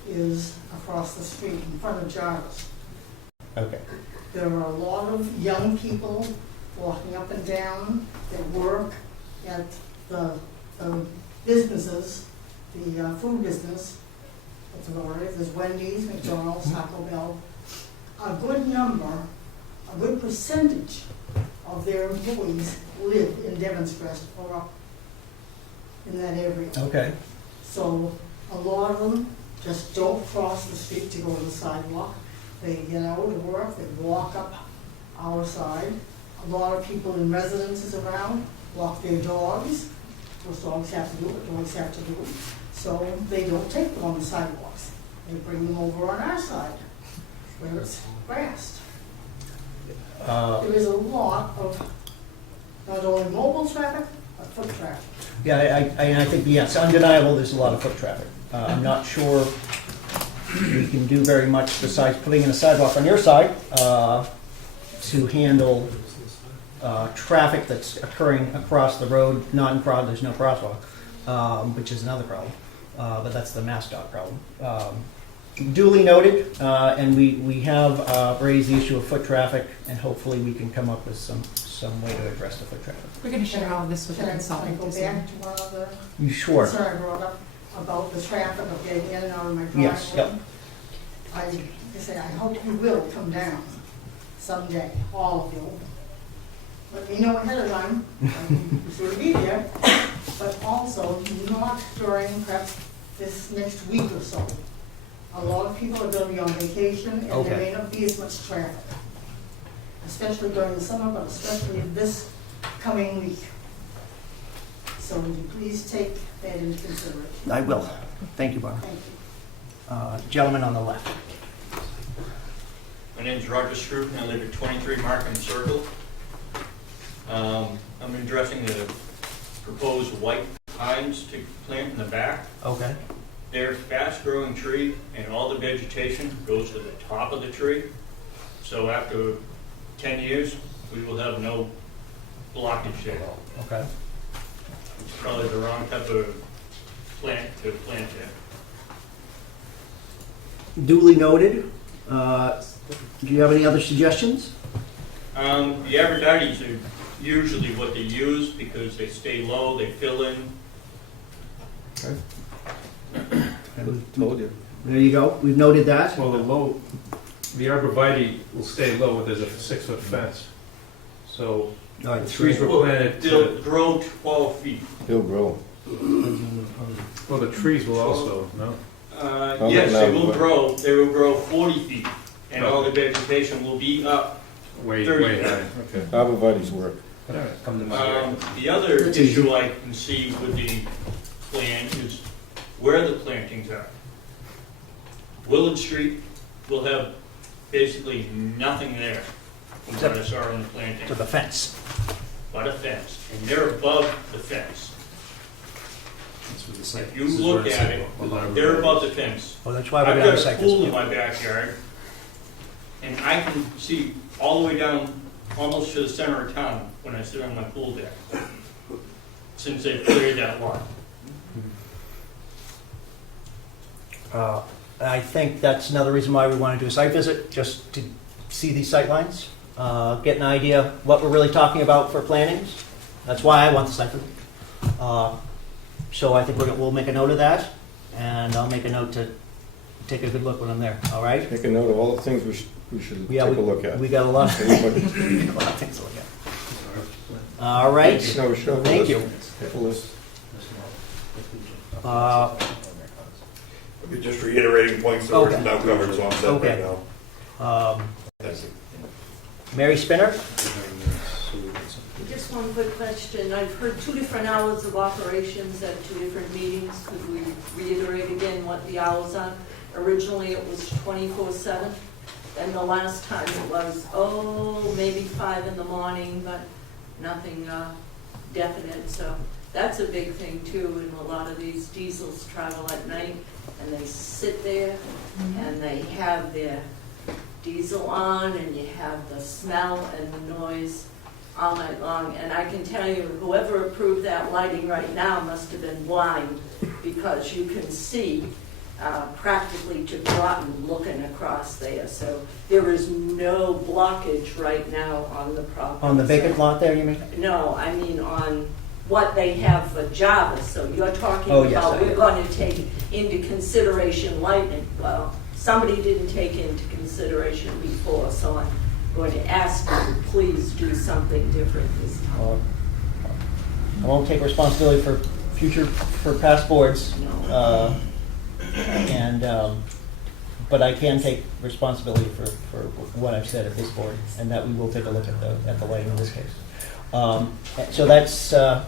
is across the street in front of Jarvis. Okay. There are a lot of young people walking up and down that work at the businesses, the food business, what's the word, there's Wendy's, McDonald's, Taco Bell. A good number, a good percentage of their employees live in Devon's Crest or up in that area. Okay. So a lot of them just don't cross the street to go to the sidewalk. They get out to work, they walk up our side. A lot of people in residences around walk their dogs. Those dogs have to do what dogs have to do. So they don't take them on the sidewalks. They bring them over on our side, where it's grassed. There is a lot of not only mobile traffic, but foot traffic. Yeah, I think, yes, undeniable, there's a lot of foot traffic. I'm not sure we can do very much besides putting in a sidewalk on your side to handle traffic that's occurring across the road, not in crowd, there's no crosswalk, which is another problem, but that's the MassDOT problem. Duly noted, and we have raised the issue of foot traffic, and hopefully we can come up with some way to address the foot traffic. We're going to share all of this with the Can I consultant. go as back well. to one other You sure? concern I brought up about the traffic of getting in and out of my driveway? Yes, yep. I say, I hope you will come down someday, all of you. Let me know ahead of time, I can sort of be there, but also not during perhaps this next week or so. A lot of people are gonna be on vacation, and there Okay. may not be as much traffic. Especially during the summer, but especially this coming week. So would you please take that into consideration? I will. Thank you, Barbara. Thank you. Gentleman on the left. My name's Roger Scruton, I live at 23 Markham Circle. I'm addressing the proposed white pines to plant in the back. Okay. They're a fast-growing tree, and all the vegetation goes to the top of the tree. So after 10 years, we will have no blockage there. Okay. It's probably the wrong type of plant to plant there. Duly noted. Do you have any other suggestions? The Abradates are usually what they use because they stay low, they fill in. Told you. There you go. We've noted that. Well, the arborvitae will stay low when there's a 6-foot fence. So All right, the trees were planted They'll to, grow 12 feet. He'll grow. well, the trees will also, no? Yes, they will grow. They will grow 40 feet, and all the vegetation will be up. Way 30 high, feet. okay. Arborvitae's work. Come to my area. The other issue I can see with the plan is where the plantings are. Willard Street will have basically nothing there from what I saw in the planting, To the fence. but a fence, and they're above the fence. If you look at it, they're above the fence. Oh, that's why we're I've going to got a site pool in this. my backyard, and I can see all the way down almost to the center of town when I sit on my pool deck, since they've cleared that lot. I think that's another reason why we want to do a site visit, just to see these sight lines, get an idea what we're really talking about for plantings. That's why I want the site visit. So I think we'll make a note of that, and I'll make a note to take a good look when I'm there, all right? Make a note of all the things we should take Yeah, a look at. We got a lot, Everybody- we got a lot of things to look at. All right, No, show the thank list. you. Have a list. You're just reiterating points that were now covered, so I'm set Okay. right now. That's it. Mary Spinner? Just one quick question. I've heard 2 different hours of operations at 2 different meetings. Could we reiterate again what the hours are? Originally, it was 24/7, and the last time it was, maybe 5 in the morning, but nothing definite. So that's a big thing too, and a lot of these diesels travel at night, and they sit there, and they have their diesel on, and you have the smell and the noise all night long. And I can tell you, whoever approved that lighting right now must have been blind, because you can see practically to Groton looking across there. So there is no blockage right now on the property. On the vacant lot there, you mean? No, I mean on what they have for Java. So you're talking Oh, yes, about I we're am. going to take into consideration lighting. Well, somebody didn't take into consideration before, so I'm going to ask you to please do something different this time. I won't take responsibility for past boards, but I can take responsibility for what I've said at this board, and that we will take a look at the lighting in this case. So that's, Can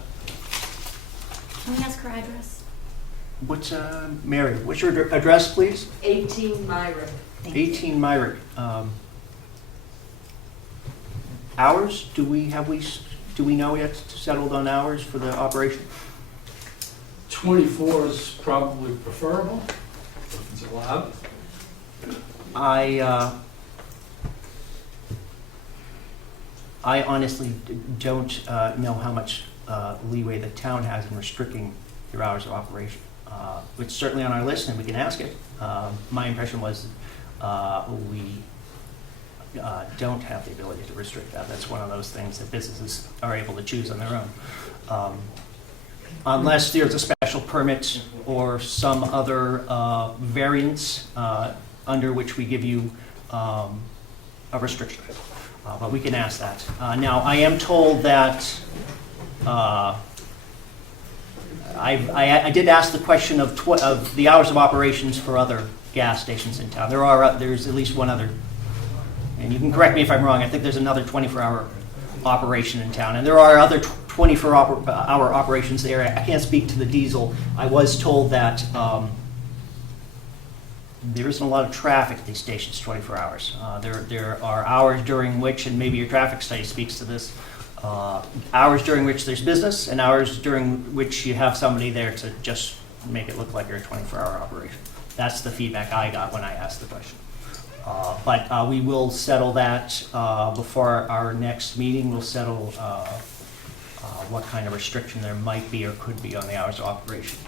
we ask her address? Mary, what's your address, please? 18 Myrick. 18 Myrick. Hours, do we know yet settled on hours for the operation? 24 is probably preferable, if it's allowed. I honestly don't know how much leeway the town has in restricting your hours of operation. It's certainly on our list, and we can ask it. My impression was we don't have the ability to restrict that. That's one of those things that businesses are able to choose on their own. Unless there's a special permit or some other variance under which we give you a restriction. But we can ask that. Now, I am told that I did ask the question of the hours of operations for other gas stations in town. There's at least one other, and you can correct me if I'm wrong, I think there's another 24-hour operation in town, and there are other 24-hour operations there. I can't speak to the diesel. I was told that there isn't a lot of traffic at these stations 24 hours. There are hours during which, and maybe your traffic study speaks to this, hours during which there's business and hours during which you have somebody there to just make it look like you're a 24-hour operation. That's the feedback I got when I asked the question. But we will settle that before our next meeting. We'll settle what kind of restriction there might be or could be on the hours of operation.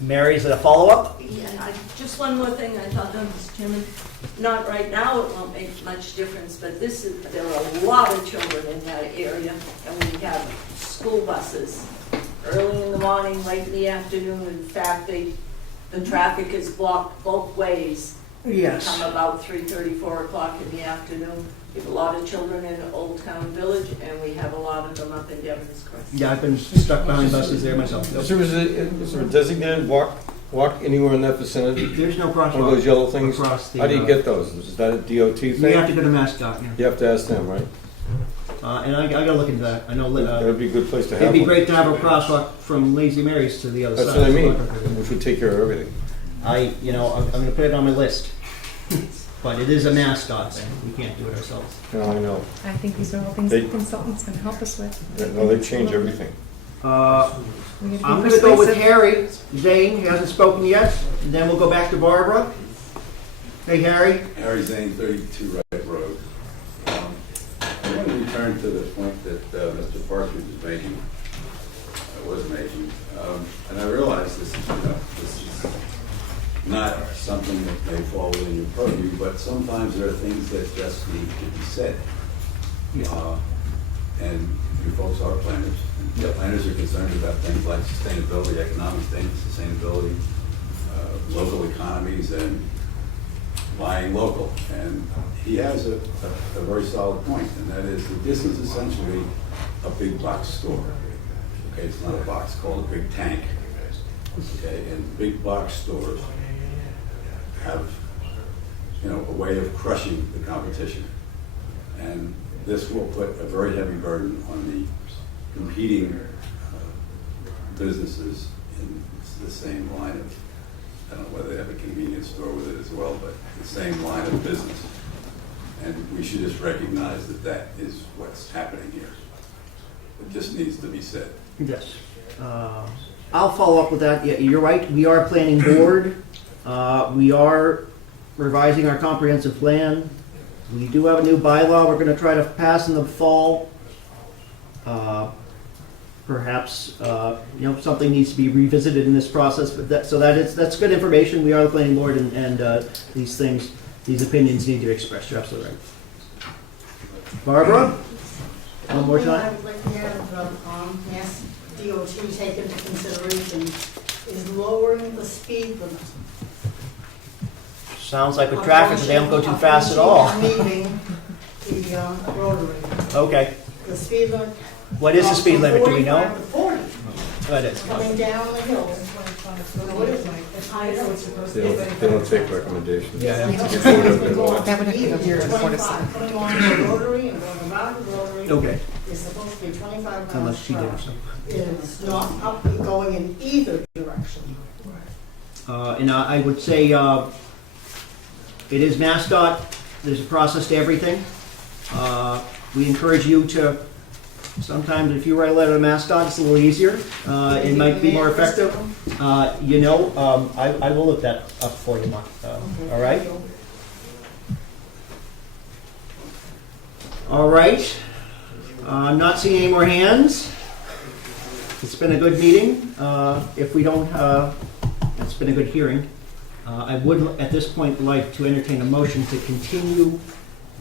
Mary, is it a follow-up? Yeah, just one more thing I thought of, Mr. Chairman. Not right now, it won't make much difference, but there are a lot of children in that area, and we have school buses early in the morning, late in the afternoon. In fact, the traffic is blocked both ways. Yes. Come about 3:30, 4 o'clock in the afternoon. We have a lot of children in Old Town Village, and we have a lot of them up in Devon's Crest. Yeah, I've been stuck behind buses there myself. Is there a designated walk anywhere in that vicinity? There's no One of crosswalk. those yellow things? Across the, How do you get those? Is that a DOT thing? You have to go to MassDOT, yeah. You have to ask them, right? And I gotta look into that. I know, That would be a good place to have it'd be one. great to have a crosswalk from Lazy Mary's to the other That's side. what I mean, which would take care of everything. I'm gonna put it on my list. But it is a MassDOT thing. We can't do it ourselves. No, I know. I think these are all things They- the consultant's gonna help us with. No, they change everything. We gotta be I'm going to go with persuasive. Harry. Zane, he hasn't spoken yet. And then we'll go back to Barbara. Hey, Harry. Harry Zane, 32 Wright Road. I want to return to the point that Mr. Partridge is making, was making. And I realize this is not something that may fall within your purview, but sometimes there are things that just need to be said. And you folks are planners. And planners are concerned about things like sustainability, economic sustainability, local economies, and buying local. And he has a very solid point, and that is that this is essentially a big box store. Okay, it's not a box, called a big tank. Okay, and big box stores have, a way of crushing the competition. And this will put a very heavy burden on the competing businesses in the same line of, I don't know whether they have a convenience store with it as well, but the same line of business. And we should just recognize that that is what's happening here. It just needs to be said. Yes. I'll follow up with that. Yeah, you're right. We are a planning board. We are revising our comprehensive plan. We do have a new bylaw we're going to try to pass in the fall. Perhaps something needs to be revisited in this process. But that's good information. We are the planning board, and these opinions need to be expressed. You're absolutely right. Barbara, one more I time. would like to have Mass DOT take into consideration is lowering the speed limit. Sounds like with traffic, they don't go too fast at all. Leaving the rotary. Okay. The speed limit. What is the speed limit? Do we know? 45 to 40, What is? coming down the hill. What is it? I know it's supposed to be. They don't take recommendations. Yeah. That would have to go here in Port of 25, coming on the rotary and going around the rotary. Okay. Is supposed to be 25 miles Unless she per did hour. or something. It is not up and going in either direction. And I would say it is MassDOT. There's a process to everything. We encourage you to, sometimes if you write a letter to MassDOT, it's a little easier. It might be more effective. I will look that up for you, Mark. All right? All right. I'm not seeing any more hands. It's been a good meeting. If we don't, it's been a good hearing. I would, at this point, like to entertain a motion to continue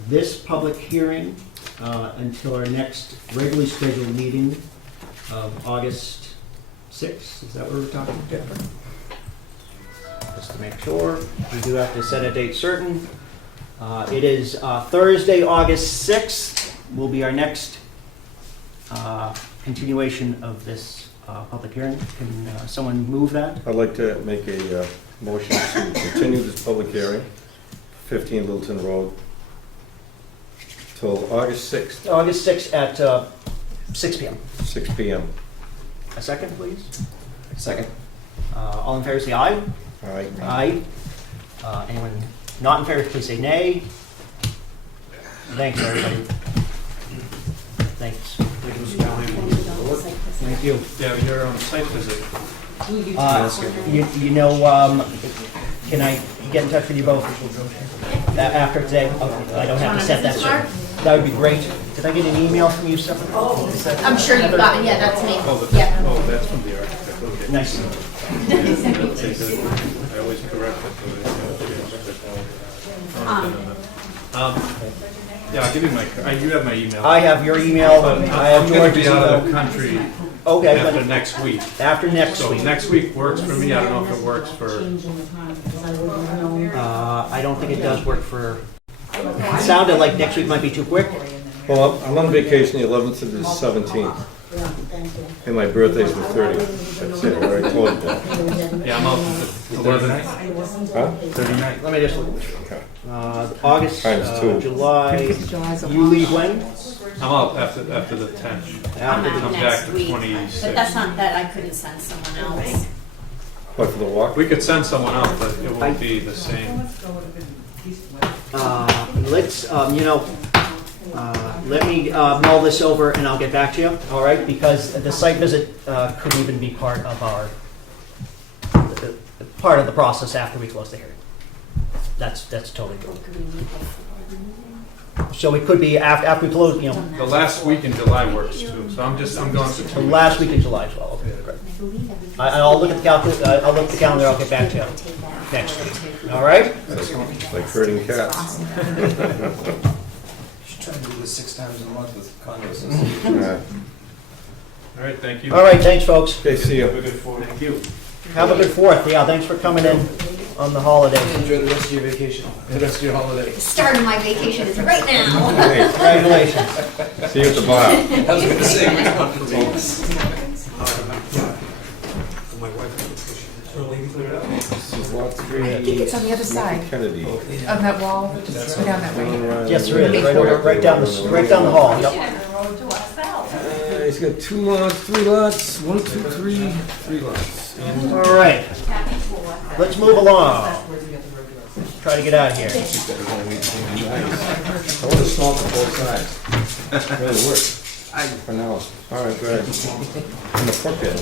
this public hearing until our next regularly scheduled meeting of August 6th. Is that what we're talking about? Just to make sure, we do have to set a date certain. It is Thursday, August 6th will be our next continuation of this public hearing. Can someone move that? I'd like to make a motion to continue this public hearing, 15 Littleton Road, till August 6th, August 6th at 6 PM. 6 PM. A second, please. Second. All in favor, say aye. All right. Aye. Anyone not in favor, please say nay. Thanks, everybody. Thanks. Thank you. Yeah, your site visit. You know, can I get in touch with you both after today? Okay, I don't have to set that, sir. That would be great. Did I get an email from you separately? I'm sure you've got it, yeah, that's me. Yeah. Oh, that's from the architect, okay. Nice. I always correct it. Yeah, I'll give you you have my email. I have your email. I have I'm going to George's be out of the email. country Okay, after but next week. after next So week. next week works for me. I don't know if it works for. I don't think it does work for, it sounded like next week might be too quick. Well, I'm on vacation the 11th to the 17th. And my birthday's the 30th. That's it, I already told you that. Yeah, I'm out the 11th. Huh? 39th. Let me just look at this. August, Times two. July, July's a you leave when? I'm out after the 10th. I'm After out I'm back next to week, 26. but that's not that I couldn't send someone else. What, for the walk? We could send someone else, but it won't be the same. Let's, let me mull this over and I'll get back to you, all right? Because the site visit could even be part of the process after we close the hearing. That's totally cool. So it could be after we close, The last week in July works too, so I'm going for 2 the weeks. last week in July as well. Okay, great. I'll look at the I'll look at the calendar. I'll get back to you next week. All right? It's like herding cats. Should try to do this 6 times a month with condos. Yeah. All right, thank you. All right. Thanks, folks. Okay, see you. Thank you. Have a good 4th. Yeah, thanks for coming in on the holiday. Enjoy the rest of your vacation, the rest of your holiday. The start of my vacation is right now. Hey, Congratulations. see you at the bar. I was going to say, which one to take? My wife, This is lot I think it's on the other 3, side, Kennedy. on that wall, just go down that way. Yes, there is. Right down the hall. Yep. He's got 2 lots, 3 lots, 1, 2, 3, 3 lots. All right. Let's move along. Try to get out of here. I want to small on both sides. Really work. For now. All right, go ahead. In the front bit.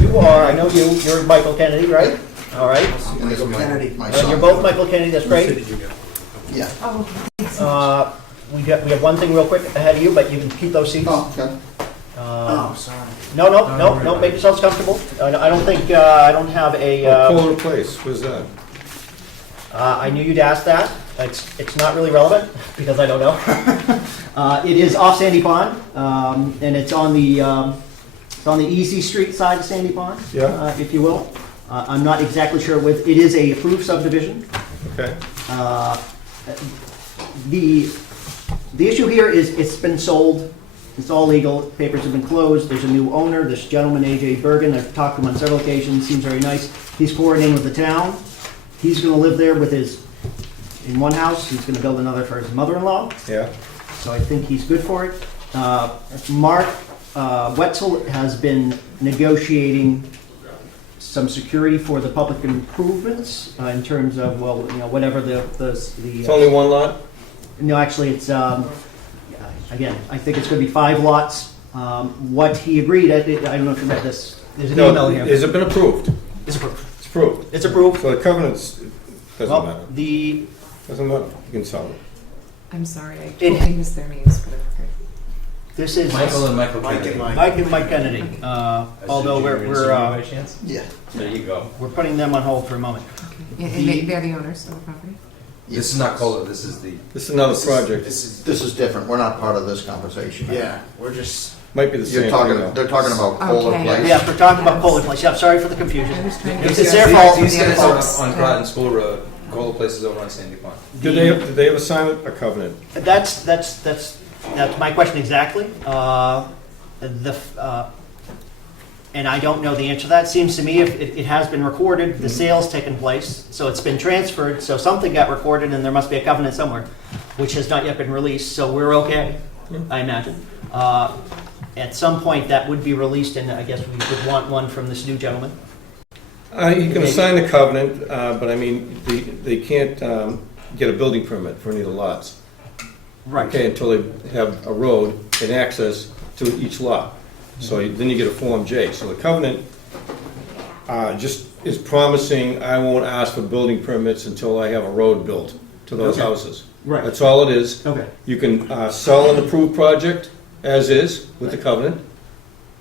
You are, I know you're Michael Kennedy, right? All right. Michael Kennedy, my You're both Michael Kennedy, that's great. Yeah. We have one thing real quick ahead of you, but you can keep those seats. Oh, okay. Sorry. No, make yourselves comfortable. I don't think, I don't have a, Kohler Place, where's that? I knew you'd ask that. It's not really relevant, because I don't know. It is off Sandy Pond, and it's on the Easy Street side of Sandy Pond, Yeah. if you will. I'm not exactly sure it is a approved subdivision. Okay. The issue here is it's been sold, it's all legal, papers have been closed, there's a new owner, this gentleman, AJ Bergen, I've talked to him on several occasions, seems very nice. He's coordinating with the town. He's gonna live there in one house, he's gonna build another for his mother-in-law, Yeah. so I think he's good for it. Mark Wetzel has been negotiating some security for the public improvements in terms of, whatever the It's only 1 lot? No, actually, it's, again, I think it's going to be 5 lots. What he agreed, I don't know if you read this, there's an email here. Has it been approved? It's approved. It's approved. It's approved. So the covenants, doesn't Well, matter. the, Doesn't matter, you can solve it. I'm sorry, I totally missed their names for the record. this is Michael and Michael Kennedy. Mike and Mike Kennedy, although By chance? Yeah. There you go. we're putting them on hold for a moment. And they're the owners of the property? This is not Kohler, this is the. This is another project. This is different, we're not part of this conversation. Yeah, we're just. Might be the same You're thing, talking, though. they're talking about Kohler Okay. Place. Yeah, we're talking about Kohler Place. Yeah, I'm sorry for the confusion. I was trying to It's figure their out fault. the These other guys folks. are on Groton School Road, Kohler Place is over on Sandy Pond. Did they ever sign a covenant? That's my question exactly. and I don't know the answer to that. It seems to me if it has been recorded, the sale's taken place, so it's been transferred, so something got recorded and there must be a covenant somewhere, which has not yet been released, so we're okay, I imagine. At some point, that would be released, and I guess we would want one from this new gentleman. You can assign the covenant, but I mean, they can't get a building permit for any of the lots. Right. Okay, until they have a road and access to each lot. So then you get a Form J. So the covenant just is promising I won't ask for building permits until I have a road built to those Okay. houses. Right. That's all it is. Okay. You can sell an approved project as is with the covenant.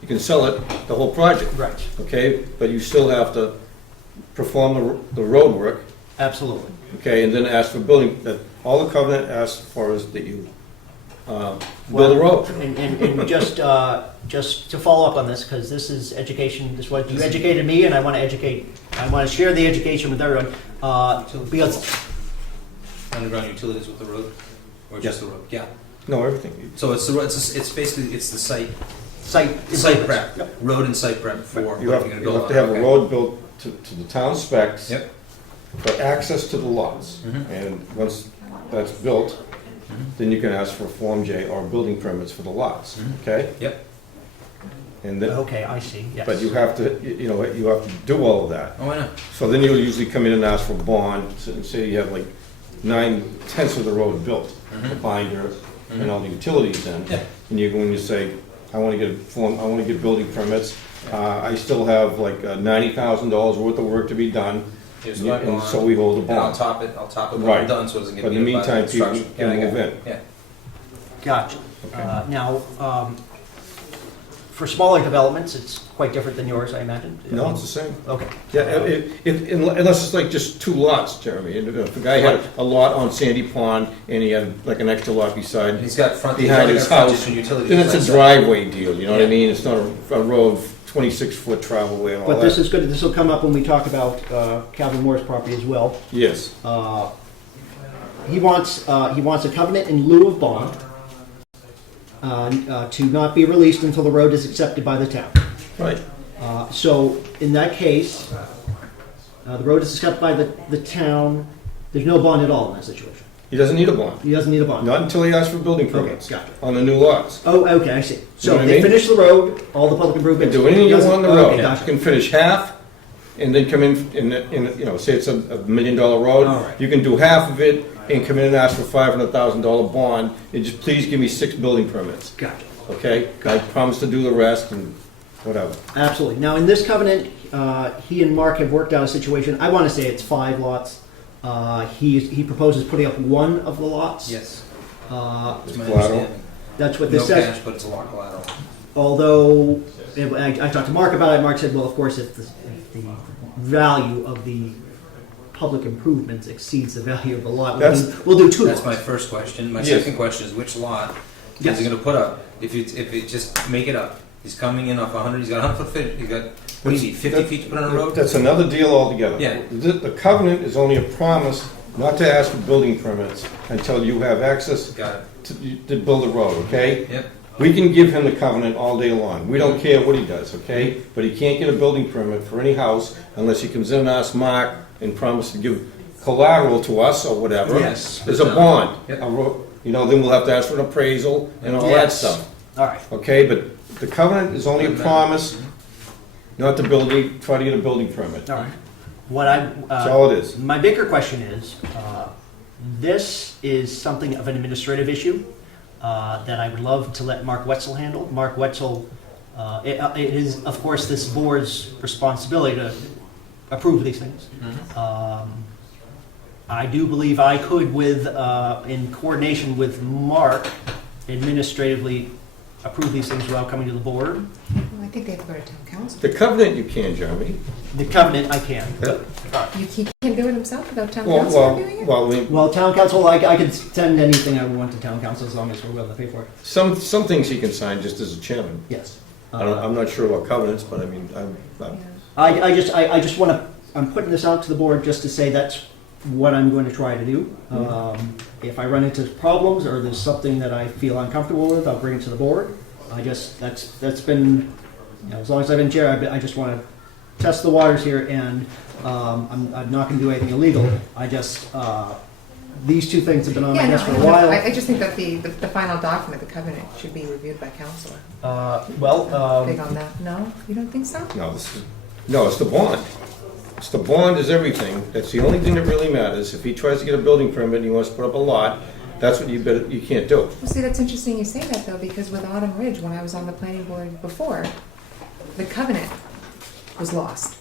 You can sell it, the whole project. Right. Okay, but you still have to perform the road work. Absolutely. Okay, and then ask for building, that all the covenant asks for is that you build a road. And just to follow up on this, because this is education, this is what you educated me, and I want to share the education with everyone. Because Underground utilities with the road? Or just the road? Yeah. No, everything. So it's the road, it's basically, it's the site site prep, road and site prep for what You you're have, gonna you build have on. to have a Okay. road built to the town specs. Yep. For access to the lots. Mhm. And once that's built, then you can ask for Form J or building permits for the lots, okay? Yep. And then, okay, I see. Yes. but you have to, you know, you have to do all of that. Oh, I know. So then you'll usually come in and ask for bond, and say you have like 9/10 of the road built, the binder and all the utilities in. Yeah. And you go and you say, I want to get building permits. I still have like $90,000 worth of work to be done. Here's And my and bond. so we hold the And I'll bond. top it when Right. I'm done, so it doesn't get But in the beat up by meantime, people construction. can Yeah, I move get in. it. Yeah. Gotcha. Okay. Now, for smaller developments, it's quite different than yours, I imagine? No, it's the same. Okay. Yeah, unless it's like just two lots, Jeremy. And if the guy had a lot on Sandy Pond and he had like an extra lot beside, He's got front, behind his house, and utilities. then it's a right side. driveway deal, you know what I Yeah. mean? It's not a road, 26-foot travel way and all But this that. is good, this will come up when we talk about Calvin Moore's property as well. Yes, He wants a covenant in lieu of bond to not be released until the road is accepted by the town. right. So in that case, the road is accepted by the town. There's no bond at all in that situation. He doesn't need a bond. He doesn't need a bond. Not until he asks for building Okay, permits gotcha. on the new lots. Oh, okay, I see. You know So what I they mean? finish the road, all the public You can improvements. do anything you want on the road. Okay, You gotcha. can finish half and then come in, you know, say it's a $1 million road. All right. You can do half of it and come in and ask for $500,000 bond and just please give me 6 building permits. Gotcha. Okay? I promise to do the rest and whatever. Absolutely. Now, in this covenant, he and Mark have worked out a situation. I want to say it's 5 lots. He proposes putting up one of the lots. Yes. That's That's my Collateral. understanding. what No this says. cash, but it's a lot of collateral. Although, I talked to Mark about it. Mark said, well, of course, if the value of the public improvements exceeds the value of the lot, we'll do 2 That's lots. my first question. My Yes. second question is which lot Yes. is he gonna put up? If it just make it up. He's coming in off 100, he's got 100 foot fit, he's got, what do you need, 50 feet to put on a road? That's another deal altogether. Yeah. The covenant is only a promise not to ask for building permits until you have access Got it. to build a road, okay? Yep. We can give him the covenant all day long. We don't care what he does, okay? But he can't get a building permit for any house unless he comes in and asks Mark and promises to give collateral to us or whatever. Yes. There's a bond. Yep. You know, then we'll have to ask for an appraisal and all that Yes. stuff. All right. Okay, but the covenant is only a promise not to try to get a building permit. All right. What I That's all it is. my bigger question is, this is something of an administrative issue that I would love to let Mark Wetzel handle. Mark Wetzel, it is, of course, this board's responsibility to approve these things. I do believe I could, in coordination with Mark, administratively approve these things without coming to the board. Well, I think they have to go to town council. The covenant you can, Jeremy. The covenant, I can. He can't do it himself without town Well, council reviewing it? Well, town council, I could send anything I want to town council as long as we're willing to pay for it. some things he can sign just as a chairman. Yes. I'm not sure about covenants, but I mean, Yeah. I just want to, I'm putting this out to the board just to say that's what I'm going to try to do. If I run into problems or there's something that I feel uncomfortable with, I'll bring it to the board. That's been As long as I've been chair, I just want to test the waters here, and I'm not going to do anything illegal. I just, these two things have been on my Yeah, no, desk for a while. I just think that the final document, the covenant, should be reviewed by council. Big on that. No? You don't think so? No, it's the bond. It's the bond is everything. That's the only thing that really matters. If he tries to get a building permit and he wants to put up a lot, that's what you can't do. Well, see, that's interesting you say that, though, because with Autumn Ridge, when I was on the planning board before, the covenant was lost.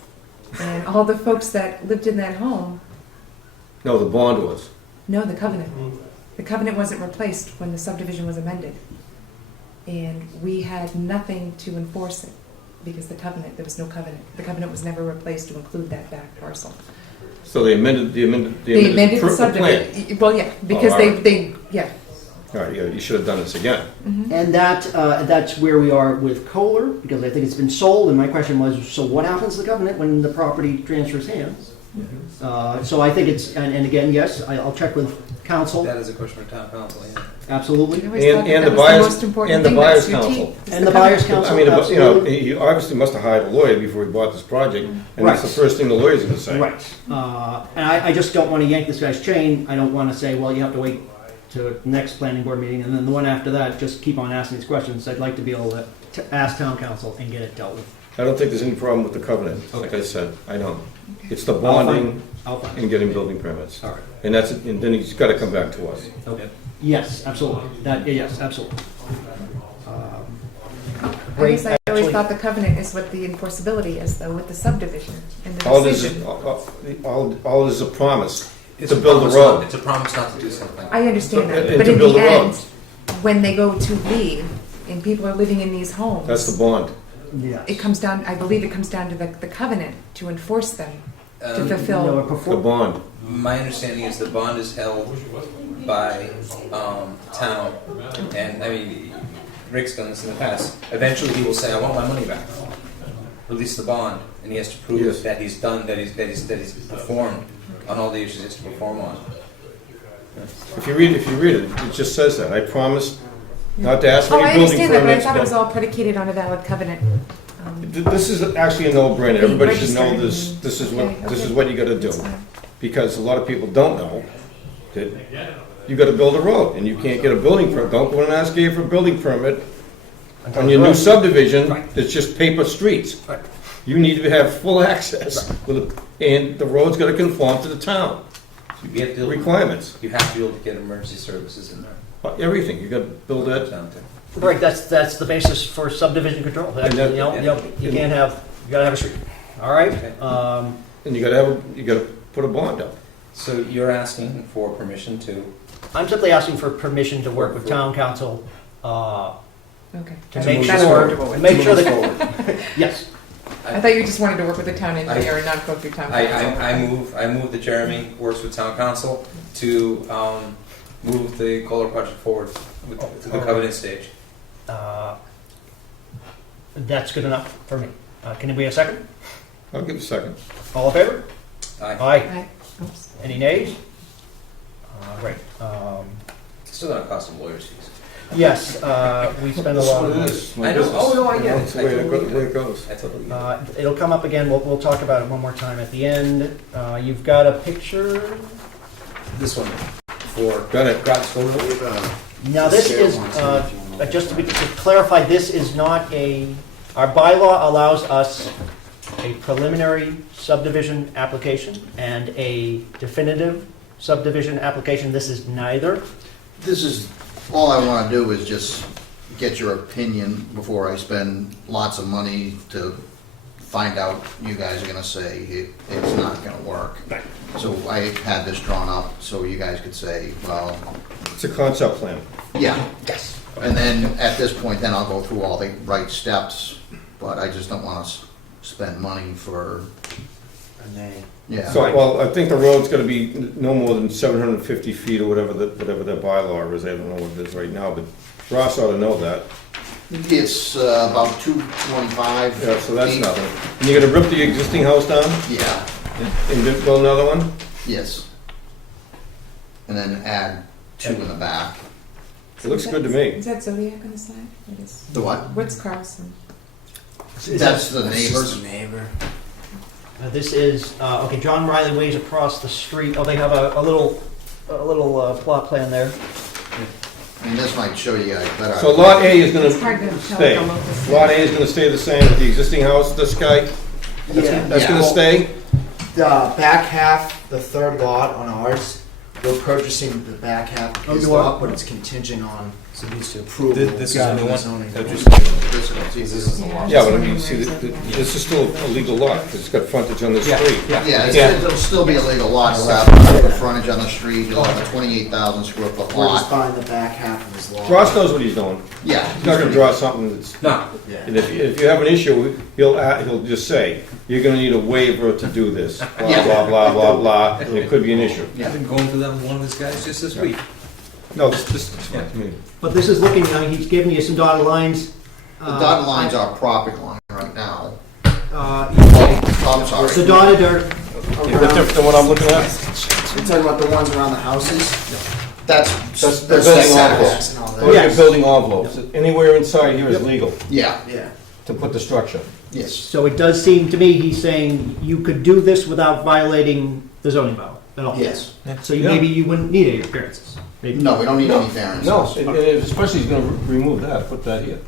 And all the folks that lived in that home, No, the bond was. no, the covenant. The covenant wasn't replaced when the subdivision was amended. And we had nothing to enforce it, because there was no covenant. The covenant was never replaced to include that back parcel. So they amended They amended the plan. subdivision. Well, yeah, because all right. yeah. All right, yeah, you should have done this again. And that's where we are with Kohler, because I think it's been sold, and my question was, so what happens to the covenant when the property transfers hands? So I think it's, and again, yes, I'll check with council, That is a question for town council, yeah. absolutely. I always thought that was the most important thing, that's your teeth, is And the covenant. buyer's council, I mean, you know, absolutely. he obviously must have hired a lawyer before he bought this project, and that's the Right. first thing the lawyer's gonna say. Right. And I just don't want to yank this guy's chain. I don't want to say, well, you have to wait to next planning board meeting, and then the one after that, just keep on asking these questions. I'd like to be able to ask town council and get it dealt with. I don't think there's any problem with the covenant, like I said, I don't. It's the I'll bonding find. and getting building permits. All right. And that's, and then he's gotta come back to us. Okay. Yes, absolutely. Yes, absolutely. I guess I always Actually- thought the covenant is what the enforceability is, though, with the subdivision and the All this is, decision. all this is a promise to build the road. It's a promise not to do something. I understand that, And but to in build the the end, roads. when they go to leave, and people are living in these homes. That's the bond. Yes. It comes down, I believe it comes down to the covenant to enforce them, to Um, fulfill. The bond. My understanding is the bond is held by town, and I mean, Rick's done this in the past. Eventually, he will say, "I want my money back." Release the bond, and he has to prove Yes. that he's done, that he's performed on all the issues he has to perform on. If you read it, it just says that. I promise not to ask for Oh, I any building understand that, but I permits. thought it was all predicated on a valid covenant. This is actually a no-brainer. Being Everybody should know registered. this is Okay, what you gotta do. That's fine. Because a lot of people don't know that you gotta build a road, and you can't get a building permit. Don't go and ask Ayer for a building permit on your new subdivision that's just paper streets. Right. You need to have full access, and the road's gotta conform to the town You have to, requirements. you have to be able to get emergency services in there. Everything, you gotta build that. Down to. Right, that's the basis for subdivision control. And that- You can't have, you gotta have a street. All right? And you gotta put a bond up. So you're asking for permission to? I'm simply asking for permission to work with town council, Okay. to To make move That's sure, comfortable with. make sure move that, yes. I thought you just wanted to work with the town engineer and not go through town council. I move that Jeremy works with town council to move the Kohler project forward to the covenant stage. That's good enough for me. Can we have a second? I'll give a second. All in favor? Aye. Aye. Right. Oops. Any nays? Great. Still gonna cost some lawyers' fees. Yes, we spend a lot of money. I know. Oh, no, I get it. That's the way it goes. I totally get it. It'll come up again, we'll talk about it one more time at the end. You've got a picture? This one for Got it. Groton School. Now, this is, just to clarify, this is not our bylaw allows us a preliminary subdivision application and a definitive subdivision application. This is neither. This is, all I want to do is just get your opinion before I spend lots of money to find out you guys are going to say it's not going to work. So I had this drawn up so you guys could say, well, It's a concept plan. yeah. Yes. And then at this point, then I'll go through all the right steps, but I just don't want to spend money for, yeah. So, well, I think the road's gonna be no more than 750 feet or whatever the bylaw is. I don't know what it is right now, but Ross ought to know that. It's about 225. Yeah, so that's feet. nothing. And you're gonna rip the existing house down Yeah, and build another one? yes. And then add two in the back. It looks good to me. Is that Zodiac on the side? What is? The what? What's Carlson? That's the neighbors. This is, okay, John Riley Way's across the street. Oh, they have a little plot plan there. I mean, this might show you guys better. So lot A is It's hard to gonna tell stay. the locus. Lot A is gonna stay the same with the existing house, this guy? That's gonna stay? The back half, the third lot on ours, we're purchasing the back half of his you are? lot, but it's contingent on approval. This is a new one? zoning. This is the lot. Yeah, but I mean, see, this is still a legal lot, 'cause it's got frontage on the street. Yeah, it'll still be a legal lot, you'll have the frontage on the street, you'll have a 28,000 square foot We're just lot. buying the back half of his lot. Ross knows what he's doing. Yeah. He's not gonna draw something that's, No. and if you have an issue, he'll just say, you're gonna need a waiver to do this, blah, Yeah. blah, blah, blah, blah, and it could be an issue. I've been going through that with one of his guys just this week. No, this is fine to me. But this is looking, I mean, he's giving you some dotted lines. The dotted lines are property line right now. I'm sorry. The dotted are Is that different than what I'm looking at? You're talking about the ones around the houses? That's the the building setbacks. And all Those that? are your building envelopes. Anywhere inside here is legal Yeah, Yeah. to put the structure. yes. So it does seem to me, he's saying you could do this without violating the zoning bylaw at all. Yes. So maybe you wouldn't need any appearances. Maybe. No, we don't need any variances. No, and especially he's gonna remove that, put that here.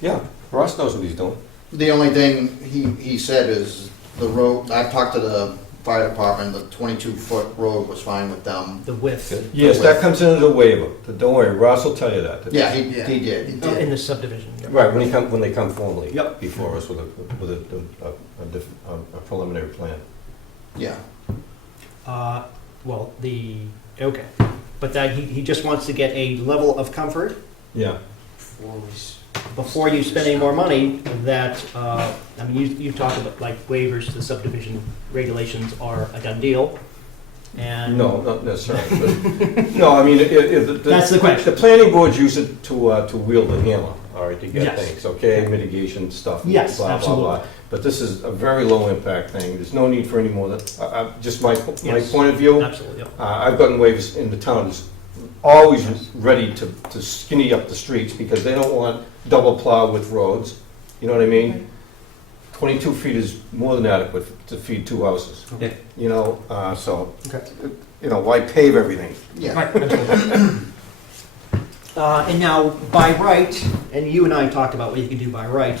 Yeah, Ross knows what he's doing. The only thing he said is the road, I've talked to the fire department, the 22-foot road was fine with them. The width. Yes, that comes in as a waiver. Don't worry, Ross will tell you that. Yeah, he did. In the subdivision. Right, when they come formally Yep. before us with a preliminary plan. Yeah. Well, okay. But that, he just wants to get a level of comfort Yeah. before you spend any more money that, I mean, you talked about like waivers to subdivision regulations are a done deal. And No, not necessarily. But, no, I mean, That's the question. The planning boards use it to wield the hammer, all right, to get Yes. things, okay, mitigation stuff. Yes, blah, blah, absolutely. blah. But this is a very low impact thing. There's no need for any more. Just my Yes. point of view. Absolutely, yep. I've gotten waivers in the town that's always ready to skinny up the streets because they don't want double plow with roads. You know what I mean? 22 feet is more than adequate to feed two houses. Yeah. You know, so, Okay. you know, why pave everything? Yeah. And now, by right, and you and I talked about what you can do by right,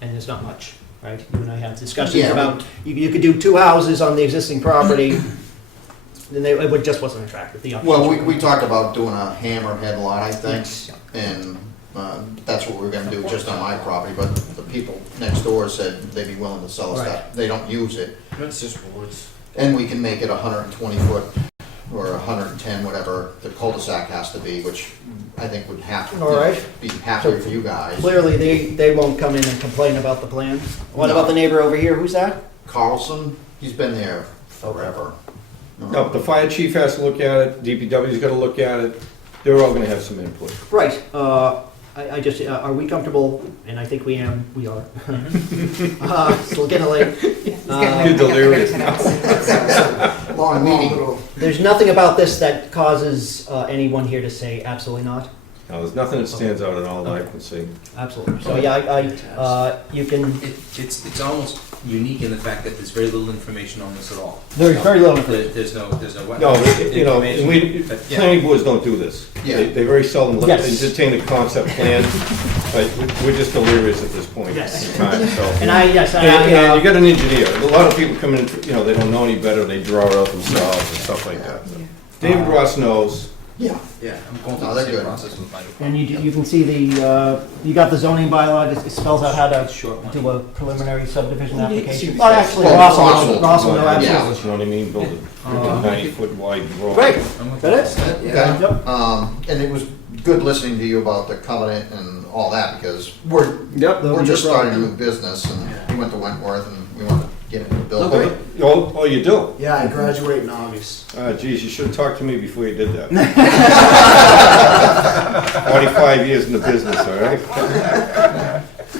and there's not much, right? You and I had discussions Yeah. about, you could do two houses on the existing property, then it just wasn't attractive. The option. Well, we talked about doing a hammerhead lot, I think, Yes. and that's what we were gonna do just on my property, but the people next door said they'd be willing to sell us Right. that. They don't use it, It's just woods. and we can make it 120 foot or 110, whatever the cul-de-sac has to be, which I think would have to All right. be happier for you guys. Clearly, they won't come in and complain about the plan. What about the neighbor over here? Who's that? Carlson, he's been there forever. No, the fire chief has to look at it, DPW's gotta look at it. They're all gonna have some input. Right. I just, are we comfortable? And I think we are. Still getting late. You're delirious. Long meeting. There's nothing about this that causes anyone here to say absolutely not? No, there's nothing that stands out at all that I can see. Absolutely. So, yeah, you can, It's almost unique in the fact that there's very little information on this at all. There's very little information. There's no No, you know, information. we, Yeah. planning boards don't do this. Yeah. They very seldom Yes. entertain a concept plan, but we're just delirious at this point in Yes. time, so. and yes, And you got an engineer, a lot of people come in, you know, they don't know any better, they draw it out themselves and stuff like that. David Ross knows. Yeah. Yeah, I'm going No, through they're the same good. process with my and you can see you got the zoning bylaw, it spells out how to short one. do a preliminary subdivision Well, application. yeah, Well, actually, well, Ross Ross will will- Ross will know, yeah. absolutely. You know what I mean, build a 90-foot wide road. Great. I'm with That you. it? Yeah. Yep. And it was good listening to you about the covenant and all that, because we're just starting a new business, and we went to Wentworth, and we want to get into the building. Oh, you do? Yeah, I graduate in August. Geez, you should have talked to me before you did that. 45 years in the business, all right?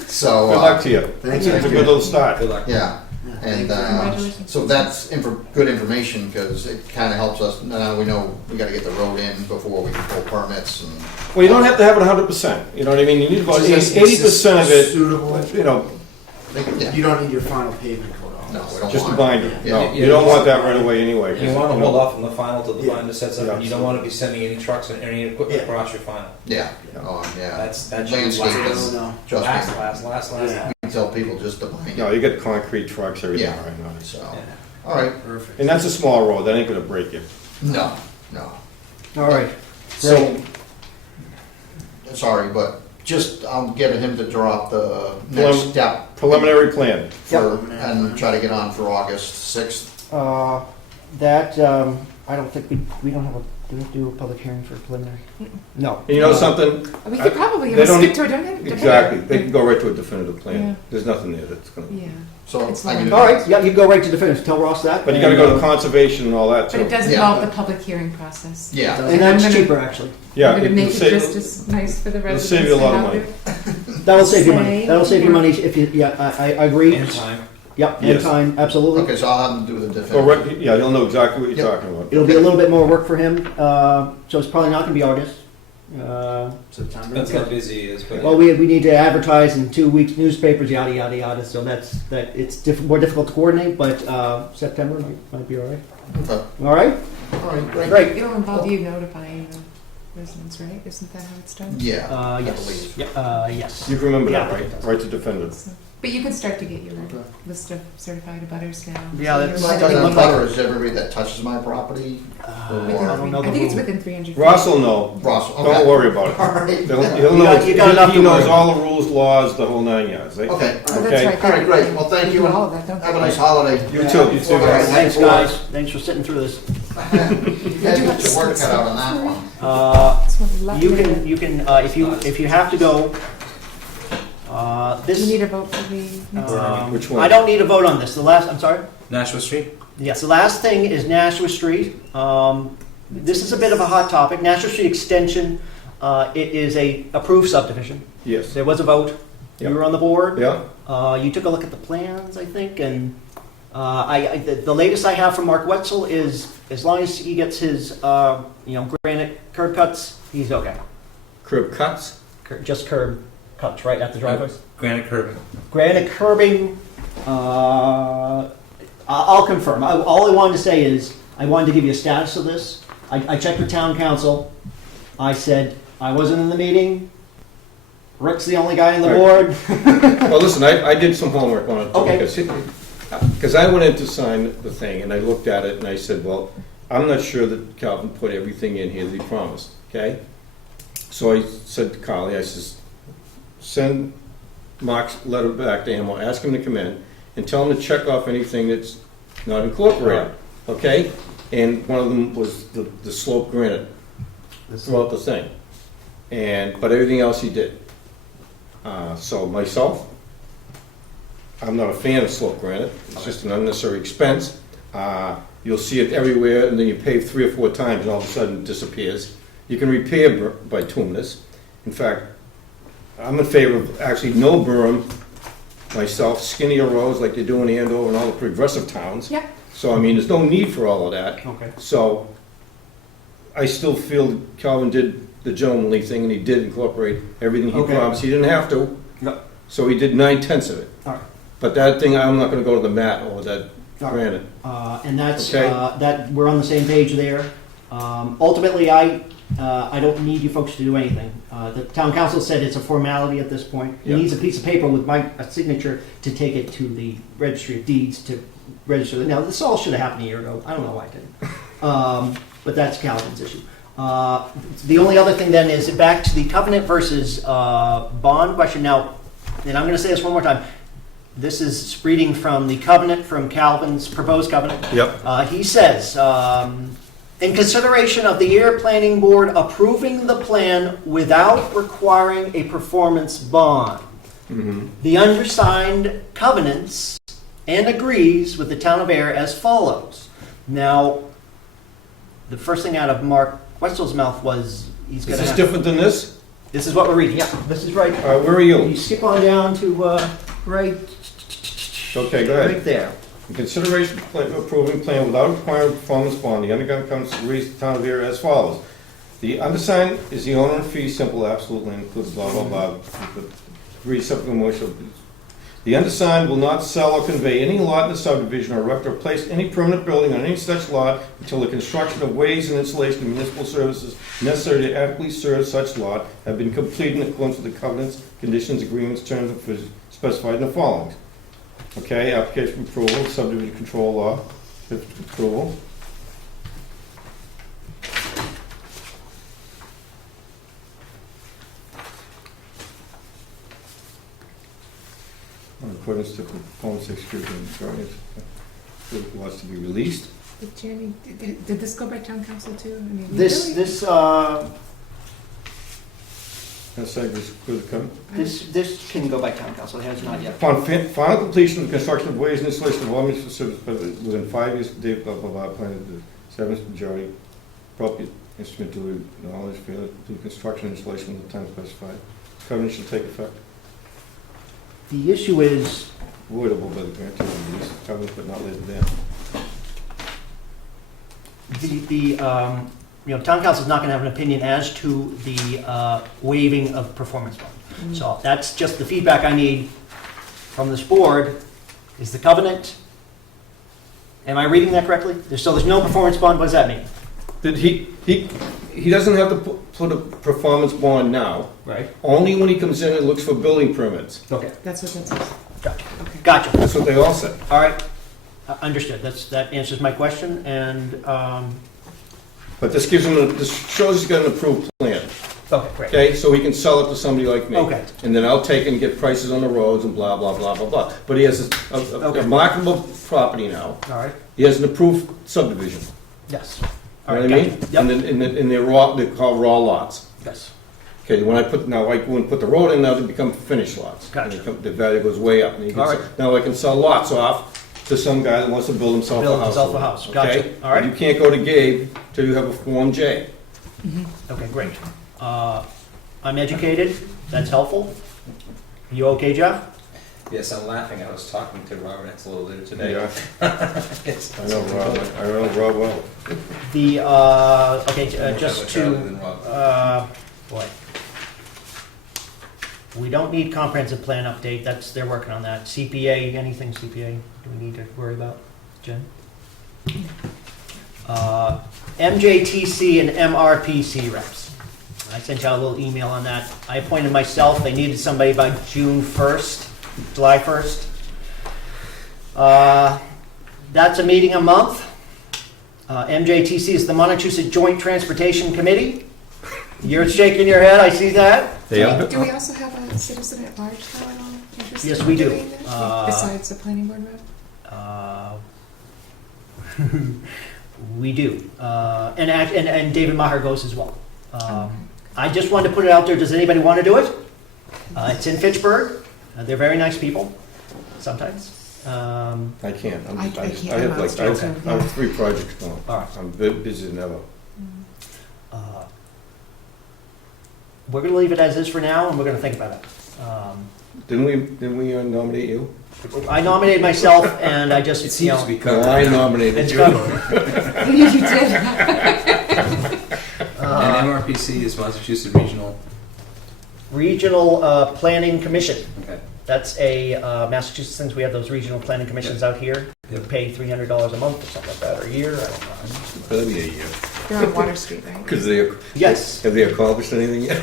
So, Good luck to you. Thank It's you. a good little start. Good luck. yeah. And Congratulations. so that's good information, because it kind of helps us, now we know we gotta get the road in before we can pull permits and. Well, you don't have to have it 100%, you know what I mean? You need about It's 80% of it, suitable. you know, Yeah. You don't need your final pavement coat on. No, we don't just a want. binder. Yeah. No, you don't want that right away anyway. You want to know. hold off on the final till the Yeah. binder sets up, Yeah. and you don't want to be sending any trucks and any equipment Yeah. across your final. Yeah, oh, yeah. That's Landscape last, is, No. trust me, last. we tell people just to bind No, it, you got concrete trucks, everything Yeah. right now. so, Yeah. all right, Perfect. And that's a small road, that ain't gonna break you. no. All right. So, sorry, but just, I'll get him to draw up the next step Preliminary plan. for, and try to get on for August 6th. That, I don't think we don't have do we have to do a public hearing for preliminary? No. And you know something? We could probably They don't skip need- to a definitive. Exactly, they can go right to a definitive Yeah. plan. There's nothing there that's gonna, Yeah, So, It's I mean, All right, yeah, you go right to definitive, tell Ross that. but you gotta go to conservation and all that but it too. does Yeah. involve the public hearing process. yeah, And that's I'm gonna- cheaper, actually. Yeah, I'm gonna make it'll it just save, as nice for the it'll residents. save you a lot of to money. have That'll save you money. Say That'll save you more. money if you, yeah, I agree. And time. Yep, and Yes. time, absolutely. okay, so I'll have him do the Go definitive. right, yeah, he'll know exactly what you're Yep. talking about. It'll be a little bit more work for him, so it's probably not gonna be August. September. Depends how busy he is, but. Well, we need to advertise in 2 weeks, newspapers, yada, yada, yada, so it's more difficult to coordinate, but September might be all right. Okay. All right? All right, great. Great. It'll involve you notifying the residents, right? Isn't that how it's done? Yeah, I Yes, believe. yes. You can remember that, Yeah. right? Right to definitive. So- But you could start to get your list of certified abutters now. Yeah, So that's- you're I Does think that look like- butter is everybody that touches my property? within I don't know the I think it's rule. within 300 feet. Ross will know. Ross, okay. Don't worry about it. All right. He'll You know, got- you got enough he to knows worry all the rules, laws, the whole 9 yards. Okay. Oh, that's Okay. right. All right, great. Well, thank They you. do all of that, don't they? Have a nice holiday. You too. You too, All right, guys. Thanks, guys. Thanks for sitting through this. You guys get your work cut out on that one. This one's left You minute. can, if you have to go, Do you this, need a vote for the next one? Which one? I don't need a vote on this. The last, I'm sorry? Nashua Street? Yes, the last thing is Nashua Street. This is a bit of a hot topic. Nashua Street Extension, it is a approved subdivision. Yes. There was a vote. You Yep. were on the board. Yeah? You took a look at the plans, I think, and the latest I have from Mark Wetzel is as long as he gets his, granite curb cuts, he's okay. Curb cuts? Just curb cuts, right, at the driveways? Granite curbing. Granite curbing, I'll confirm. All I wanted to say is, I wanted to give you a status of this. I checked with town council. I said, I wasn't in the meeting. Rick's the only guy on the Right. board. Well, listen, I did some homework on it too. Okay. Because I went in to sign the thing and I looked at it and I said, well, I'm not sure that Calvin put everything in here that he promised, okay? So I said to Carly, I says, send Mark's letter back to him, or ask him to come in and tell him to check off anything that's not incorporated, okay? And one of them was the slope granite throughout the thing. But everything else he did. So myself, I'm not a fan of slope granite. It's just an unnecessary expense. You'll see it everywhere, and then you pave 3 or 4 times, and all of a sudden it disappears. You can repair bituminous. In fact, I'm in favor of actually no berm myself, skinnier roads like they do in Andover and all the progressive towns. Yeah. So, I mean, there's no need for all of that. Okay. So, I still feel that Calvin did the gentlemanly thing, and he did incorporate everything he Okay. promised. He didn't have to, Yep. so he did 9/10 of it. All right. But that thing, I'm not gonna go to the mat over that All right. granite. And that's, Okay. that, we're on the same page there. Ultimately, I don't need you folks to do anything. The town council said it's a formality at this point. He Yeah. needs a piece of paper with my signature to take it to the registry of deeds to register. Now, this all should have happened a year ago. I don't know why it didn't. But that's Calvin's issue. The only other thing then is back to the covenant versus bond question. Now, and I'm going to say this one more time. This is reading from the covenant, from Calvin's proposed covenant. Yep. He says, in consideration of the Ayer Planning Board approving the plan without requiring a performance bond, the undersigned covenants and agrees with the town of Ayer as follows. Now, the first thing out of Mark Wetzel's mouth was he's going Is to this have... different than this? This is what we're reading. Yeah, this is right. All right, where are you? You skip on down to right Okay, go ahead. right there. In consideration of approving plan without requiring performance bond, the undergone comes to raise the town of Ayer as follows. The undersigned is the owner and fee simple, absolutely includes blah, blah, blah. Read something more. The undersigned will not sell or convey any lot in the subdivision or erect or place any permanent building on any such lot until the construction of ways and installation of municipal services necessary to adequately serve such lot have been completed in accordance with the covenants, conditions, agreements, terms, and specified in the following. Okay, application approval, subdivision control law, approval. In accordance to performance execution variance, lots to be released. But Jeremy, did this go by town council too? I mean, we This, really- this, That's like this, could come. this can go by town council, it has not yet. Upon final completion of the construction of ways and installation of all municipal services within 5 years of date, blah, blah, blah, planted the seventh majority, appropriate instrument to acknowledge, failure to do construction and installation within the time specified. Covenant shall take effect. The issue is, Voidable by the grantee of the lease, covenant but not later than. town council is not going to have an opinion as to the waiving of performance bond. So that's just the feedback I need from this board. Is the covenant, am I reading that correctly? So there's no performance bond, what does that mean? That he doesn't have to put a performance bond now. Right. Only when he comes in and looks for building permits. Okay. That's what that says. Gotcha. Okay. Gotcha. That's what they all say. All right. Understood. That answers my question, and, But this gives him, this shows he's got an approved plan. okay, great. Okay, so he can sell it to somebody like me. Okay. And then I'll take and get prices on the roads and blah, blah, blah, blah, blah. But he has Okay. a marketable property now. All right. He has an approved subdivision. Yes. You All know right, what I mean? gotcha. Yep. And they're raw, they're called raw lots. Yes. Okay, when I go and put the road in, now they become finished lots. Gotcha. And the value goes way up. And he can All sell- right. Now I can sell lots off to some guy that wants to build himself a Build house. himself a house. Gotcha. Okay? All right. But you can't go to Gabe till you have a Form J. Okay, great. I'm educated. That's helpful. You okay, Jeff? Yes, I'm laughing. I was talking to Robert Etzel a little later today. Yeah. It's- I know Rob well. The, okay, Much just of a traveler than to, Rob. boy. We don't need comprehensive plan update, they're working on that. CPA, anything CPA, do we need to worry about, Jen? MJTC and MRPC reps. I sent you out a little email on that. I appointed myself, they needed somebody by June 1st, July 1st. That's a meeting a month. MJTC is the Montechusett Joint Transportation Committee. You're shaking your head, I see that. Do we also have a citizen at large now at all interested Yes, we in do. doing this? Besides the planning board rep? We do. And David Maher goes as well. I just wanted to put it out there, does anybody want to do it? It's in Fitchburg. They're very nice people, sometimes. I can't. I can't. I have I'm like, out I too, have 3 projects going. All right. I'm busy than ever. We're going to leave it as is for now, and we're going to think about it. Didn't we nominate you? I nominated myself, and I just, It seems to be No, covered. I nominated It's you. covered. You did. And MRPC is Massachusetts Regional. Regional Planning Commission. Okay. That's a Massachusetts, since we have those regional planning commissions out here. You Yep. pay $300 a month or something like that, or a year, I don't know. Better be a year. They're on Water Street, right? Because Yes. have they accomplished anything yet?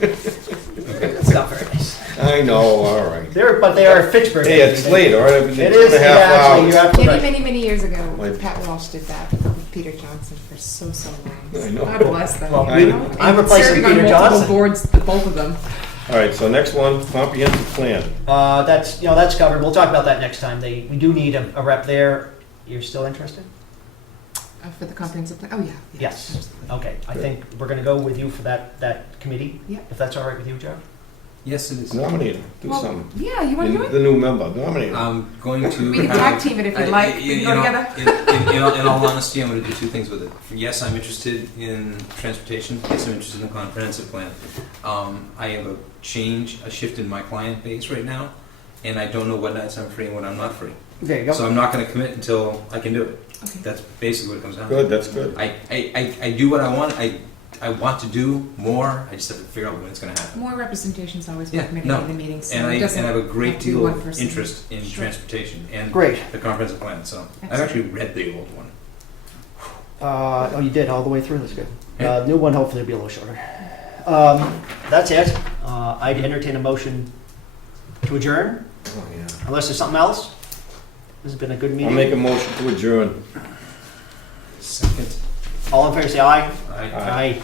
It's not very nice. I know, all right. But they are Fitchburg. Hey, it's late, all right? I've been It 2.5 is, yeah, actually, you're hours. absolutely Many, right. many, many years ago, Like- Pat Walsh did that with Peter Johnson for so long. I know. God bless them. Well, you know? I'm And replacing serving on Peter multiple Johnson. boards, the both of them. All right, so next one, comprehensive plan. That's covered. We'll talk about that next time. We do need a rep there. You're still interested? For the comprehensive plan, oh, yeah. Yes. Absolutely. Okay, I think we're gonna go with you for that committee. Yeah. If that's all right with you, Joe? Yes, it is. Nominate him, do Well, something. yeah, you want to do it? The new member, nominate him. I'm going to. We can tag team it if you'd like. We can go together. In all honesty, I'm going to do 2 things with it. Yes, I'm interested in transportation. Yes, I'm interested in the comprehensive plan. I have a shift in my client base right now. and I don't know what nights I'm free and when I'm not free. There you go. So I'm not gonna commit until I can do it. Okay. That's basically what it comes down to. Good, that's good. I do what I want, I want to do more, I just have to figure out when it's gonna happen. More representation's always Yeah, welcome at no. any of the meetings, so And it doesn't I have a great have to be deal one of person. interest in Sure. transportation and Great. the comprehensive plan, so I've Excellent. actually read the old one. Oh, you did all the way through. That's good. Yeah. New one, hopefully, will be a little shorter. That's it. I'd entertain a motion to adjourn, Oh, yeah. unless there's something else. This has been a good I'll meeting. make a motion to adjourn. Second. All in favor, say aye. I Aye.